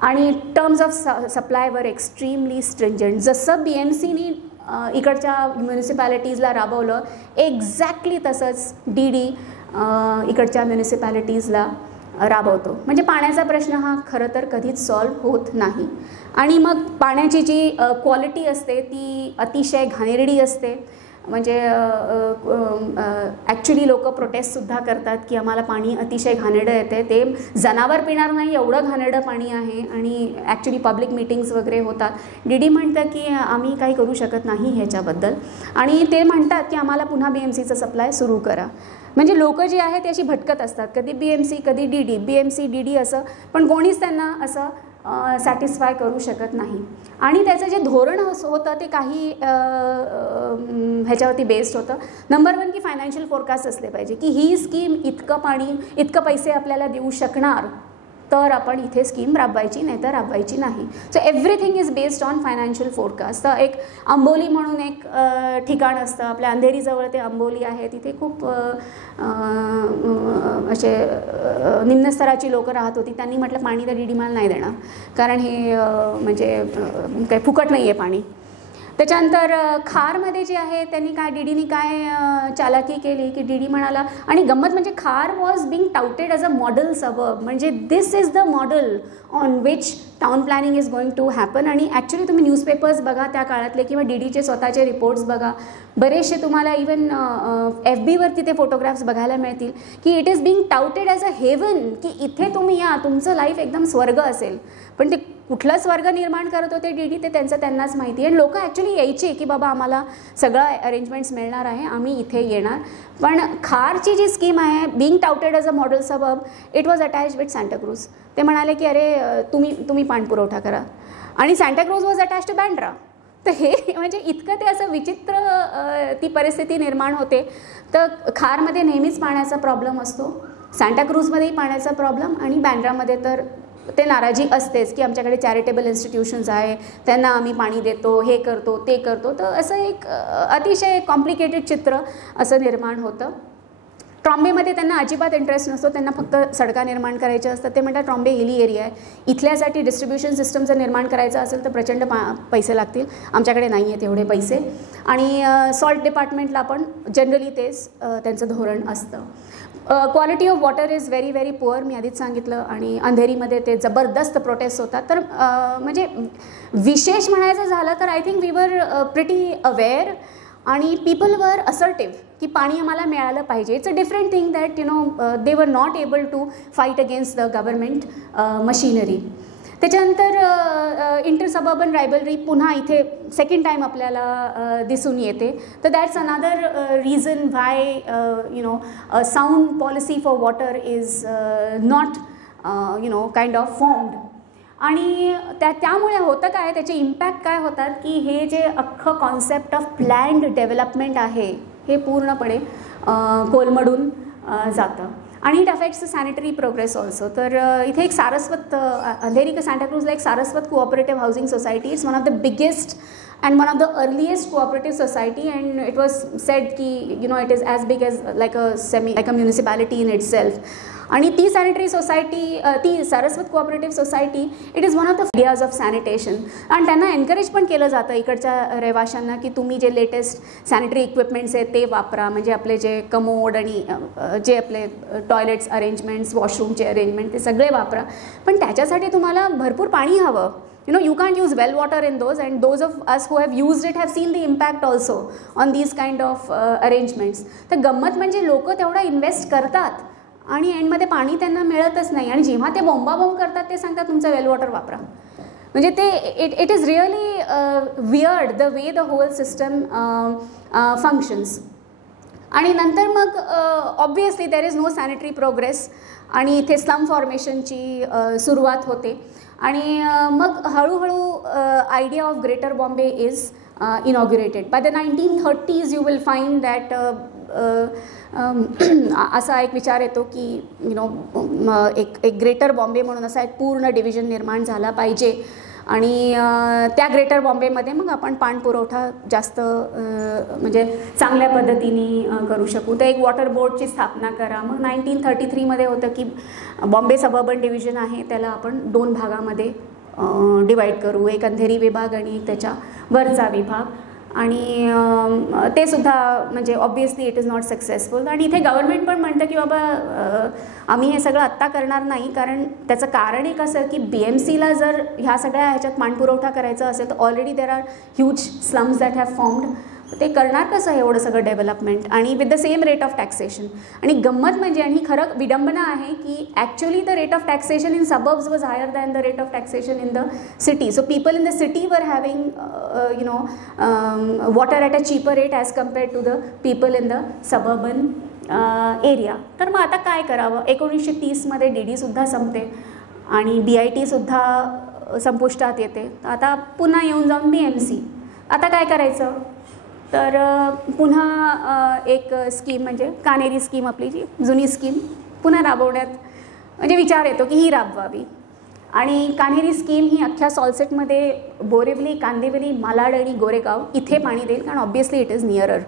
आणि टर्म्स ऑफ सप्लाय वर एक्स्ट्रीमली स्ट्रिंजंट. जसं BMCनी इकडच्या म्युनिसिपॅलिटीजला राबवलं एक्झॅक्टली तसंच DD इकडच्या म्युनिसिपॅलिटीजला राबवतो. म्हणजे पाण्याचा प्रश्न हा खरं तर कधीच सॉल्व्ह होत नाही. आणि मग पाण्याची जी क्वालिटी असते ती अतिशय घाणेरडी असते. म्हणजे ॲक्च्युली लोक प्रोटेस्टसुद्धा करतात की आम्हाला पाणी अतिशय घाणेरडं येते. ते जनावर पिणार नाही एवढं घाणेरडं पाणी आहे. आणि ॲक्च्युली पब्लिक मीटिंग्स वगैरे होतात. DD म्हणतं की आम्ही काही करू शकत नाही ह्याच्याबद्दल. आणि ते म्हणतात की आम्हाला पुन्हा BMCचं सप्लाय सुरू करा. म्हणजे लोक जी आहे ती अशी भटकत असतात, कधी BMC कधी DD, BMC DD असं, पण कोणीच त्यांना असं सॅटिस्फाय करू शकत नाही. आणि त्याचं जे धोरण होतं ते काही ह्याच्यावरती बेस्ड होतं. नंबर 1 की फायनान्शियल फोरकास्ट असले पाहिजे की ही स्कीम इतकं पैसे आपल्याला देऊ शकणार तर आपण इथे स्कीम राबवायची, नाही तर राबवायची नाही. So everything is based on financial forecast. तर एक आंबोली म्हणून एक ठिकाण असतं आपल्या अंधेरीजवळ, ते आंबोली आहे. तिथे खूप असे निम्न स्तराची लोकं राहत होती. त्यांनी म्हटलं पाणी तर DD मला नाही देणार, कारण हे म्हणजे काही फुकट नाही आहे पाणी. त्याच्यानंतर खारमध्ये जे आहे त्यांनी काय DDनी काय चालाकी केली की DD म्हणाला, आणि गंमत म्हणजे Khar was being touted as a model suburb. म्हणजे this is the model on which town planning is going to happen. आणि ॲक्च्युली तुम्ही न्यूजपेपर्स बघा त्या काळातले किंवा DDचे स्वतःचे रिपोर्ट्स बघा, बरेचसे तुम्हाला इवन FBवरती ते फोटोग्राफ्स बघायला मिळतील की it is being touted as a heaven, की इथे तुम्ही या, तुमचं लाईफ एकदम स्वर्ग असेल. पण ते कुठला स्वर्ग निर्माण करत होते DD ते त्यांनाच माहिती आहे. लोक ॲक्च्युली यायचे की बाबा आम्हाला सगळं अरेंजमेंट्स मिळणार आहे, आम्ही इथे येणार. पण खारची जी स्कीम आहे being touted as a model suburb, it was attached with Santacruz. ते म्हणाले की अरे तुम्ही पाणपुरवठा करा, आणि Santacruz was attach to Bandra. तर हे म्हणजे इतकं ते असं विचित्र ती परिस्थिती निर्माण होते. तर खारमध्ये नेहमीच पाण्याचा प्रॉब्लेम असतो, सांताक्रूजमध्येही पाण्याचा प्रॉब्लेम, आणि बँड्रामध्ये तर ते नाराजी असतेच की आमच्याकडे चॅरिटेबल इन्स्टिट्यूशन्स आहे, त्यांना आम्ही पाणी देतो, हे करतो ते करतो. तर असं एक अतिशय कॉम्प्लिकेटेड चित्र असं निर्माण होतं. ट्रॉम्बेमध्ये त्यांना अजिबात इंटरेस्ट नसतो, त्यांना फक्त सडका निर्माण करायच्या असतात. ते म्हणतात ट्रॉम्बे हिली एरिया आहे, इथल्यासाठी डिस्ट्रीब्युशन सिस्टम जर निर्माण करायचं असेल तर प्रचंड पैसे लागतील, आमच्याकडे नाही आहेत तेवढे पैसे. आणि सॉल्ट डिपार्टमेंटला पण जनरली तेच त्यांचं धोरण असतं. Quality of water is very very poor, मी आधीच सांगितलं. आणि अंधेरीमध्ये ते जबरदस्त प्रोटेस्ट होतात. तर म्हणजे विशेष म्हणायचं झालं तर I think we were pretty aware, आणि पीपल वर असर्टिव्ह की पाणी आम्हाला मिळालं पाहिजे. It's a different thing that they were not able to fight against the government machinery. त्याच्यानंतर इंटर सबअर्बन रायबलरी पुन्हा इथे सेकंड टाईम आपल्याला दिसून येते. तर that's another reason why sound policy for water is not kind of formed. आणि त्यामुळे होतं काय, त्याचे इम्पॅक्ट काय होतात की हे जे अख्खं कॉन्सेप्ट ऑफ प्लॅन्ड डेव्हलपमेंट आहे हे पूर्णपणे कोलमडून जातं. आणि it affects the sanitary progress also. तर इथे एक सारस्वत, अंधेरी का सांताक्रूजला एक Saraswat cooperative housing society. It's one of the biggest and one of the earliest cooperative society, and it was said ki it is as big as like a municipality in itself. आणि ती sanitary society, ती Saraswat cooperative society, it is one of the ideas of sanitation. आणि त्यांना encourage पण केलं जातं इकडच्या रहिवाशांना की तुम्ही जे लेटेस्ट सॅनिटरी इक्विपमेंट्स आहेत ते वापरा. म्हणजे आपले जे कमोड आणि जे आपले टॉयलेट्स अरेंजमेंट्स, वॉशरूमचे अरेंजमेंट, ते सगळे वापरा. पण त्याच्यासाठी तुम्हाला भरपूर पाणी हवं. You can't use well water in those, and those of us who have used it have seen the impact also on these kind of arrangements. तर गंमत म्हणजे लोक तेवढा इन्व्हेस्ट करतात आणि एंडमध्ये पाणी त्यांना मिळतच नाही. आणि जेव्हा ते बोंबाबोंब करतात ते सांगतात तुमचं वेल वॉटर वापरा. म्हणजे ते it is really weird the way the whole system functions. आणि नंतर मग obviously there is no sanitary progress, आणि इथे स्लम फॉर्मेशनची सुरुवात होते. आणि मग हळूहळू idea of greater Bombay is inaugurated. By the 1930s you will find that असा एक विचार येतो की एक ग्रेटर बॉम्बे म्हणून असा एक पूर्ण डिव्हिजन निर्माण झाला पाहिजे आणि त्या ग्रेटर बॉम्बेमध्ये मग आपण पाणपुरवठा जास्त म्हणजे चांगल्या पद्धतीने करू शकू. तर एक वॉटर बोर्डची स्थापना करा. मग 1933मध्ये होतं की बॉम्बे सबअर्बन डिव्हिजन आहे त्याला आपण 2 भागामध्ये डिवाईड करू, एक अंधेरी विभाग आणि त्याच्या वरचा विभाग. आणि ते सुद्धा म्हणजे obviously it is not successful. आणि इथे गव्हर्नमेंट पण म्हणतं की बाबा आम्ही हे सगळं आत्ता करणार नाही, कारण त्याचं कारण एक असं की BMCला जर ह्या सगळ्या ह्याच्यात पाणपुरवठा करायचा असेल तर already there are huge slums that have formed. ते करणार कसं एवढं सगळं डेव्हलपमेंट आणि with the same rate of taxation. आणि गंमत म्हणजे आणि ही खरं विडंबना आहे की actually the rate of taxation in suburbs was higher than the rate of taxation in the city. So people in the city were having water at a cheaper rate as compared to the people in the suburban area. तर मग आता काय करावं. 1930मध्ये DD सुद्धा संपते आणि BIT सुद्धा संपुष्टात येते. आता पुन्हा येऊन जाऊन BMC. आता काय करायचं. तर पुन्हा एक स्कीम म्हणजे कान्हेरी स्कीम, आपली जी जुनी स्कीम पुन्हा राबवण्यात म्हणजे विचार येतो की ही राबवावी. आणि कान्हेरी स्कीम ही अख्ख्या सॉल्सेटमध्ये बोरिवली, कांदिवली, मालाड आणि गोरेगाव इथे पाणी देईल, कारण obviously it is nearer.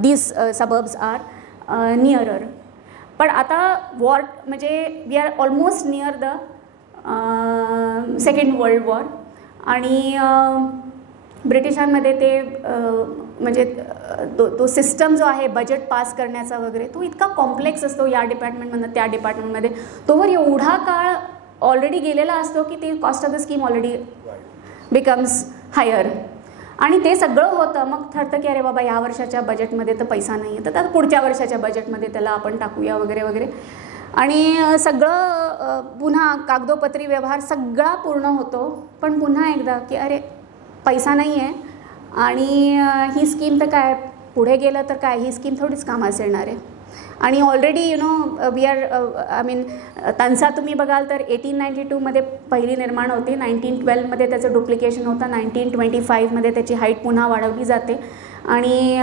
These suburbs are nearer. पण आता वॉर म्हणजे we are almost near the second world war. आणि ब्रिटिशांमध्ये ते म्हणजे तो सिस्टम जो आहे बजेट पास करण्याचा वगैरे तो इतका कॉम्प्लेक्स असतो या डिपार्टमेंटमधनं त्या डिपार्टमेंटमध्ये. तोवर एवढा काळ ऑलरेडी गेलेला असतो की ते cost of the scheme already becomes higher. आणि ते सगळं होतं मग ठरतं की अरे बाबा या वर्षाच्या बजेटमध्ये तर पैसा नाही आहे, तर आता पुढच्या वर्षाच्या बजेटमध्ये त्याला आपण टाकूया वगैरे वगैरे. आणि सगळं पुन्हा कागदोपत्री व्यवहार सगळा पूर्ण होतो. पण पुन्हा एकदा की अरे पैसा नाही आहे आणि ही स्कीम तर काय पुढे गेलं तर काय ही स्कीम थोडीच कामास येणार आहे. आणि already we are I mean Tansa तुम्ही बघाल तर 1892मध्ये पहिली निर्माण होते. 1912मध्ये त्याचं डुप्लिकेशन होतं. 1925मध्ये त्याची हाईट पुन्हा वाढवली जाते. आणि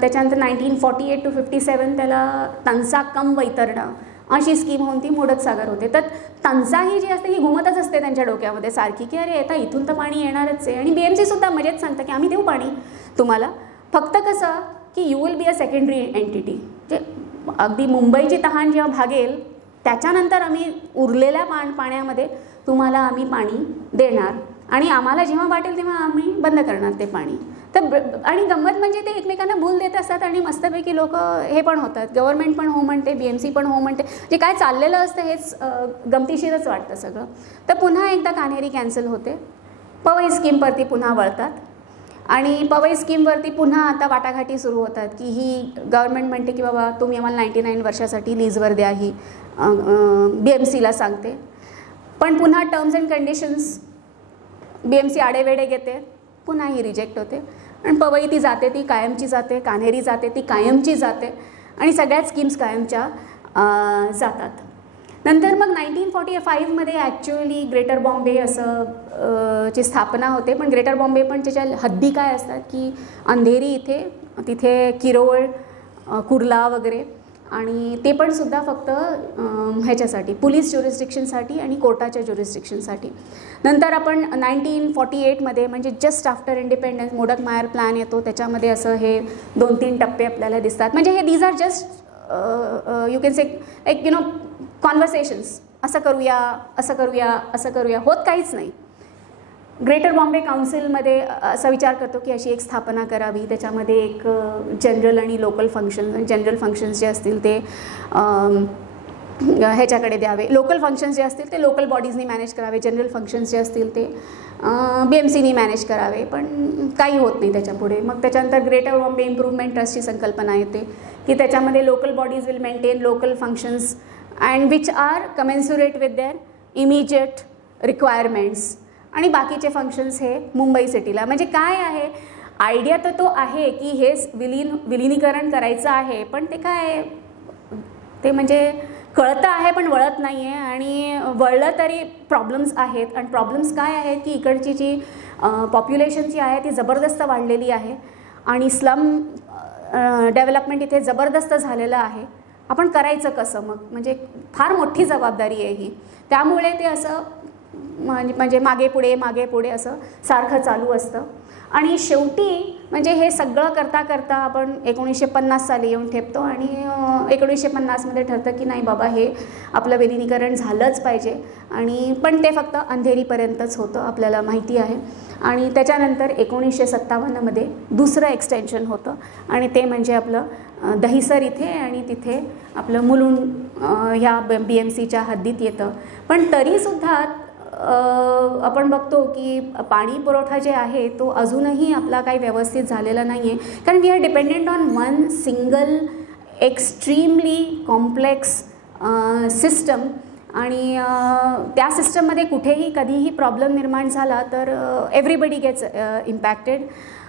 त्याच्यानंतर 1948 to 57 त्याला तनसा कम वैतरणा अशी स्कीम होऊन ती मोडक सागर होते. तर तनसा ही जी असते ही घुमतच असते त्यांच्या डोक्यामध्ये सारखी की अरे आता इथून तर पाणी येणारच आहे. आणि BMCसुद्धा मजेत सांगतं की आम्ही देऊ पाणी तुम्हाला, फक्त कसं की you will be a secondary entity. जे अगदी मुंबईची तहान जेव्हा भागेल त्याच्यानंतर आम्ही उरलेल्या पाण्यामध्ये तुम्हाला आम्ही पाणी देणार आणि आम्हाला जेव्हा वाटेल तेव्हा आम्ही बंद करणार ते पाणी. तर आणि गंमत म्हणजे ते एकमेकांना भूल देत असतात आणि मस्तपैकी लोक हे पण होतात, गव्हर्नमेंट पण हो म्हणते, BMC पण हो म्हणते. जे काय चाललेलं असतं हेच गमतीशीरच वाटतं सगळं. तर पुन्हा एकदा कान्हेरी कॅन्सल होते. पवई स्कीमवरती पुन्हा वळतात आणि पवई स्कीमवरती पुन्हा आता वाटाघाटी सुरू होतात की ही गव्हर्नमेंट म्हणते की बाबा तुम्ही आम्हाला 99 वर्षासाठी लीजवर द्या, ही BMCला सांगते. पण पुन्हा टर्म्स अँड कंडिशन्स BMC आडेवेडे घेते, पुन्हा ही रिजेक्ट होते. आणि पवई ती जाते, ती कायमची जाते. कान्हेरी जाते, ती कायमची जाते. आणि सगळ्याच स्कीम्स कायमच्या जातात. नंतर मग 1945मध्ये ॲक्च्युअली ग्रेटर बॉम्बे असं ची स्थापना होते. पण ग्रेटर बॉम्बे पण त्याच्या हद्दी काय असतात की अंधेरी इथे, तिथे किरोळ, कुर्ला वगैरे. आणि ते पण सुद्धा फक्त ह्याच्यासाठी पोलीस ज्युरिस्डिक्शनसाठी आणि कोर्टाच्या ज्युरिस्डिक्शनसाठी. नंतर आपण 1948मध्ये म्हणजे जस्ट आफ्टर इंडिपेंडन्स मोडक मायर प्लॅन येतो. त्याच्यामध्ये असं हे 2-3 टप्पे आपल्याला दिसतात. म्हणजे हे these are just you can say एक कॉन्व्हर्सेशन्स. असं करूया, असं करूया, असं करूया, होत काहीच नाही. ग्रेटर बॉम्बे काउन्सिलमध्ये असा विचार करतो की अशी एक स्थापना करावी. त्याच्यामध्ये एक जनरल आणि लोकल फंक्शन, जनरल फंक्शन्स जे असतील ते ह्याच्याकडे द्यावे, लोकल फंक्शन्स जे असतील ते लोकल बॉडीजनी मॅनेज करावे, जनरल फंक्शन्स जे असतील ते BMCनी मॅनेज करावे. पण काही होत नाही त्याच्यापुढे. मग त्याच्यानंतर ग्रेटर बॉम्बे इम्प्रूव्हमेंट ट्रस्टची संकल्पना येते की त्याच्यामध्ये local bodies will maintain local functions and which are commensurate with their immediate requirements. आणि बाकीचे फंक्शन्स हे मुंबई सिटीला. म्हणजे काय आहे, आयडिया तर तो आहे की हे विलिनीकरण करायचं आहे, पण ते काय ते म्हणजे कळतं आहे पण वळत नाही आहे. आणि वळलं तरी प्रॉब्लेम्स आहेत. आणि प्रॉब्लेम्स काय आहेत की इकडची जी पॉप्युलेशन जी आहे ती जबरदस्त वाढलेली आहे. आणि स्लम डेव्हलपमेंट इथे जबरदस्त झालेलं आहे. आपण करायचं कसं मग, म्हणजे फार मोठी जबाबदारी आहे ही. त्यामुळे ते असं म्हणजे मागे पुढे असं सारखं चालू असतं. आणि शेवटी म्हणजे हे सगळं करता करता आपण 1950 साली येऊन ठेपतो आणि 1950मध्ये ठरतं की नाही बाबा हे आपलं विलिनीकरण झालंच पाहिजे. आणि पण ते फक्त अंधेरीपर्यंतच होतं, आपल्याला माहिती आहे. आणि त्याच्यानंतर 1957मध्ये दुसरं एक्सटेन्शन होतं आणि ते म्हणजे आपलं दहिसर इथे आणि तिथे आपलं मुलुंड ह्या BMCच्या हद्दीत येतं. पण तरीसुद्धा आपण बघतो की पाणी पुरवठा जे आहे तो अजूनही आपला काही व्यवस्थित झालेला नाही आहे. कारण we are dependent on one single extremely complex system. आणि त्या सिस्टममध्ये कुठेही कधीही प्रॉब्लेम निर्माण झाला तर एव्हरीबडी गेट्स इम्पॅक्टेड.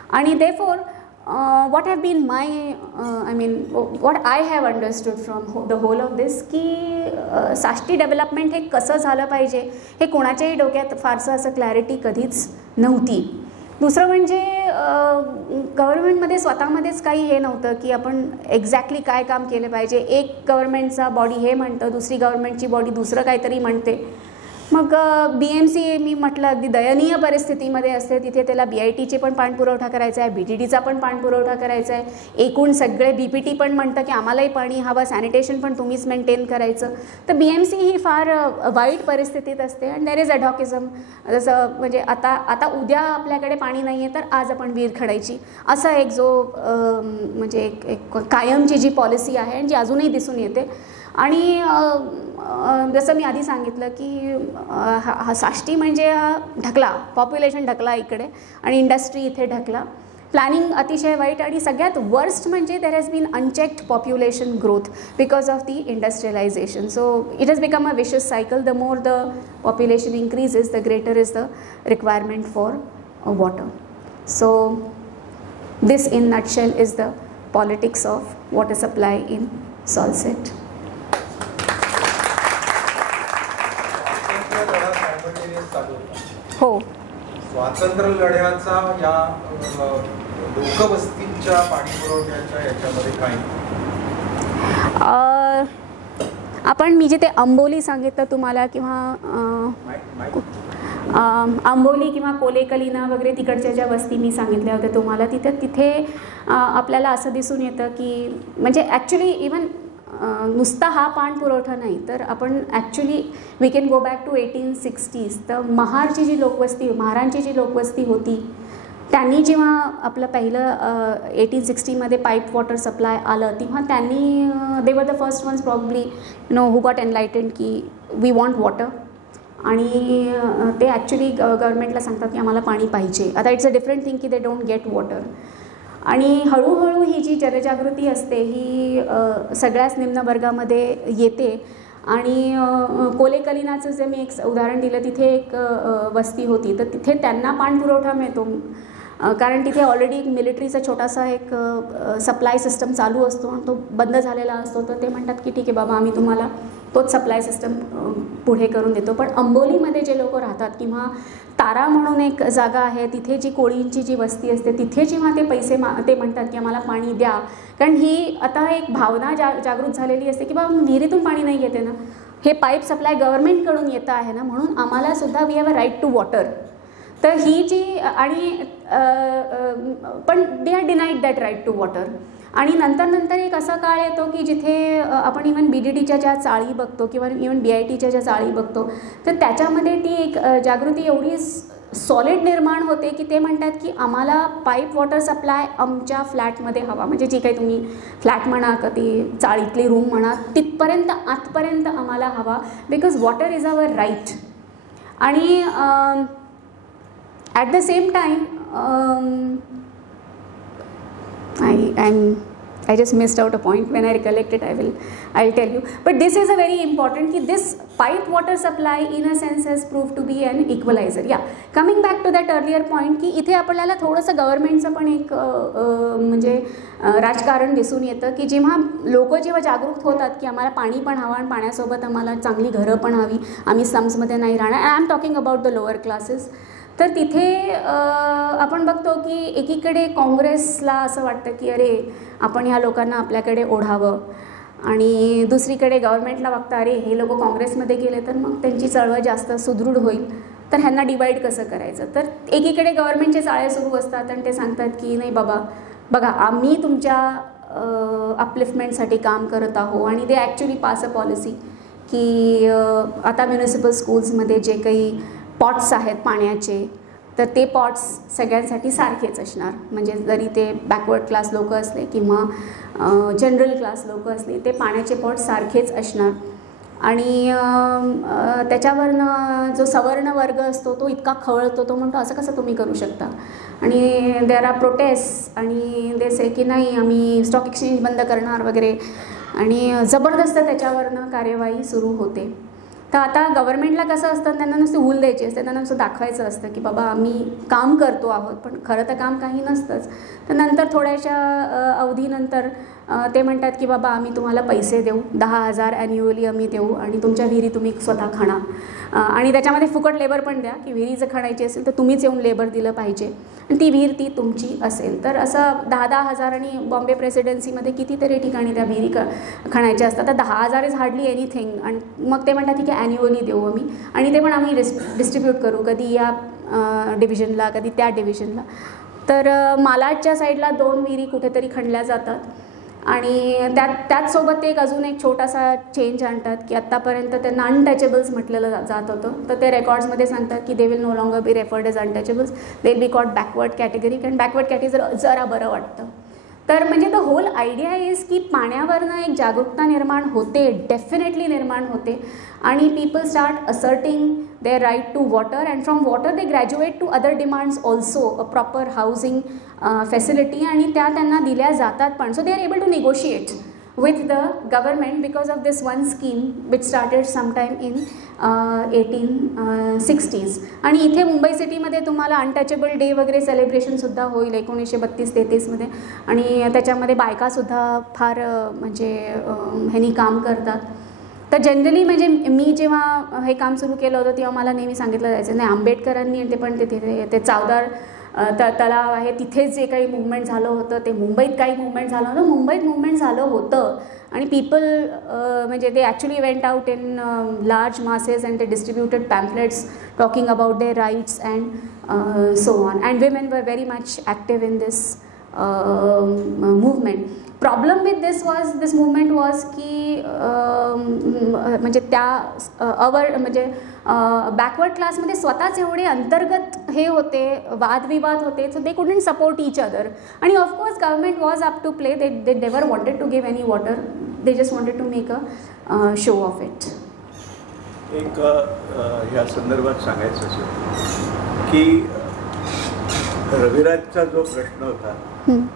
आणि therefore what have been my what I have understood from the whole of this की साष्टी डेव्हलपमेंट हे कसं झालं पाहिजे हे कोणाच्याही डोक्यात फारसं असं क्लॅरिटी कधीच नव्हती. दुसरं म्हणजे गव्हर्नमेंटमध्ये स्वतःमध्येच काही हे नव्हतं की आपण एक्झॅक्टली काय काम केलं पाहिजे. एक गव्हर्नमेंटचा बॉडी हे म्हणतं, दुसरी गव्हर्नमेंटची बॉडी दुसरं काहीतरी म्हणते. मग BMC मी म्हटलं अगदी दयनीय परिस्थितीमध्ये असते. तिथे त्याला BITचे पण पाणपुरवठा करायचा आहे, BTDचा पण पाणपुरवठा करायचा आहे. एकूण सगळे BPT पण म्हणतं की आम्हालाही पाणी हवं, सॅनिटेशन पण तुम्हीच मेंटेन करायचं. तर BMC ही फार वाईट परिस्थितीत असते. And there is adhocism. जसं म्हणजे आता उद्या आपल्याकडे पाणी नाही आहे तर आज आपण विहीर खणायची, असा एक जो म्हणजे एक कायमची जी पॉलिसी आहे आणि जी अजूनही दिसून येते. आणि जसं मी आधी सांगितलं की हा साष्टी म्हणजे ढकला, पॉप्युलेशन ढकला इकडे आणि इंडस्ट्री इथे ढकला. प्लॅनिंग अतिशय वाईट. आणि सगळ्यात वर्स्ट म्हणजे there has been unchecked population growth because of the industrialisation. So it has become a vicious cycle. The more the population increases the greater is the requirement for water. So this in nutshell is the politics of water supply in Salsette. हो, स्वातंत्र्य लढ्याचा या लोकवस्तीच्या पाणी पुरवठ्याच्या याच्यामध्ये काय? आपण मी जिथे अंबोली सांगितलं तुम्हाला किंवा आंबोली किंवा कोलेकलिना वगैरे तिकडच्या ज्या वस्ती मी सांगितल्या होत्या तुम्हाला, तिथे आपल्याला असं दिसून येतं की म्हणजे ॲक्च्युली इवन नुसता हा पाणपुरवठा नाही तर आपण actually we can go back to 1860s. तर महारांची जी लोकवस्ती होती त्यांनी जेव्हा आपलं पहिलं 1860मध्ये पाईप वॉटर सप्लाय आलं तेव्हा त्यांनी they were the first ones probably who got enlightened की वी वॉन्ट वॉटर. आणि ते ॲक्च्युली गव्हर्नमेंटला सांगतात की आम्हाला पाणी पाहिजे. आता इट्स अ डिफरंट थिंग की दे डोंट गेट वॉटर. आणि हळूहळू ही जी जनजागृती असते ही सगळ्याच निम्न वर्गामध्ये येते. आणि कोलेकलिनाचं जे मी एक उदाहरण दिलं तिथे एक वस्ती होती तर तिथे त्यांना पाणपुरवठा मिळतो कारण तिथे ऑलरेडी एक मिलिटरीचा छोटासा एक सप्लाय सिस्टम चालू असतो आणि तो बंद झालेला असतो. तर ते म्हणतात की ठीक आहे बाबा आम्ही तुम्हाला तोच सप्लाय सिस्टम पुढे करून देतो. पण अंबोलीमध्ये जे लोक राहतात किंवा तारा म्हणून एक जागा आहे तिथे जी कोळींची जी वस्ती असते तिथे जेव्हा ते पैसे ते म्हणतात की आम्हाला पाणी द्या. कारण ही आता एक भावना जागृत झालेली असते की बाबा विहिरीतून पाणी नाही येते ना, हे पाईप सप्लाय गव्हर्नमेंटकडून येतं आहे ना, म्हणून आम्हाला सुद्धा we have a right to water. तर ही जी आणि पण they are denied that right to water. आणि नंतर एक असा काळ येतो की जिथे आपण इवन BDDच्या ज्या चाळी बघतो किंवा इवन BITच्या ज्या चाळी बघतो तर त्याच्यामध्ये ती एक जागृती एवढी सॉलिड निर्माण होते की ते म्हणतात की आम्हाला पाईप वॉटर सप्लाय आमच्या फ्लॅटमध्ये हवा. म्हणजे जी काही तुम्ही फ्लॅट म्हणा का ती चाळीतली रूम म्हणा तिथपर्यंत आतपर्यंत आम्हाला हवा because water is our right. आणि at the same time I just missed out a point. When I recollect it, I'll tell you. But this is a very important कि this pipe water supply in a sense has proved to be an equalizer. Yeah. Coming back to that earlier point की इथे आपल्याला थोडंसं गव्हर्नमेंटचं पण एक म्हणजे राजकारण दिसून येतं की जेव्हा जागरूक होतात की आम्हाला पाणी पण हवं आणि पाण्यासोबत आम्हाला चांगली घरं पण हवी, आम्ही स्लम्समध्ये नाही राहणार. I am talking about the lower classes. तर तिथे आपण बघतो की एकीकडे काँग्रेसला असं वाटतं की अरे आपण ह्या लोकांना आपल्याकडे ओढावं, आणि दुसरीकडे गव्हर्नमेंटला बघता अरे हे लोक काँग्रेसमध्ये गेले तर मग त्यांची चळवळ जास्त सुदृढ होईल, तर ह्यांना डिवाईड कसं करायचं. तर एकीकडे गव्हर्नमेंटचे चाळे सुरू असतात आणि ते सांगतात की नाही बाबा बघा आम्ही तुमच्या अपलिफ्टमेंटसाठी काम करत आहो, आणि ते ॲक्च्युली पास अ पॉलिसी की आता म्युनिसिपल स्कूल्समध्ये जे काही पॉट्स आहेत पाण्याचे, तर ते पॉट्स सगळ्यांसाठी सारखेच असणार. म्हणजे जरी ते बॅकवर्ड क्लास लोक असले किंवा जनरल क्लास लोक असले, ते पाण्याचे पॉट सारखेच असणार. आणि त्याच्यावरनं जो सवर्ण वर्ग असतो तो इतका खवळतो, तो म्हणतो असं कसं तुम्ही करू शकता. आणि देर आर प्रोटेस्ट आणि ते से की नाही आम्ही स्टॉक एक्सचेंज बंद करणार वगैरे, आणि जबरदस्त त्याच्यावरनं कार्यवाही सुरू होते. तर आता गव्हर्नमेंटला कसं असतं, त्यांना नुसते हूल द्यायची असते, त्यांना नुसतं दाखवायचं असतं की बाबा आम्ही काम करतो आहोत, पण खरं तर काम काही नसतंच. तर नंतर थोड्याशा अवधीनंतर ते म्हणतात की बाबा आम्ही तुम्हाला पैसे देऊ, 10,000 ॲन्युअली आम्ही देऊ, आणि तुमच्या विहिरी तुम्ही स्वतः खणा, आणि त्याच्यामध्ये फुकट लेबर पण द्या की विहिरी जर खणायची असेल तर तुम्हीच येऊन लेबर दिलं पाहिजे, आणि ती विहीर ती तुमची असेल. तर असं 10,000 आणि बॉम्बे प्रेसिडेन्सीमध्ये कितीतरी ठिकाणी त्या विहिरी खणायच्या असतात. तर 10,000 इज हार्डली एनिथिंग. आणि मग ते म्हणतात ठीक आहे ॲन्युअली देऊ आम्ही, आणि ते पण आम्ही डिस्ट्रीब्यूट करू, कधी या डिव्हिजनला कधी त्या डिव्हिजनला. तर मालाडच्या साईडला 2 विहिरी कुठेतरी खणल्या जातात, आणि त्याचसोबत एक अजून एक छोटासा चेंज आणतात की आत्तापर्यंत त्यांना अनटचेबल्स म्हटलेलं जात होतं, तर ते रेकॉर्ड्समध्ये सांगतात की they will no longer be referred as untouchables, they will be called backward category, कारण बॅकवर्ड कॅटेगरी जरा बरं वाटतं. तर म्हणजे द होल आयडिया इज की पाण्यावरनं एक जागरूकता निर्माण होते, डेफिनेटली निर्माण होते, आणि people start asserting their right to water, and from water they graduate to other demands also, a proper housing facility, आणि त्या त्यांना दिल्या जातात पण. So they are able to negotiate with the government because of this one scheme which started sometime in 1860s. आणि इथे मुंबई सिटीमध्ये तुम्हाला अनटचेबल डे वगैरे सेलिब्रेशनसुद्धा होईल 1932-33मध्ये, आणि त्याच्यामध्ये बायकासुद्धा फार म्हणजे ह्यांनी काम करतात. तर जनरली म्हणजे मी जेव्हा हे काम सुरू केलं होतं तेव्हा मला नेहमी सांगितलं जायचं नाही आंबेडकरांनी ते पण ते चावदार तलाव आहे तिथेच जे काही मुवमेंट झालं होतं ते मुंबईत काही मुवमेंट झालं होतं, मुंबईत मुवमेंट झालं होतं, आणि पीपल म्हणजे they actually went out in large masses and they distributed pamphlets talking about their rights and so on, and women were very much active in this movement. Problem with this movement was की म्हणजे त्या म्हणजे backward क्लासमध्ये स्वतःच एवढे अंतर्गत हे होते, वादविवाद होते, so they couldn't support each other. आणि of course government was up to play, they never wanted to give any water, they just wanted to make a show of it. एक ह्या संदर्भात सांगायचं असेल की रविराजचा जो प्रश्न होता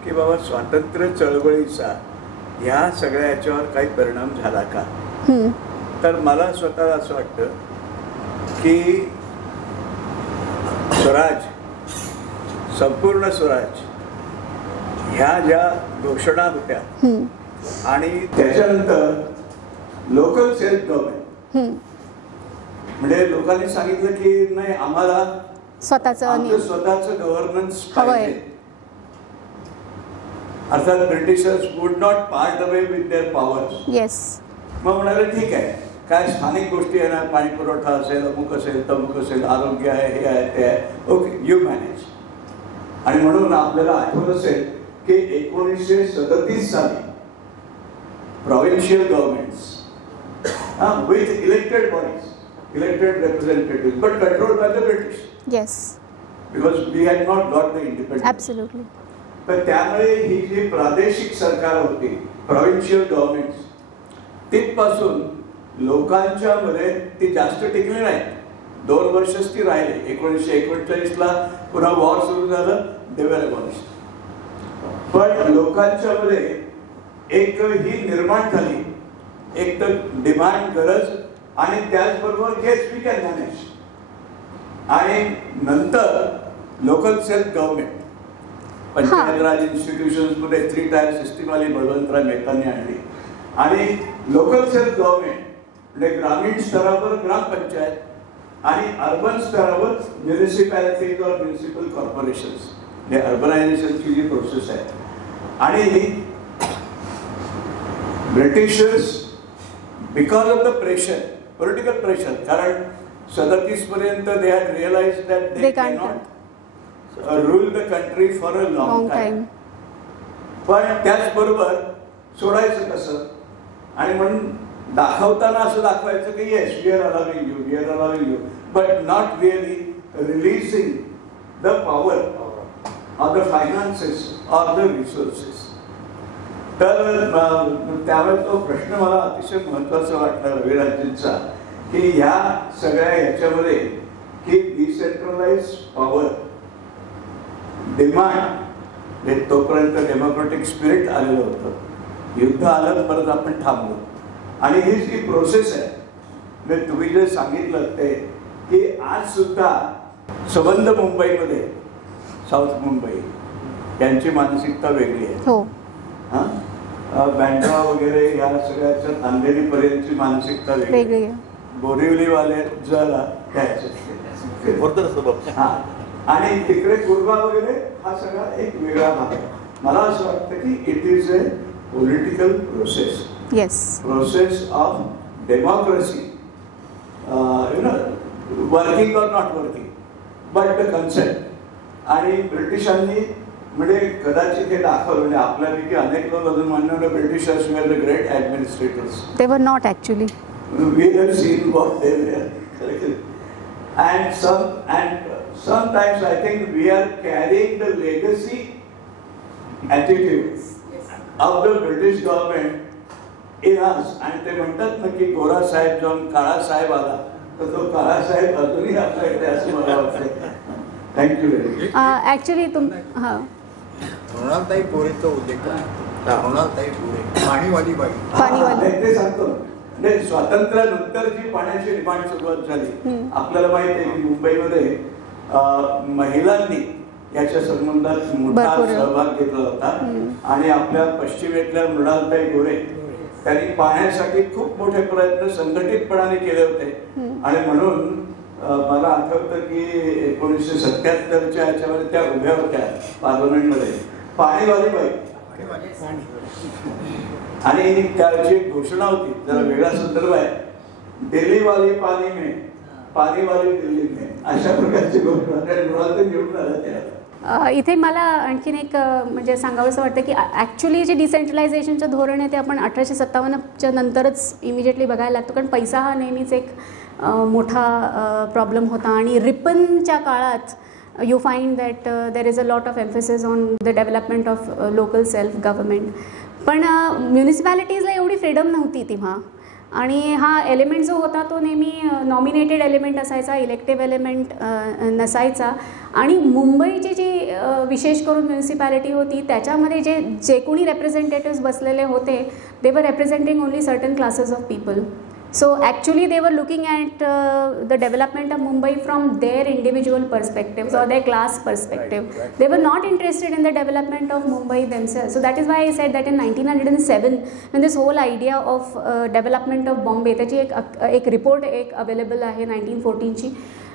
की बाबा स्वातंत्र्य चळवळीचा ह्या सगळ्या याच्यावर काही परिणाम झाला का, तर मला स्वतःला असं वाटतं की स्वराज, संपूर्ण स्वराज ह्या ज्या घोषणा होत्या आणि त्याच्यानंतर लोकल सेल्फ गव्हर्नमेंट, म्हणजे लोकांनी सांगितलं की नाही आम्हाला स्वतःचं गव्हर्नन्स पाहिजे, अर्थात Britishers would not part away with their powers. Yes. मग म्हणाले ठीक आहे, काय स्थानिक गोष्टी आहे ना, पाणी पुरवठा असेल, अमुक असेल, तमुक असेल, आरोग्य आहे, हे आहे, ते आहे, ओके यू मॅनेज. आणि म्हणून आपल्याला आठवत असेल की 1937 साली provincial governments with elected bodies, elected representatives, but controlled by the British. Yes. Because we had not got the independence. Absolutely. पण त्यामुळे ही जी प्रादेशिक सरकार होती, provincial governments, तिथपासून लोकांच्या मध्ये ती जास्त टिकली नाही. 2 वर्षच ती राहिली. 1939ला पुन्हा वॉर सुरू झालं, they were abolished. पण लोकांच्या मध्ये एक ही निर्माण झाली, एक तर डिमांड, गरज, आणि त्याचबरोबर येस वी कॅन मॅनेज. आणि नंतर लोकल सेल्फ गव्हर्नमेंट, पंचायत राज इन्स्टिट्यूशन्समध्ये 3 टायर सिस्टीम आली, बळवंतराव मेहतांनी आणली. आणि लोकल सेल्फ गव्हर्नमेंट म्हणजे ग्रामीण स्तरावर ग्रामपंचायत, आणि अर्बन स्तरावर म्युनिसिपॅलिटीज और म्युनिसिपल कॉर्पोरेशन्स हे अर्बनायझेशनची जी प्रोसेस आहे. आणि Britishers because of the pressure, political pressure, कारण 37 पर्यंत they had realise that they can not rule the country for a long time. पण त्याचबरोबर सोडायचं कसं, आणि म्हणून दाखवताना असं दाखवायचं की yes we are allowing you, we are allowing you, but not really releasing the power of the finances or the resources. तर त्यावेळेस तो प्रश्न मला अतिशय महत्त्वाचा वाटला रविराजजींचा, की ह्या सगळ्या ह्याच्यामध्ये की डिसेंट्रलाइज पॉवर डिमांड, तोपर्यंत डेमोक्रेटिक स्पिरिट आलेलं होतं, युद्ध आलं परत आपण थांबलो. आणि ही जी प्रोसेस आहे, म्हणजे तुम्ही जे सांगितलं ते की आज सुद्धा संबंध मुंबईमध्ये, साऊथ मुंबई यांची मानसिकता वेगळी आहे. हो. बँड्रा वगैरे ह्या सगळ्याच्या नांदेडीपर्यंतची मानसिकता वेगळी आहे. बोरिवलीवाले जरा आणि तिकडे कुर्बा वगैरे हा सगळा एक वेगळा भाग आहे. मला असं वाटतं की it is a political process, process of democracy, you know, working or not working, but the concept. आणि ब्रिटिशांनी म्हणजे कदाचित हे दाखवलं, म्हणजे आपल्यापैकी अनेक लोक अजून म्हणणार Britishers were the great ॲडमिनिस्ट्रेटर्स. They were not actually. We have seen what they were, and sometimes I think we are carrying the legacy attitude of the British government in us. And ते म्हणतात ना की गोरा साहेब जाऊन काळा साहेब आला, तर तो काळा साहेब अजूनही आपल्याकडे असं मला वाटतं. Thank you very much. ॲक्च्युली हां, मृणालताई गोरेचा उल्लेख आहे. मृणालताई गोरे पाणीवाली पाणीवाली ते सांगतो. म्हणजे स्वातंत्र्यानंतर जी पाण्याची डिमांड सुरुवात झाली, आपल्याला माहिती आहे की मुंबईमध्ये महिलांनी याच्या संबंधात मोठा सहभाग घेतला होता. आणि आपल्या पश्चिमेतल्या मृणालताई गोरे त्यांनी पाण्यासाठी खूप मोठे प्रयत्न संघटितपणाने केले होते. आणि म्हणून मला आठवतं की 1977च्या याच्यामध्ये त्या उभ्या होत्या पार्लमेंटमध्ये, पाणीवाली बाई. आणि त्याची घोषणा होती, जरा वेगळा संदर्भ आहे, दिल्ली वाली पाणी में, पाणी वाली दिल्ली में, अशा प्रकारची घोषणा घेऊन आल्या. इथे मला आणखीन एक म्हणजे सांगावंसं वाटतं की ॲक्च्युली जे डिसेंट्रलायझेशनचं धोरण आहे ते आपण 1857च्या नंतरच इमिजिएटली बघायला लागतो, कारण पैसा हा नेहमीच एक मोठा प्रॉब्लेम होता. आणि रिपनच्या काळात you find that there is a lot of emphasis on the development of local self government. पण म्युनिसिपॅलिटीजला एवढी फ्रीडम नव्हती तेव्हा. आणि हा एलिमेंट जो होता तो नेहमी नॉमिनेटेड एलिमेंट असायचा, इलेक्टिव्ह एलिमेंट नसायचा. आणि मुंबईची जी विशेष करून म्युनिसिपॅलिटी होती त्याच्यामध्ये जे कोणी रेप्रेझेंटेटिव्स बसलेले होते, they were representing only certain classes of people. So actually they were looking at the development of Mumbai from their individual perspectives or their class perspective. They were not interested in the development of Mumbai themselves. So that is why I said that in 1907 when this whole idea of development of Bombay, त्याची एक report एक available आहे 1914 ची,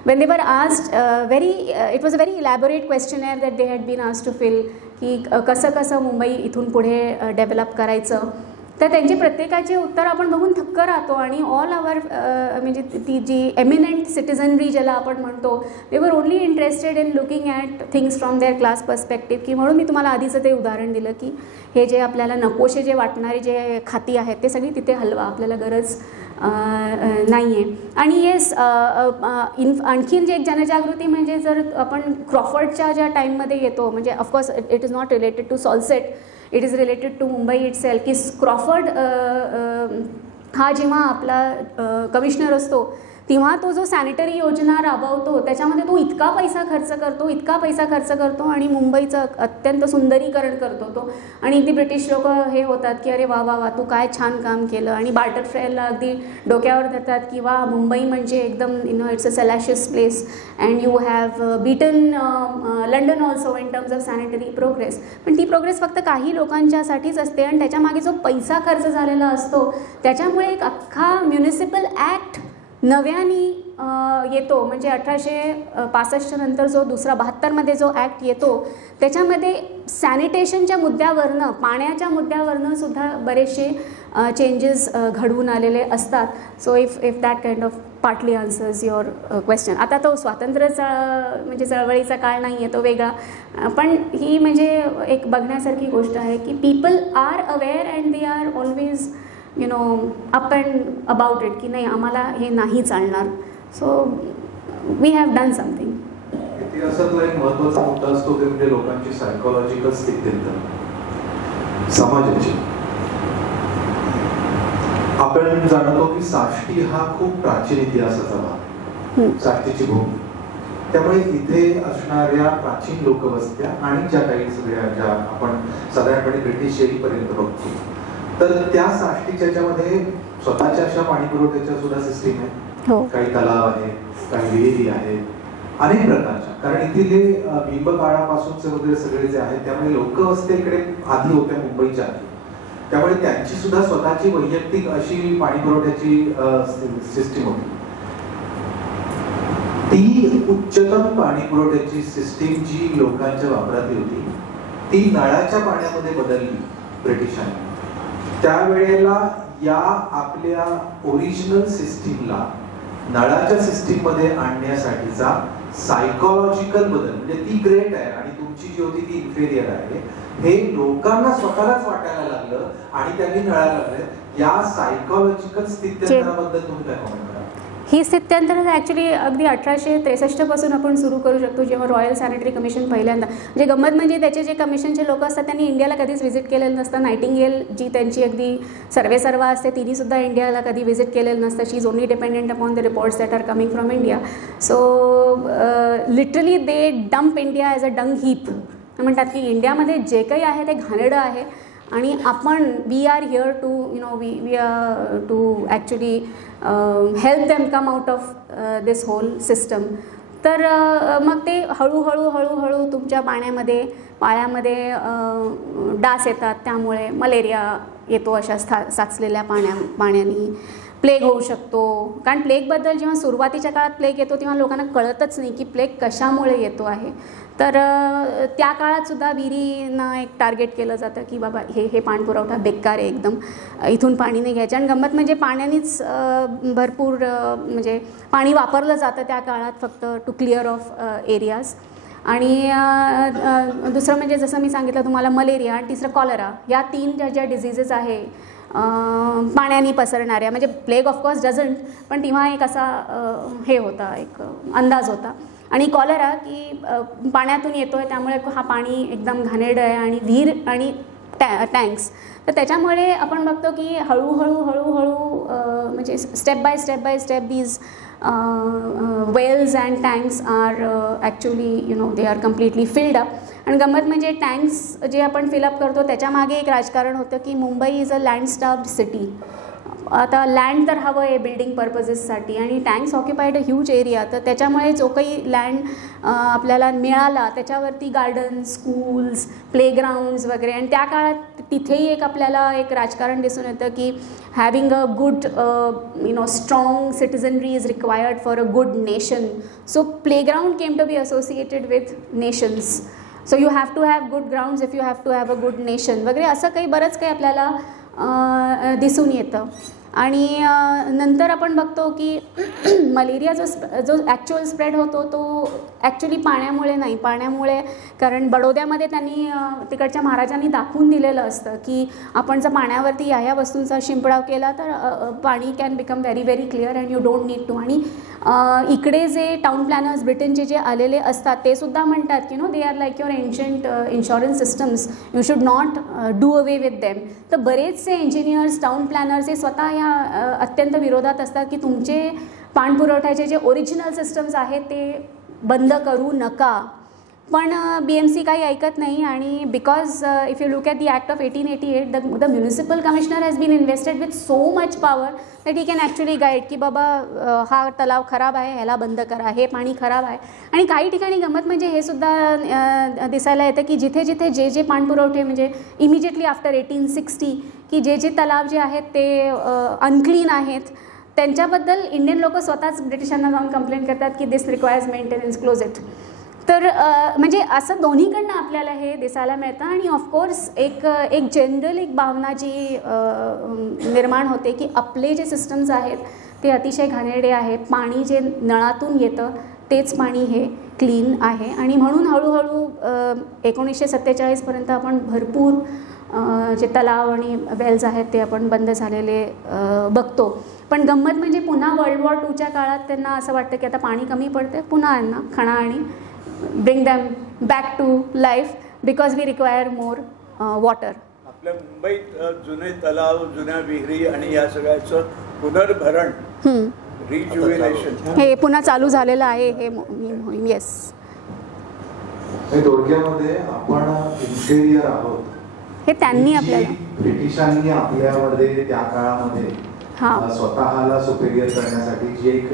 when they were asked it was a very elaborate questionnaire that they had been asked to fill की कसं मुंबई इथून पुढे develop करायचं. तर त्यांची प्रत्येकाची उत्तर आपण बघून थक्क राहतो. आणि ऑल आवर म्हणजे ती जी एमिनंट सिटिझनरी ज्याला आपण म्हणतो, they were only interested in looking at things from their class perspective. की म्हणून मी तुम्हाला आधीचं ते उदाहरण दिलं की हे जे आपल्याला नकोशे जे वाटणारे जे खाती आहेत ते सगळी तिथे हलवा, आपल्याला गरज नाही आहे. आणि येस आणखीन जे एक जनजागृती म्हणजे जर आपण क्रॉफर्डच्या ज्या टाईममध्ये येतो, म्हणजे of course it is not related to Salsette, it is related to Mumbai itself. की क्रॉफर्ड हा जेव्हा आपला कमिशनर असतो तेव्हा तो जो सॅनिटरी योजना राबवतो त्याच्यामध्ये तो इतका पैसा खर्च करतो आणि मुंबईचं अत्यंत सुंदरीकरण करतो तो. आणि ती ब्रिटिश लोक हे होतात की अरे वा वा वा तू काय छान काम केलं. आणि बार्टर फेअरला अगदी डोक्यावर धरतात की वा मुंबई म्हणजे एकदम it's a salacious place and you have beaten London also in terms of sanitary progress. पण ती प्रोग्रेस फक्त काही लोकांच्यासाठीच असते आणि त्याच्यामागे जो पैसा खर्च झालेला असतो त्याच्यामुळे एक अख्खा म्युनिसिपल ॲक्ट नव्याने येतो, म्हणजे 1865 नंतर जो दुसरा 72मध्ये जो ॲक्ट येतो त्याच्यामध्ये सॅनिटेशनच्या मुद्द्यावरनं, पाण्याच्या मुद्द्यावरनं सुद्धा बरेचसे चेंजेस घडवून आलेले असतात. So if that kind of partly answers your question. आता तो स्वातंत्र्य म्हणजे चळवळीचा काळ नाही आहे, तो वेगळा, पण ही म्हणजे एक बघण्यासारखी गोष्ट आहे की people are aware and they are always up and about it, की नाही आम्हाला हे नाही चालणार. So we have done something. इतिहासातला एक महत्त्वाचा मुद्दा असतो ते म्हणजे लोकांची सायकोलॉजिकल स्थित्यंतर, समाजाची. आपण जाणतो की साष्टी हा खूप प्राचीन इतिहासाचा भाग, साष्टीची भूमी. त्यामुळे इथे असणाऱ्या प्राचीन लोकवस्त्या आणि ज्या काही सगळ्या ज्या आपण साधारणपणे ब्रिटिश येईपर्यंत बघतो, तर त्या साष्टीच्या ह्याच्यामध्ये स्वतःच्या अशा पाणी पुरवठ्याच्या सुद्धा सिस्टीम आहे. काही तलाव आहेत, काही विहिरी आहेत, अनेक प्रकारच्या. कारण इथले बिंबकाळापासूनचे वगैरे सगळे जे आहेत त्यामुळे लोकवस्त्या इकडे आधी होत्या, मुंबईच्या आधी. त्यामुळे त्यांची सुद्धा स्वतःची वैयक्तिक अशी पाणी पुरवठ्याची सिस्टीम होती. ती उच्चतम पाणी पुरवठ्याची सिस्टीम जी लोकांच्या वापरात होती ती नळाच्या पाण्यामध्ये बदलली ब्रिटिशांनी. त्यावेळेला या आपल्या ओरिजिनल सिस्टीमला नळाच्या सिस्टीम मध्ये आणण्यासाठीचा सायकोलॉजिकल बदल, म्हणजे ती ग्रेट आहे आणि तुमची जी होती ती इन्फेरियर आहे, हे लोकांना स्वतःलाच वाटायला लागलं आणि त्यांनी नळाला लागले. या सायकोलॉजिकल स्थित्यंतराबद्दल तुम्ही काय कमेंट करा? ही स्थित्यंतर ॲक्च्युली अगदी 1863 पासून आपण सुरू करू शकतो, जेव्हा रॉयल सॅनिटरी कमिशन पहिल्यांदा. म्हणजे गंमत म्हणजे त्याचे जे कमिशनचे लोक असतात त्यांनी इंडियाला कधीच व्हिजिट केलेलं नसतं. नायटिंगेल जी त्यांची अगदी सर्वेसर्वा असते तिनेसुद्धा इंडियाला कधी व्हिजिट केलेलं नसतं. She is only dependent upon the reports that are coming from India. So literally they dump India as a dung heap. म्हणतात की इंडियामध्ये जे काही आहे ते घाणेरडं आहे आणि आपण we are here to we are to actually help them come out of this whole system. तर मग ते हळूहळू तुमच्या पाण्यामध्ये डास येतात, त्यामुळे मलेरिया येतो अशा साचलेल्या पाण्याने. प्लेग होऊ शकतो, कारण प्लेगबद्दल जेव्हा सुरुवातीच्या काळात प्लेग येतो तेव्हा लोकांना कळतच नाही की प्लेग कशामुळे येतो आहे. तर त्या काळातसुद्धा विहिरींना एक टार्गेट केलं जातं की बाबा हे पाणपुरवठा बेकार आहे एकदम, इथून पाणी नाही घ्यायचं. आणि गंमत म्हणजे पाण्यानेच भरपूर म्हणजे पाणी वापरलं जातं त्या काळात फक्त टू क्लिअर ऑफ एरियाज. आणि दुसरं म्हणजे जसं मी सांगितलं तुम्हाला मलेरिया आणि तिसरं कॉलरा, या 3 ज्या डिझीजेस आहे पाण्याने पसरणाऱ्या. म्हणजे प्लेग ऑफकोर्स डझंट, पण तेव्हा एक असा हे होता, एक अंदाज होता. आणि कॉलरा की पाण्यातून येतो आहे त्यामुळे हा पाणी एकदम घाणेरडं आहे आणि विहीर आणि टँक्स. तर त्याच्यामुळे आपण बघतो की हळूहळू म्हणजे step by step these wells and tanks are actually they are completely filled up. आणि गंमत म्हणजे टँक्स जे आपण फिलअप करतो त्याच्यामागे एक राजकारण होतं की Mumbai is a land starved city. आता लँड तर हवं आहे बिल्डिंग पर्पजेससाठी आणि tanks occupied a huge area. तर त्याच्यामुळे जो काही लँड आपल्याला मिळाला त्याच्यावरती गार्डन, स्कूल्स, प्लेग्राऊंड्स वगैरे. आणि त्या काळात तिथेही एक आपल्याला एक राजकारण दिसून येतं की having a good strong citizenry is required for a good nation. So playground came to be associated with nations. So you have to have good grounds if you have to have a good nation वगैरे, असं काही बरंच काही आपल्याला दिसून येतं. आणि नंतर आपण बघतो की मलेरिया जो ॲक्च्युअल स्प्रेड होतो तो ॲक्च्युली पाण्यामुळे नाही, पाण्यामुळे. कारण बडोद्यामध्ये त्यांनी तिकडच्या महाराजांनी दाखवून दिलेलं असतं की आपण जर पाण्यावरती ह्या वस्तूंचा शिंपडाव केला तर पाणी can become very very clear and you don't need to. आणि इकडे जे टाउन प्लॅनर्स ब्रिटनचे जे आलेले असतात ते सुद्धा म्हणतात की they are like your ancient insurance systems, you should not do away with them. तर बरेचसे इंजिनियर्स, टाउन प्लॅनर्स हे स्वतः या अत्यंत विरोधात असतात की तुमचे पाणपुरवठ्याचे जे ओरिजिनल सिस्टम्स आहेत ते बंद करू नका. पण BMC काही ऐकत नाही. आणि because if you look at the act of 1888 the municipal commissioner has been invested with so much power that he can actually guide की बाबा हा तलाव खराब आहे, ह्याला बंद करा, हे पाणी खराब आहे. आणि काही ठिकाणी गंमत म्हणजे हे सुद्धा दिसायला येतं की जिथे जिथे जे पाणपुरवठे म्हणजे इमिजिएटली आफ्टर 1860 की जे तलाव जे आहेत ते अनक्लीन आहेत त्यांच्याबद्दल इंडियन लोक स्वतःच ब्रिटिशांना जाऊन कंप्लेंट करतात की दिस रिक्वायर्स मेंटेनन्स, क्लोज इट. तर म्हणजे असं दोन्हीकडनं आपल्याला हे दिसायला मिळतं. आणि ऑफकोर्स एक जनरल एक भावना जी निर्माण होते की आपले जे सिस्टम्स आहेत ते अतिशय घाणेरडे आहे. पाणी जे नळातून येतं तेच पाणी हे क्लीन आहे. आणि म्हणून हळूहळू 1947पर्यंत आपण भरपूर जे तलाव आणि वेल्स आहेत ते आपण बंद झालेले बघतो. पण गंमत म्हणजे पुन्हा वर्ल्ड वॉर 2च्या काळात त्यांना असं वाटतं की आता पाणी कमी पडतं, पुन्हा यांना खणा आणि bring them back to life because we require more water. आपल्या मुंबईत जुने तलाव, जुन्या विहिरी आणि या सगळ्याचं पुनर्भरण, रिज्युव्हिनेशन हे पुन्हा चालू झालेलं आहे हे मोहीम. येस, थोडक्यामध्ये आपण इन्फेरियर आहोत हे त्यांनी आपल्याला, ब्रिटिशांनी आपल्यामध्ये त्या काळामध्ये स्वतःला सुपेरियर करण्यासाठी जी एक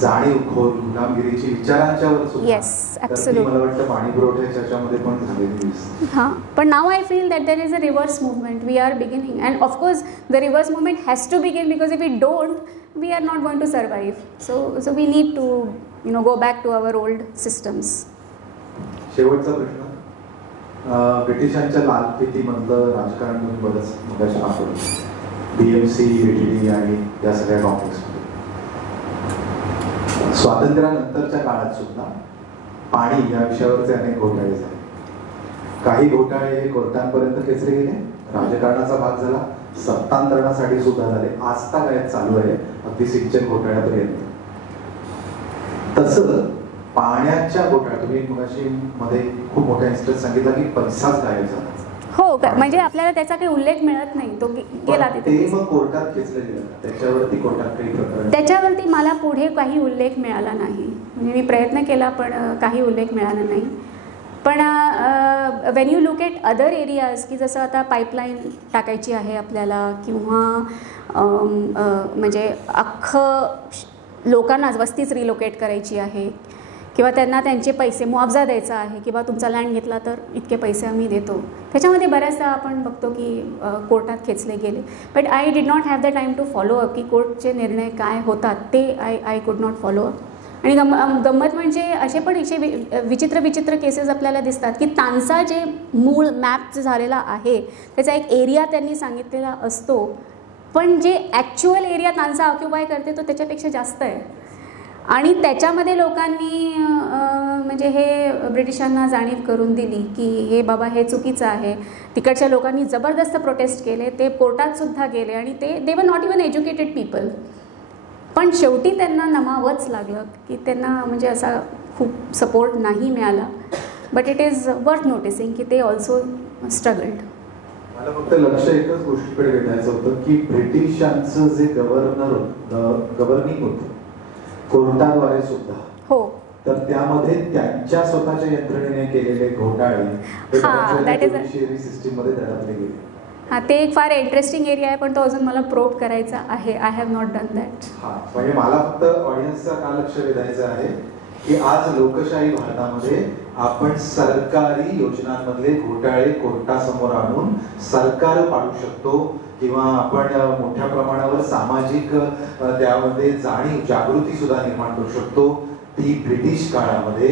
जाणीवखोर गुलामगिरीची विचारांच्यावर सुद्धा मला वाटतं पाणी पुरवठ्याच्यामध्ये पण झालेली दिसते. हां, पण now I feel that there is a reverse movement we are beginning. And of course the reverse movement has to begin because if we don't we are not going to survive. So we need to go back to our old systems. शेवटचा प्रश्न, ब्रिटिशांच्या लालफितीमधलं राजकारण तुम्ही बरंच मगाशी दाखवलं, BMC, BTD आणि या सगळ्या कॉम्प्लेक्समध्ये. स्वातंत्र्यानंतरच्या काळात सुद्धा पाणी या विषयावरचे अनेक घोटाळे झाले. काही घोटाळे हे कोर्टांपर्यंत खेचले गेले, राजकारणाचा भाग झाला, सत्तांतरणासाठी सुद्धा झाले, आजतागायत चालू आहे अगदी सिंचन घोटाळ्यापर्यंत. तसं पाण्याच्या घोटाळ्यात तुम्ही मगाशी मध्ये खूप मोठा इन्स्टन्स सांगितला की पैसाच गायब झाला. हो, म्हणजे आपल्याला त्याचा काही उल्लेख मिळत नाही, तो गेला तिथे. मग कोर्टात खेचले गेलं, त्याच्यावरती कोर्टात काही प्रकरण, त्याच्यावरती मला पुढे काही उल्लेख मिळाला नाही. म्हणजे मी प्रयत्न केला पण काही उल्लेख मिळाला नाही. पण Wien you look at other areas की जसं आता पाईपलाईन टाकायची आहे आपल्याला किंवा म्हणजे अख्खं लोकांनाच वस्तीच रिलोकेट करायची आहे किंवा त्यांना त्यांचे पैसे मुआवजा द्यायचा आहे किंवा तुमचा लँड घेतला तर इतके पैसे आम्ही देतो, त्याच्यामध्ये बऱ्याचदा आपण बघतो की कोर्टात खेचले गेले. But I did not have the time to follow up की कोर्टचे निर्णय काय होतात ते I could not follow up. आणि गंमत म्हणजे असे पण विचित्र केसेस आपल्याला दिसतात की तानसा जे मूळ मॅप झालेला आहे त्याचा एक एरिया त्यांनी सांगितलेला असतो, पण जे ॲक्च्युअल एरिया तानसा ऑक्युपाय करते तो त्याच्यापेक्षा जास्त आहे. आणि त्याच्यामध्ये लोकांनी म्हणजे हे ब्रिटिशांना जाणीव करून दिली की हे बाबा हे चुकीचं आहे. तिकडच्या लोकांनी जबरदस्त प्रोटेस्ट केले, ते कोर्टातसुद्धा गेले आणि दे were not even educated people. पण शेवटी त्यांना नमावंच लागलं की त्यांना म्हणजे असा खूप सपोर्ट नाही मिळाला. But it is worth noticing की ते ऑल्सो स्ट्रगल्ड. मला फक्त लक्ष एकच गोष्टीकडे भेटायचं होतं की ब्रिटिशांचं जे गव्हर्निंग होतं कोर्टाद्वारे सुद्धा, हो, तर त्यामध्ये त्यांच्या स्वतःच्या यंत्रणेने केलेले घोटाळे सिस्टीम मध्ये धडकले गेले. हां, ते एक फार इंटरेस्टिंग एरिया आहे पण तो अजून मला प्रोब करायचा आहे. I have not done that. हां, म्हणजे मला फक्त ऑडियन्सचा का लक्ष वेधायचं आहे की आज लोकशाही भारतामध्ये आपण सरकारी योजनांमधले घोटाळे कोर्टासमोर आणून सरकार पाडू शकतो किंवा आपण मोठ्या प्रमाणावर सामाजिक त्यामध्ये जागृती सुद्धा निर्माण करू शकतो. ती ब्रिटिश काळामध्ये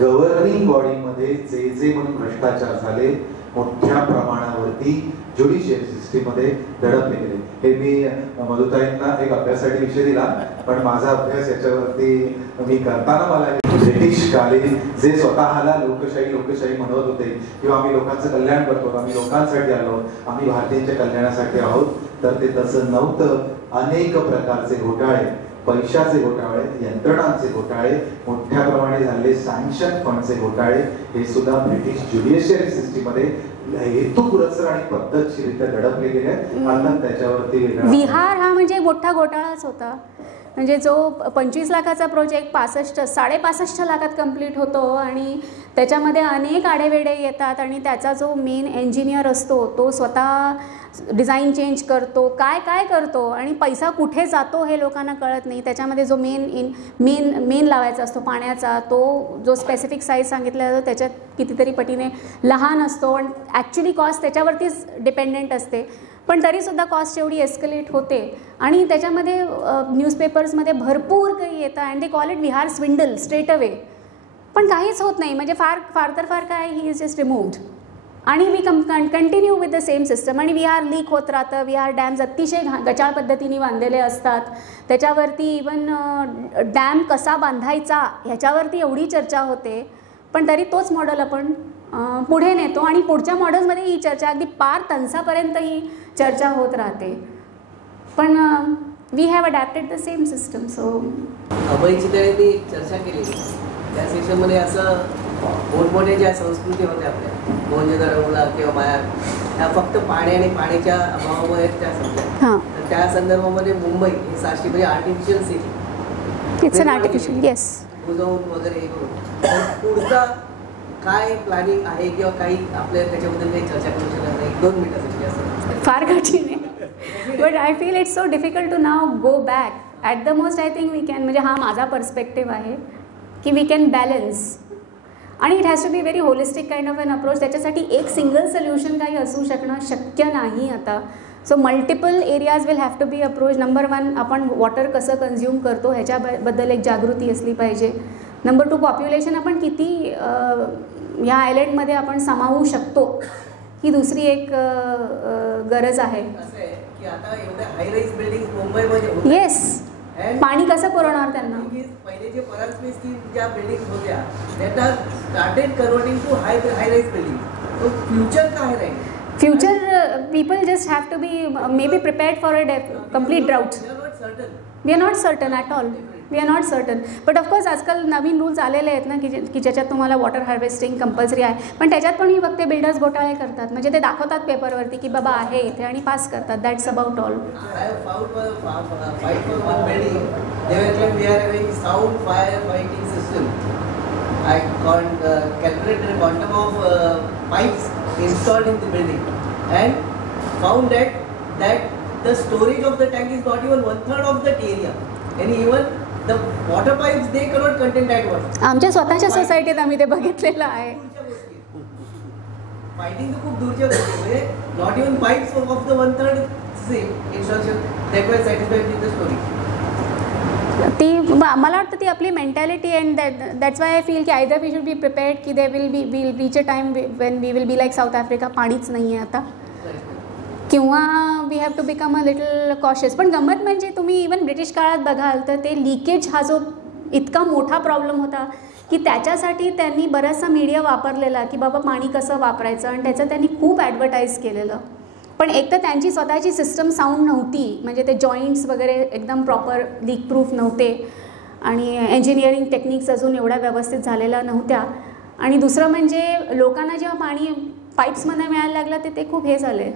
गव्हर्निंग बॉडीमध्ये जे म्हणून भ्रष्टाचार झाले मोठ्या प्रमाणावरती ज्युडिशियल सिस्टीममध्ये दडपले गेले. हे मी मधुताईंना एक अभ्यासासाठी विषय दिला, पण माझा अभ्यास याच्यावरती मी करताना मला ब्रिटिश कालीन जे स्वतःला लोकशाही म्हणत होते किंवा आम्ही लोकांचं कल्याण करतो, आम्ही लोकांसाठी आलो, आम्ही भारतीयांच्या कल्याणासाठी आहोत, तर ते तसं नव्हतं. अनेक प्रकारचे घोटाळे, पैशाचे घोटाळे, यंत्रणांचे घोटाळे, मोठ्या प्रमाणे झालेले सँक्शन फंडचे घोटाळे हे सुद्धा ब्रिटिश ज्युडिशियरी सिस्टीममध्ये हेतुपुरस्सर आणि पद्धतशीरित्या दडपले गेले. आता त्याच्यावरती विहार हा म्हणजे मोठा घोटाळाच होता. म्हणजे जो 25 लाखाचा प्रोजेक्ट 65 लाखात कंप्लीट होतो आणि त्याच्यामध्ये अनेक आडेवेडे येतात आणि त्याचा जो मेन इंजिनियर असतो तो स्वतः डिझाईन चेंज करतो, काय करतो आणि पैसा कुठे जातो हे लोकांना कळत नाही. त्याच्यामध्ये जो मेन लावायचा असतो पाण्याचा, तो जो स्पेसिफिक साईज सांगितला जातो त्याच्यात कितीतरी पटीने लहान असतो आणि ॲक्च्युली कॉस्ट त्याच्यावरतीच डिपेंडेंट असते. पण तरीसुद्धा कॉस्ट एवढी एस्कलेट होते आणि त्याच्यामध्ये न्यूजपेपर्समध्ये भरपूर काही येतं and they call it Vihar swindle straight away. पण काहीच होत नाही, म्हणजे फार तर काय, ही इज जस्ट रिमूव्ड आणि we continue with the same system. आणि विहार लीक होत राहतं, विहार डॅम्स अतिशय गचाळ पद्धतीने बांधलेले असतात, त्याच्यावरती इवन डॅम कसा बांधायचा ह्याच्यावरती एवढी चर्चा होते, पण तरी तोच मॉडेल आपण पुढे नेतो आणि पुढच्या मॉडेल्समध्ये ही चर्चा अगदी पार तंसापर्यंत ही चर्चा होत राहते. पण we have adapted the same system. So अभयची त्यांनी चर्चा केली त्या सेक्शनमध्ये, असं मोठमोठ्या ज्या संस्कृती होत्या आपल्या मोहनजोदडो किंवा माया, ह्या फक्त पाणी आणि पाण्याच्या अभावामुळे त्या संपल्या. तर त्या संदर्भामध्ये मुंबई हे साक्षी म्हणजे artificial city, it's an artificial, yes, बुजवून वगैरे हे करून पुढचा काय प्लॅनिंग आहे किंवा काही आपल्याला त्याच्याबद्दल काही चर्चा करू शकत नाही 1-2 मिनिटासाठी असं फार कठीण आहे. But I feel it's so difficult to now go back. At the most I think we can, म्हणजे हा माझा पर्स्पेक्टिव्ह आहे की वी कॅन बॅलन्स आणि it has to be very holistic kind of an approach. त्याच्यासाठी एक single solution काही असू शकणं शक्य नाही आता. So multiple areas will have to be approach. Number 1, आपण वॉटर कसं कन्झ्युम करतो ह्याच्याबद्दल एक जागृती असली पाहिजे. नंबर 2, पॉप्युलेशन आपण किती ह्या आयलँडमध्ये आपण सामावू शकतो, ही दुसरी एक गरज आहे. की आता एवढ्या हाय राईज बिल्डिंग मुंबईमध्ये, येस, पाणी कसं पुरवणार त्यांना. पहिले जे परांजपेस्की ज्या बिल्डिंग होत्या that are started converting to high rise building. तो फ्युचर काय राहील? Future people just have to be may be prepared for a complete drought. We are not certain at all, we are not certain. But of course आजकाल नवीन rules आलेले आहेत ना की ज्याच्यात तुम्हाला वॉटर हार्वेस्टिंग कंपल्सरी आहे, पण त्याच्यात पण मी बघते बिल्डर्स घोटाळे करतात. म्हणजे ते दाखवतात पेपरवरती की बाबा आहे इथे आणि पास करतात. That's about all. I calculated the quantum of pipes installed in the building and found that the storage of the tank is not even 1/3 of that area, and even the water pipes they cannot contain that water. आमच्या स्वतःच्या सोसायटीत आम्ही ते बघितलेलं आहे. Fighting तर खूप दूरच्या गोष्टी, म्हणजे not even pipes of the 1/3 installation that were satisfied with the story. ती मला वाटतं ती आपली mentality and that's why I feel की either we should be prepared की they will reach a time when we will be like South Africa, पाणीच नाही आहे आता, किंवा we have to become a little cautious. पण गंमत म्हणजे तुम्ही इवन ब्रिटिश काळात बघाल तर ते लिकेज हा जो इतका मोठा प्रॉब्लेम होता की त्याच्यासाठी त्यांनी बराचसा मीडिया वापरलेला की बाबा पाणी कसं वापरायचं, आणि त्याचं त्यांनी खूप ॲडव्हर्टाईज केलेलं. पण एक तर त्यांची स्वतःची सिस्टम साऊंड नव्हती, म्हणजे ते जॉईंट्स वगैरे एकदम प्रॉपर लीक प्रूफ नव्हते आणि इंजिनिअरिंग टेक्निक्स अजून एवढ्या व्यवस्थित झालेल्या नव्हत्या. आणि दुसरं म्हणजे लोकांना जेव्हा पाणी पाईप्समध्ये मिळायला लागलं ते खूप हे झाले,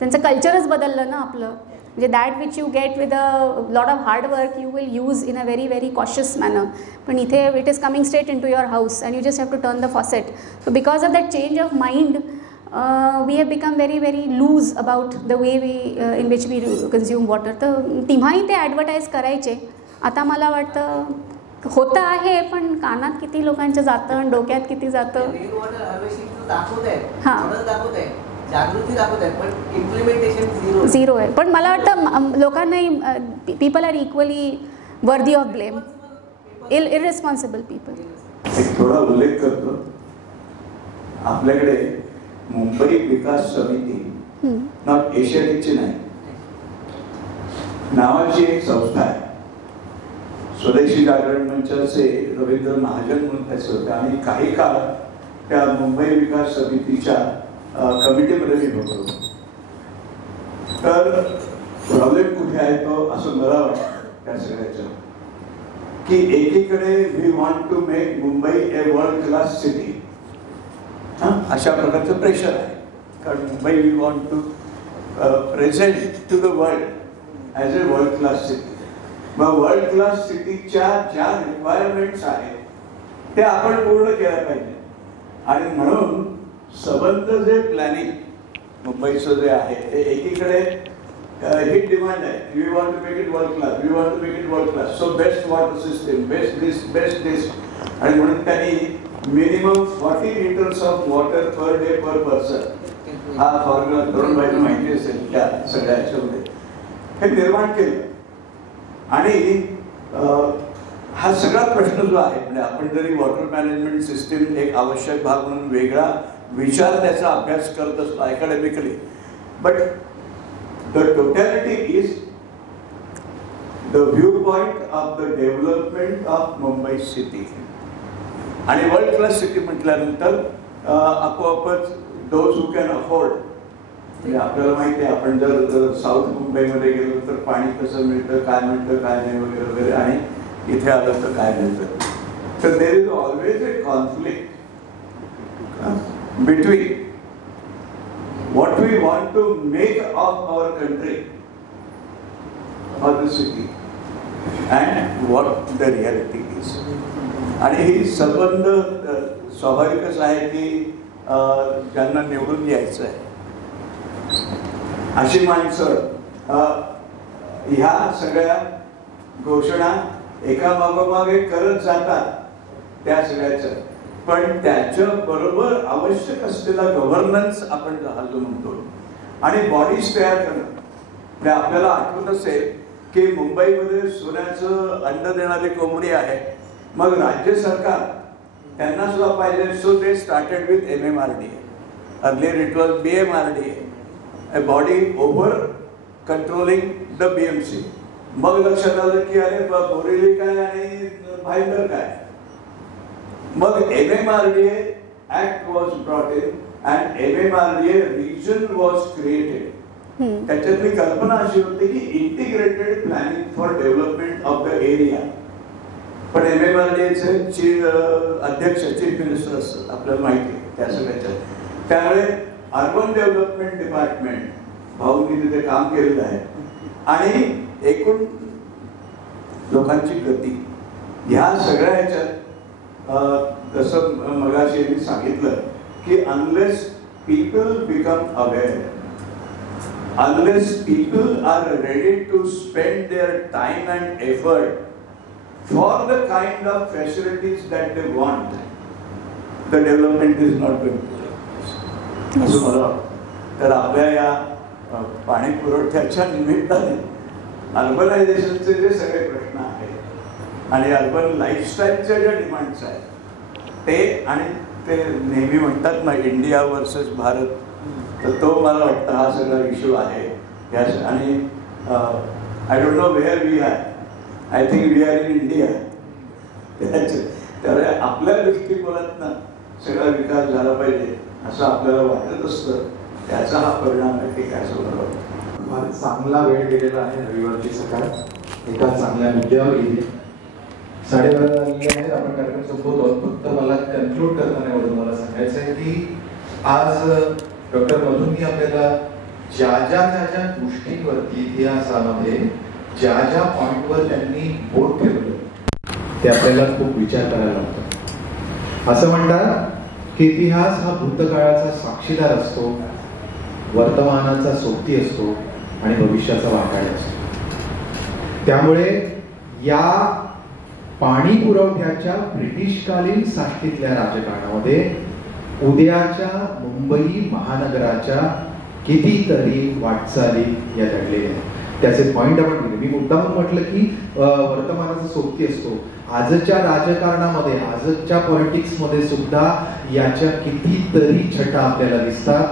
त्यांचं कल्चरच बदललं ना आपलं. म्हणजे that which you get with a lot of hard work you will use in a very cautious manner. पण इथे it is coming straight into your house and you just have to turn the faucet. So because of that change of mind we have become very loose about the way in which we consume water. तर तेव्हाही ते advertise करायचे. आता मला वाटतं होतं आहे, पण कानात किती लोकांच्या जातं आणि डोक्यात किती जातं. हां, झिरो आहे. पण मला वाटतं लोकांनाही people are equally worthy of blame, irresponsible people. एक थोडा उल्लेख करतो, आपल्याकडे मुंबई विकास समिती नॉट एशियाटिकची नाही नावाची एक संस्था आहे. स्वदेशी जागरण मंचाचे रवींद्र महाजन म्हणून त्याचे होते आणि काही काळ त्या मुंबई विकास समितीच्या कमिटीमध्ये मी होतो. तर प्रॉब्लेम कुठे आहे तो असं मला वाटतं त्या सगळ्याचं की एकीकडे we want to make Mumbai a world class city, अशा प्रकारचं प्रेशर आहे. कारण Mumbai we want to present to the world as a world class city. मग वर्ल्ड क्लास सिटीच्या ज्या रिक्वायरमेंट्स आहेत त्या आपण पूर्ण केल्या पाहिजे. आणि म्हणून सबंध जे प्लॅनिंग मुंबईचं जे आहे ते एकीकडे ही डिमांड आहे, we want to make it world class, we want to make it world class, so best water system, best this. आणि म्हणून त्यांनी minimum 40 liters of water per day per person हा फॉर्म्युला तरुणबाईंना माहिती असेल त्या सगळ्या ह्याच्यामध्ये हे निर्माण केलं. आणि हा सगळा प्रश्न जो आहे म्हणजे आपण जरी वॉटर मॅनेजमेंट सिस्टीम एक आवश्यक भाग म्हणून वेगळा विचार त्याचा अभ्यास करत असतो academically, but the totality is the view point of the development of Mumbai city. आणि वर्ल्ड क्लास सिटी म्हटल्यानंतर आपोआपच दोज हू कॅन अफोर्ड, म्हणजे आपल्याला माहिती आहे आपण जर साऊथ मुंबईमध्ये गेलो तर पाणी कसं मिळतं, काय मिळतं, काय नाही वगैरे वगैरे, आणि इथे आलं तर काय मिळतं. तर there is always a conflict between what we want to make of our country or the city and what the reality is. आणि ही संबंध स्वाभाविकच आहे की ज्यांना निवडून यायचं आहे अशी माणसं ह्या सगळ्या घोषणा एका मागोमाग एक करत जातात त्या सगळ्याचं, पण त्याच्या बरोबर आवश्यक असलेला गव्हर्नन्स आपण जो म्हणतो आणि बॉडीज तयार करणं. आपल्याला आठवत असेल की मुंबईमध्ये सोन्याचं अंड देणारी कोंबडी आहे, मग राज्य सरकार त्यांना सुद्धा पाहिजे. So they started with MMRDA. Earlier it was BMRDA, a body over controlling the BMC. मग लक्षात आलं की अरे बोरेली काय आणि भाईंदर काय. मग MMRDA Act was brought in and MMRDA region was created. त्याच्यातली कल्पना अशी होती की integrated planning for development of the area. पण MMRDAचे अध्यक्ष चीफ मिनिस्टर असतात आपल्याला माहिती आहे त्या सगळ्याच्या. त्यामुळे अर्बन डेव्हलपमेंट डिपार्टमेंट भाऊंनी तिथे काम केलेलं आहे आणि एकूण लोकांची गती ह्या सगळ्या ह्याच्यात जसं मगाशी मी सांगितलं की unless people become aware, unless people are ready to spend their time and effort for the kind of facilities that they want, the development is not going to असं मला वाटतं. तर आपल्या या पाणी पुरवठ्याच्या निमित्ताने अर्बनायझेशनचे जे सगळे प्रश्न आहेत आणि अर्बन लाईफस्टाईलच्या ज्या डिमांड्स आहेत ते, आणि ते नेहमी म्हणतात ना इंडिया वर्सेस भारत, तर तो मला वाटतं हा सगळा इश्यू आहे. आणि I don't know where we are, I think we are in India. त्यामुळे आपल्या दृष्टिकोनातनं सगळा विकास झाला पाहिजे असं आपल्याला वाटत असतं. त्याचा हा परिणाम आहे की काय सगळं. फार चांगला वेळ गेलेला आहे. रविवारची सकाळ एका चांगल्या मुद्द्यावर गेली. 12:30 वाजले आहेत, आपण कार्यक्रम संपवतो. फक्त मला कन्क्लूड करताना एवढं मला सांगायचं आहे की आज डॉक्टर मधूंनी आपल्याला ज्या ज्या गोष्टींवरती इतिहासामध्ये ज्या ज्या पॉइंटवर त्यांनी बोट ठेवलं ते आपल्याला खूप विचार करायला लागतो. असं म्हणतात की इतिहास हा भूतकाळाचा साक्षीदार असतो, वर्तमानाचा सोबती असतो आणि भविष्याचा वाटाळ असतो. त्यामुळे या पाणी पुरवठ्याच्या ब्रिटिशकालीन साष्टीतल्या राजकारणामध्ये उद्याच्या मुंबई महानगराच्या कितीतरी वाटचाली या घडलेल्या आहेत. त्याचे पॉइंट आपण दिले. मी मुद्दाम म्हटलं की वर्तमानाचा सोबती असतो. आजच्या राजकारणामध्ये, आजच्या पॉलिटिक्स मध्ये सुद्धा याच्या कितीतरी छटा आपल्याला दिसतात.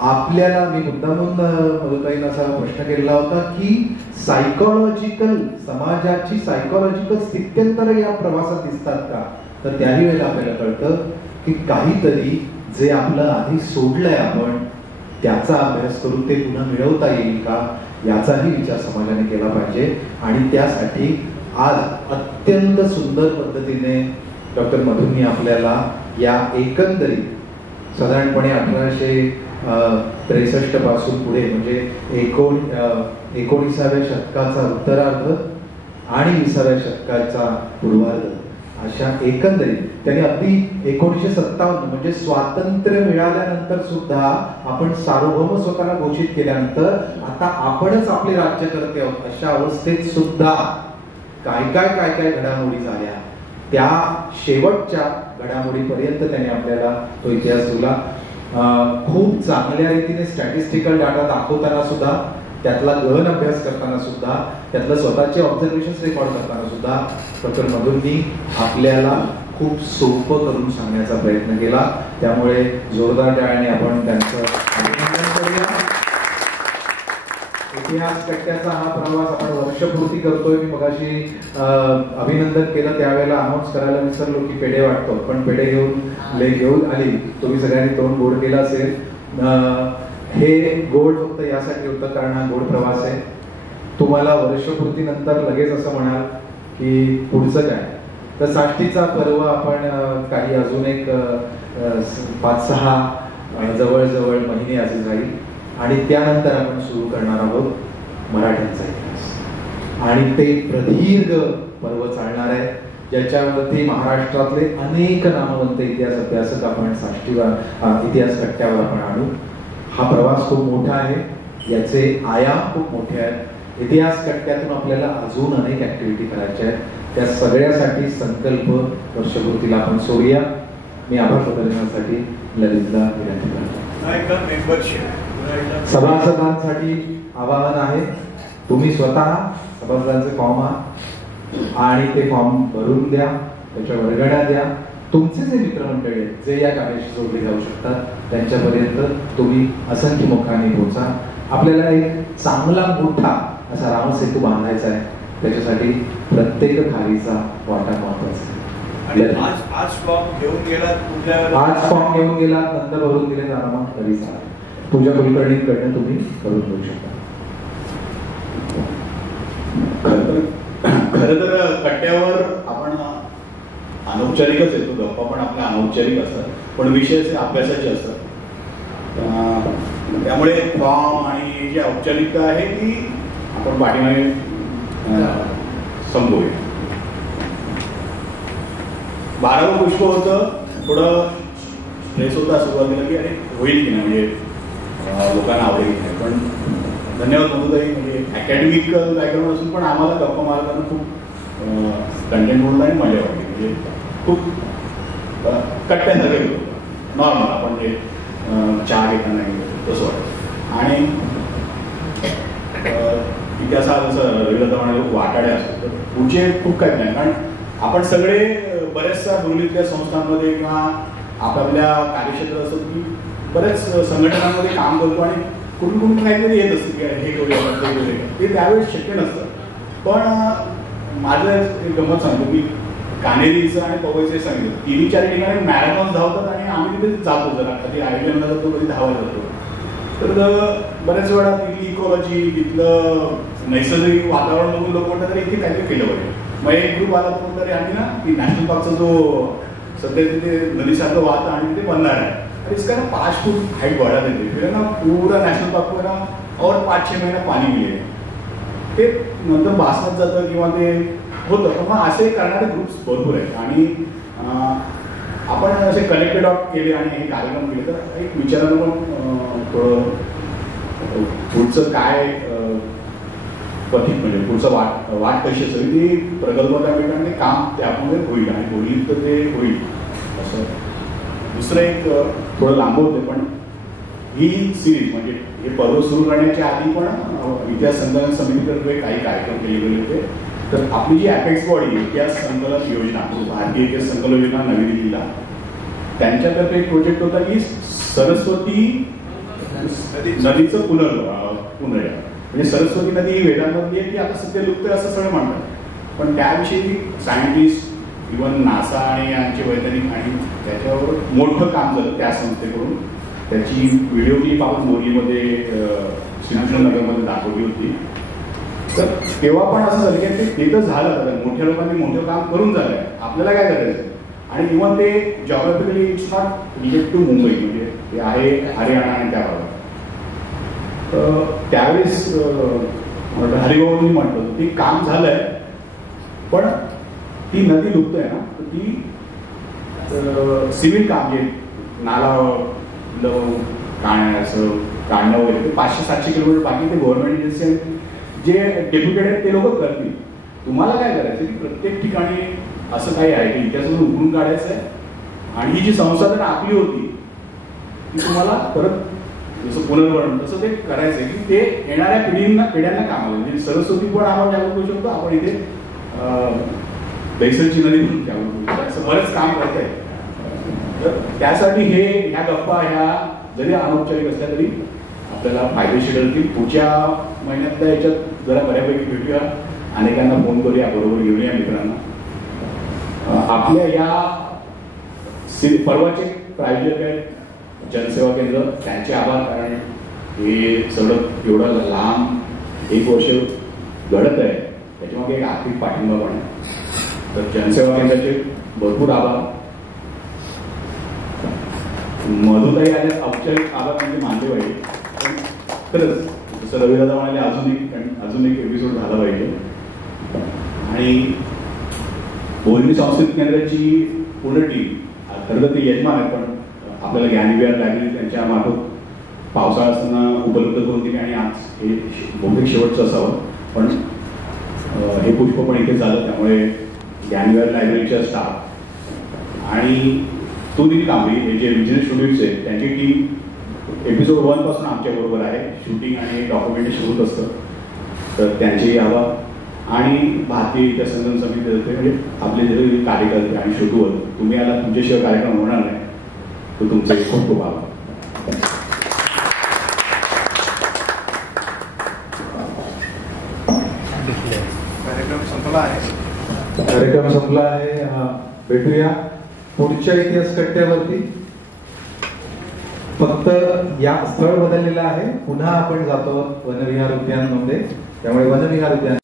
आपल्याला मी मुद्दामून मधुताईंना असा प्रश्न केलेला होता की सायकोलॉजिकल, समाजाची सायकोलॉजिकल स्थित्यंतर या प्रवासात दिसतात का, तर त्याही वेळेला आपल्याला कळतं की काहीतरी जे आपलं आधी सोडलंय आपण त्याचा अभ्यास करून ते पुन्हा मिळवता येईल का याचाही विचार समाजाने केला पाहिजे. आणि त्यासाठी आज अत्यंत सुंदर पद्धतीने डॉक्टर मधूंनी आपल्याला या एकंदरीत साधारणपणे 1863 पासून पुढे म्हणजे 19व्या शतकाचा उत्तरार्ध आणि 20व्या शतकाचा पूर्वार्ध अशा एकंदरीत त्यांनी अगदी 1957 म्हणजे स्वातंत्र्य मिळाल्यानंतर सुद्धा आपण सार्वभौम स्वतःला घोषित केल्यानंतर आता आपणच आपले राज्यकर्ते आहोत अशा अवस्थेत सुद्धा काय घडामोडी झाल्या, त्या शेवटच्या घडामोडीपर्यंत त्यांनी आपल्याला तो इतिहास दिला. खूप चांगल्या रीतीने स्टॅटिस्टिकल डाटा दाखवताना सुद्धा, त्यातला गहन अभ्यास करताना सुद्धा, त्यातलं स्वतःचे ऑब्झर्वेशन्स रेकॉर्ड करताना सुद्धा डॉक्टर मधुंनी आपल्याला खूप सोपं करून सांगण्याचा प्रयत्न केला. त्यामुळे जोरदार टाळ्याने आपण त्यांचं अभिनंदन करूया. इतिहास कट्ट्याचा हा प्रवास आपण वर्षपूर्ती करतोय. मी मगाशी अभिनंदन केलं त्यावेळेला अनाऊन्स करायला विसरलो की पेढे वाटतो, पण पेढे घेऊन आली. तुम्ही सगळ्यांनी तोंड गोड केलं असेल. हे गोड फक्त यासाठी होतं कारण हा गोड प्रवास आहे. तुम्हाला वर्षपूर्तीनंतर लगेच असं म्हणाल की पुढचं काय, तर साष्टीचा पर्व आपण काही अजून एक 5-6 जवळजवळ महिने असे जाईल आणि त्यानंतर आपण सुरू करणार आहोत मराठ्यांचा इतिहास. आणि ते प्रदीर्घ पर्व चालणार आहे ज्याच्यावरती महाराष्ट्रातले अनेक नामवंत इतिहास अभ्यासक आपण साष्टीवर इतिहास कट्ट्यावर आपण आणू. हा प्रवास खूप मोठा आहे, याचे आयाम खूप मोठे आहेत. इतिहास कट्ट्यातून आपल्याला अजून अनेक ऍक्टिव्हिटी करायच्या आहेत. त्या सगळ्यासाठी संकल्प वर्षपूर्तीला आपण सोडूया. मी आभार प्रदर्शनासाठी ललितला विनंती करतो. सभासदांसाठी आवाहन आहे, तुम्ही स्वतः सभासदांचे फॉर्म आणि ते फॉर्म भरून द्या, त्याच्या वर्गण्या द्या. तुमचे जे मित्रमंडळी आहेत जे या कार्याशी जोडले जाऊ शकतात त्यांच्यापर्यंत तुम्ही असंख्य मुखाने पोहोचा. आपल्याला एक चांगला मोठा असा रामसेतू बांधायचा आहे, त्याच्यासाठी प्रत्येक खालीचा वाटा महत्वाचा आहे. आज फॉर्म घेऊन गेला, नंतर भरून दिले आरामात तरी चालेल. तुझ्या कुलकर्णींकडनं तुम्ही करून घेऊ शकता. खरं तर कट्ट्यावर आपण अनौपचारिकच येतो, गप्पा पण आपल्या अनौपचारिक असतात, पण विषय अभ्यासाचे असतात. त्यामुळे फॉर्म आणि जी औपचारिकता आहे ती आपण पाठीमागे संपवूया. 12वं पुष्प होतं, थोडं स्ट्रेस होता सुरुवातीला की अरे होईल की नाही, म्हणजे लोकांना आवडेल की नाही. पण धन्यवाद मधुताई, म्हणजे अकॅडमिक कार्यक्रम असून पण आम्हाला गप्पा मारताना खूप कंटेंट म्हणून आणि मजा वाटली. म्हणजे खूप कट्ट्यासारखे होतं, नॉर्मल आपण जे चहा घेताना तसं वाटतं. आणि इतिहासात जसं रविदादा म्हणाले वाटाडे असतात, तर पुढचे खूप काही नाही. कारण आपण सगळे बऱ्याचशा दुर्मिळच्या संस्थांमध्ये किंवा आपापल्या कार्यक्षेत्रात असतो की बऱ्याच संघटनांमध्ये काम करतो आणि कुठून काहीतरी येत असतं की हे करूया ते करूया, ते त्यावेळेस शक्य नसतं. पण माझं एक गमत सांगतो की कानेरीचं आणि पवईचं सांगितलं, 3-4 ठिकाणी मॅरेथॉन धावतात आणि आम्ही तिथे जातो, जरा कधी आयर्लंडला जातो, कधी धावायला जातो. तर बऱ्याच वेळा तिथली इकॉलॉजी, तिथलं नैसर्गिक वातावरण बघून लोक म्हणतात तरी इथे काहीतरी केलं पाहिजे. मग एक ग्रुप आला तर म्हणतात आम्ही ना की नॅशनल पार्कचा जो सध्या तिथे नदीसारखं वाहतं आणि ते बनणार आहे, आणि इसका ना 5 फूट हाईट वाढत येते, फिर ना पूरा नॅशनल पार्कवर ना और 5-6 महिने पाणी मिळेल. ते नंतर भासण्यात जातं किंवा ते होतं. पण मग असे करणारे ग्रुप्स भरपूर आहेत आणि आपण असे कलेक्टेड आउट केले आणि हे कार्यक्रम केले तर एक विचारानं पण थोडं पुढचं काय कठीण, म्हणजे पुढचं वाट कशी असेल ती प्रकल्पता मिळणं ते काम त्यामुळे होईल आणि होईल तर ते होईल असं. दुसरं एक थोडं लांब होते, पण ही सिरीज म्हणजे हे पर्व सुरू करण्याच्या आधी पण इतिहास संकलन समितीतर्फे काही कार्यक्रम केले गेले होते. तर आपली जी अपेक्स बॉडी इतिहास संकलन योजना, भारतीय इतिहास संकलन योजना नवी दिल्लीला, त्यांच्यातर्फे एक प्रोजेक्ट होता की सरस्वती नदीचं पुनर्या, म्हणजे सरस्वती नदी ही वेदांमधली आहे की आता सध्या लुप्त आहे असं सगळं म्हणतात. पण त्याविषयी सायंटिस्ट इव्हन नासा आणि यांचे वैज्ञानिक आणि त्याच्यावर मोठं काम झालं त्या संस्थेकडून. त्याची व्हिडिओ क्लिप आपण मोरीमध्ये सिंधुनगरमध्ये दाखवली होती. तर तेव्हा पण असं झालं की ते तर झालं, मोठ्या लोकांनी मोठं काम करून झालंय, आपल्याला काय करायचं. आणि इव्हन ते geographically it's not related to Mumbai, म्हणजे ते आहे हरियाणा आणि त्या भागात. त्यावेळेस हरिभाऊंनी म्हटलं ते काम झालंय, पण ती नदी लुप्त आहे ना, तर ती सिव्हिल काम जे नाला काढण्याचं काढणं वगैरे ते 500-700 किलोमीटर बाकी ते गव्हर्नमेंट एजन्सी जे डेप्युटेड आहेत ते लोक करतील. तुम्हाला काय करायचं की प्रत्येक ठिकाणी असं काही आहे की इतिहासातून उकळून काढायचं आहे आणि ही जी संसाधनं आपली होती की तुम्हाला परत जसं पुनर्वरण तसं ते करायचंय की ते येणाऱ्या पिढ्यांना कामाला, म्हणजे सरस्वती पण आपण जागृत करू शकतो, आपण इथे बैसलची नदी म्हणून जागृत करू शकतो, असं बरंच काम करत आहे. तर त्यासाठी ह्या गप्पा ह्या जरी अनौपचारिक असल्या तरी आपल्याला फायदेशीर ठरतील. पुढच्या महिन्यातल्या याच्यात जरा बऱ्यापैकी भेटूया, अनेकांना फोन करूया, बरोबर घेऊया मित्रांना. आपल्या या परवाचे प्रायोजक आहेत जनसेवा केंद्र, त्यांचे आभार, कारण हे सगळं एवढं लांब 1 वर्ष घडत आहे, त्याच्यामागे एक आर्थिक पाठिंबा पण आहे. तर जनसेवा केंद्राचे भरपूर आभार. मधुताई आल्या औपचारिक आभार म्हणजे मानले पाहिजे, पण खरंच जसं रविदादा म्हणाले अजून एक एपिसोड झाला पाहिजे. आणि बोलणी सांस्कृतिक केंद्राची पूर्ण टीम, खरं तर ते यजमान आहे, पण आपल्याला ज्ञानविहार लायब्ररी त्यांच्या मार्फत पावसाळा असताना उपलब्ध करून दिली आणि आज हे बहुतेक शेवटचं असावं, पण हे पुष्प पण इथे झालं, त्यामुळे ज्ञानविहार लायब्ररीच्या स्टाफ आणि तुनिल कांबळी हे जे बिझनेस स्टुडिओज आहेत त्यांची टीम एपिसोड 1 पासून आमच्याबरोबर आहे, शूटिंग आणि डॉक्युमेंटेशन होत असतं, तर त्यांचेही आभार. आणि भारतीय इतिहास संकलन समितीतर्फे म्हणजे आपले जे कार्यकर्ते आणि श्रोतू, तुम्ही आला, तुमच्याशिवाय कार्यक्रम होणार नाही, तर तुमचे खूप खूप आभार. कार्यक्रम संपला आहे. भेटूया पुढच्या इतिहास कट्ट्यावरती. फक्त या स्थळ बदललेलं आहे, पुन्हा आपण जातो वनविहार उद्यान मध्ये, त्यामुळे वनविहार उद्यान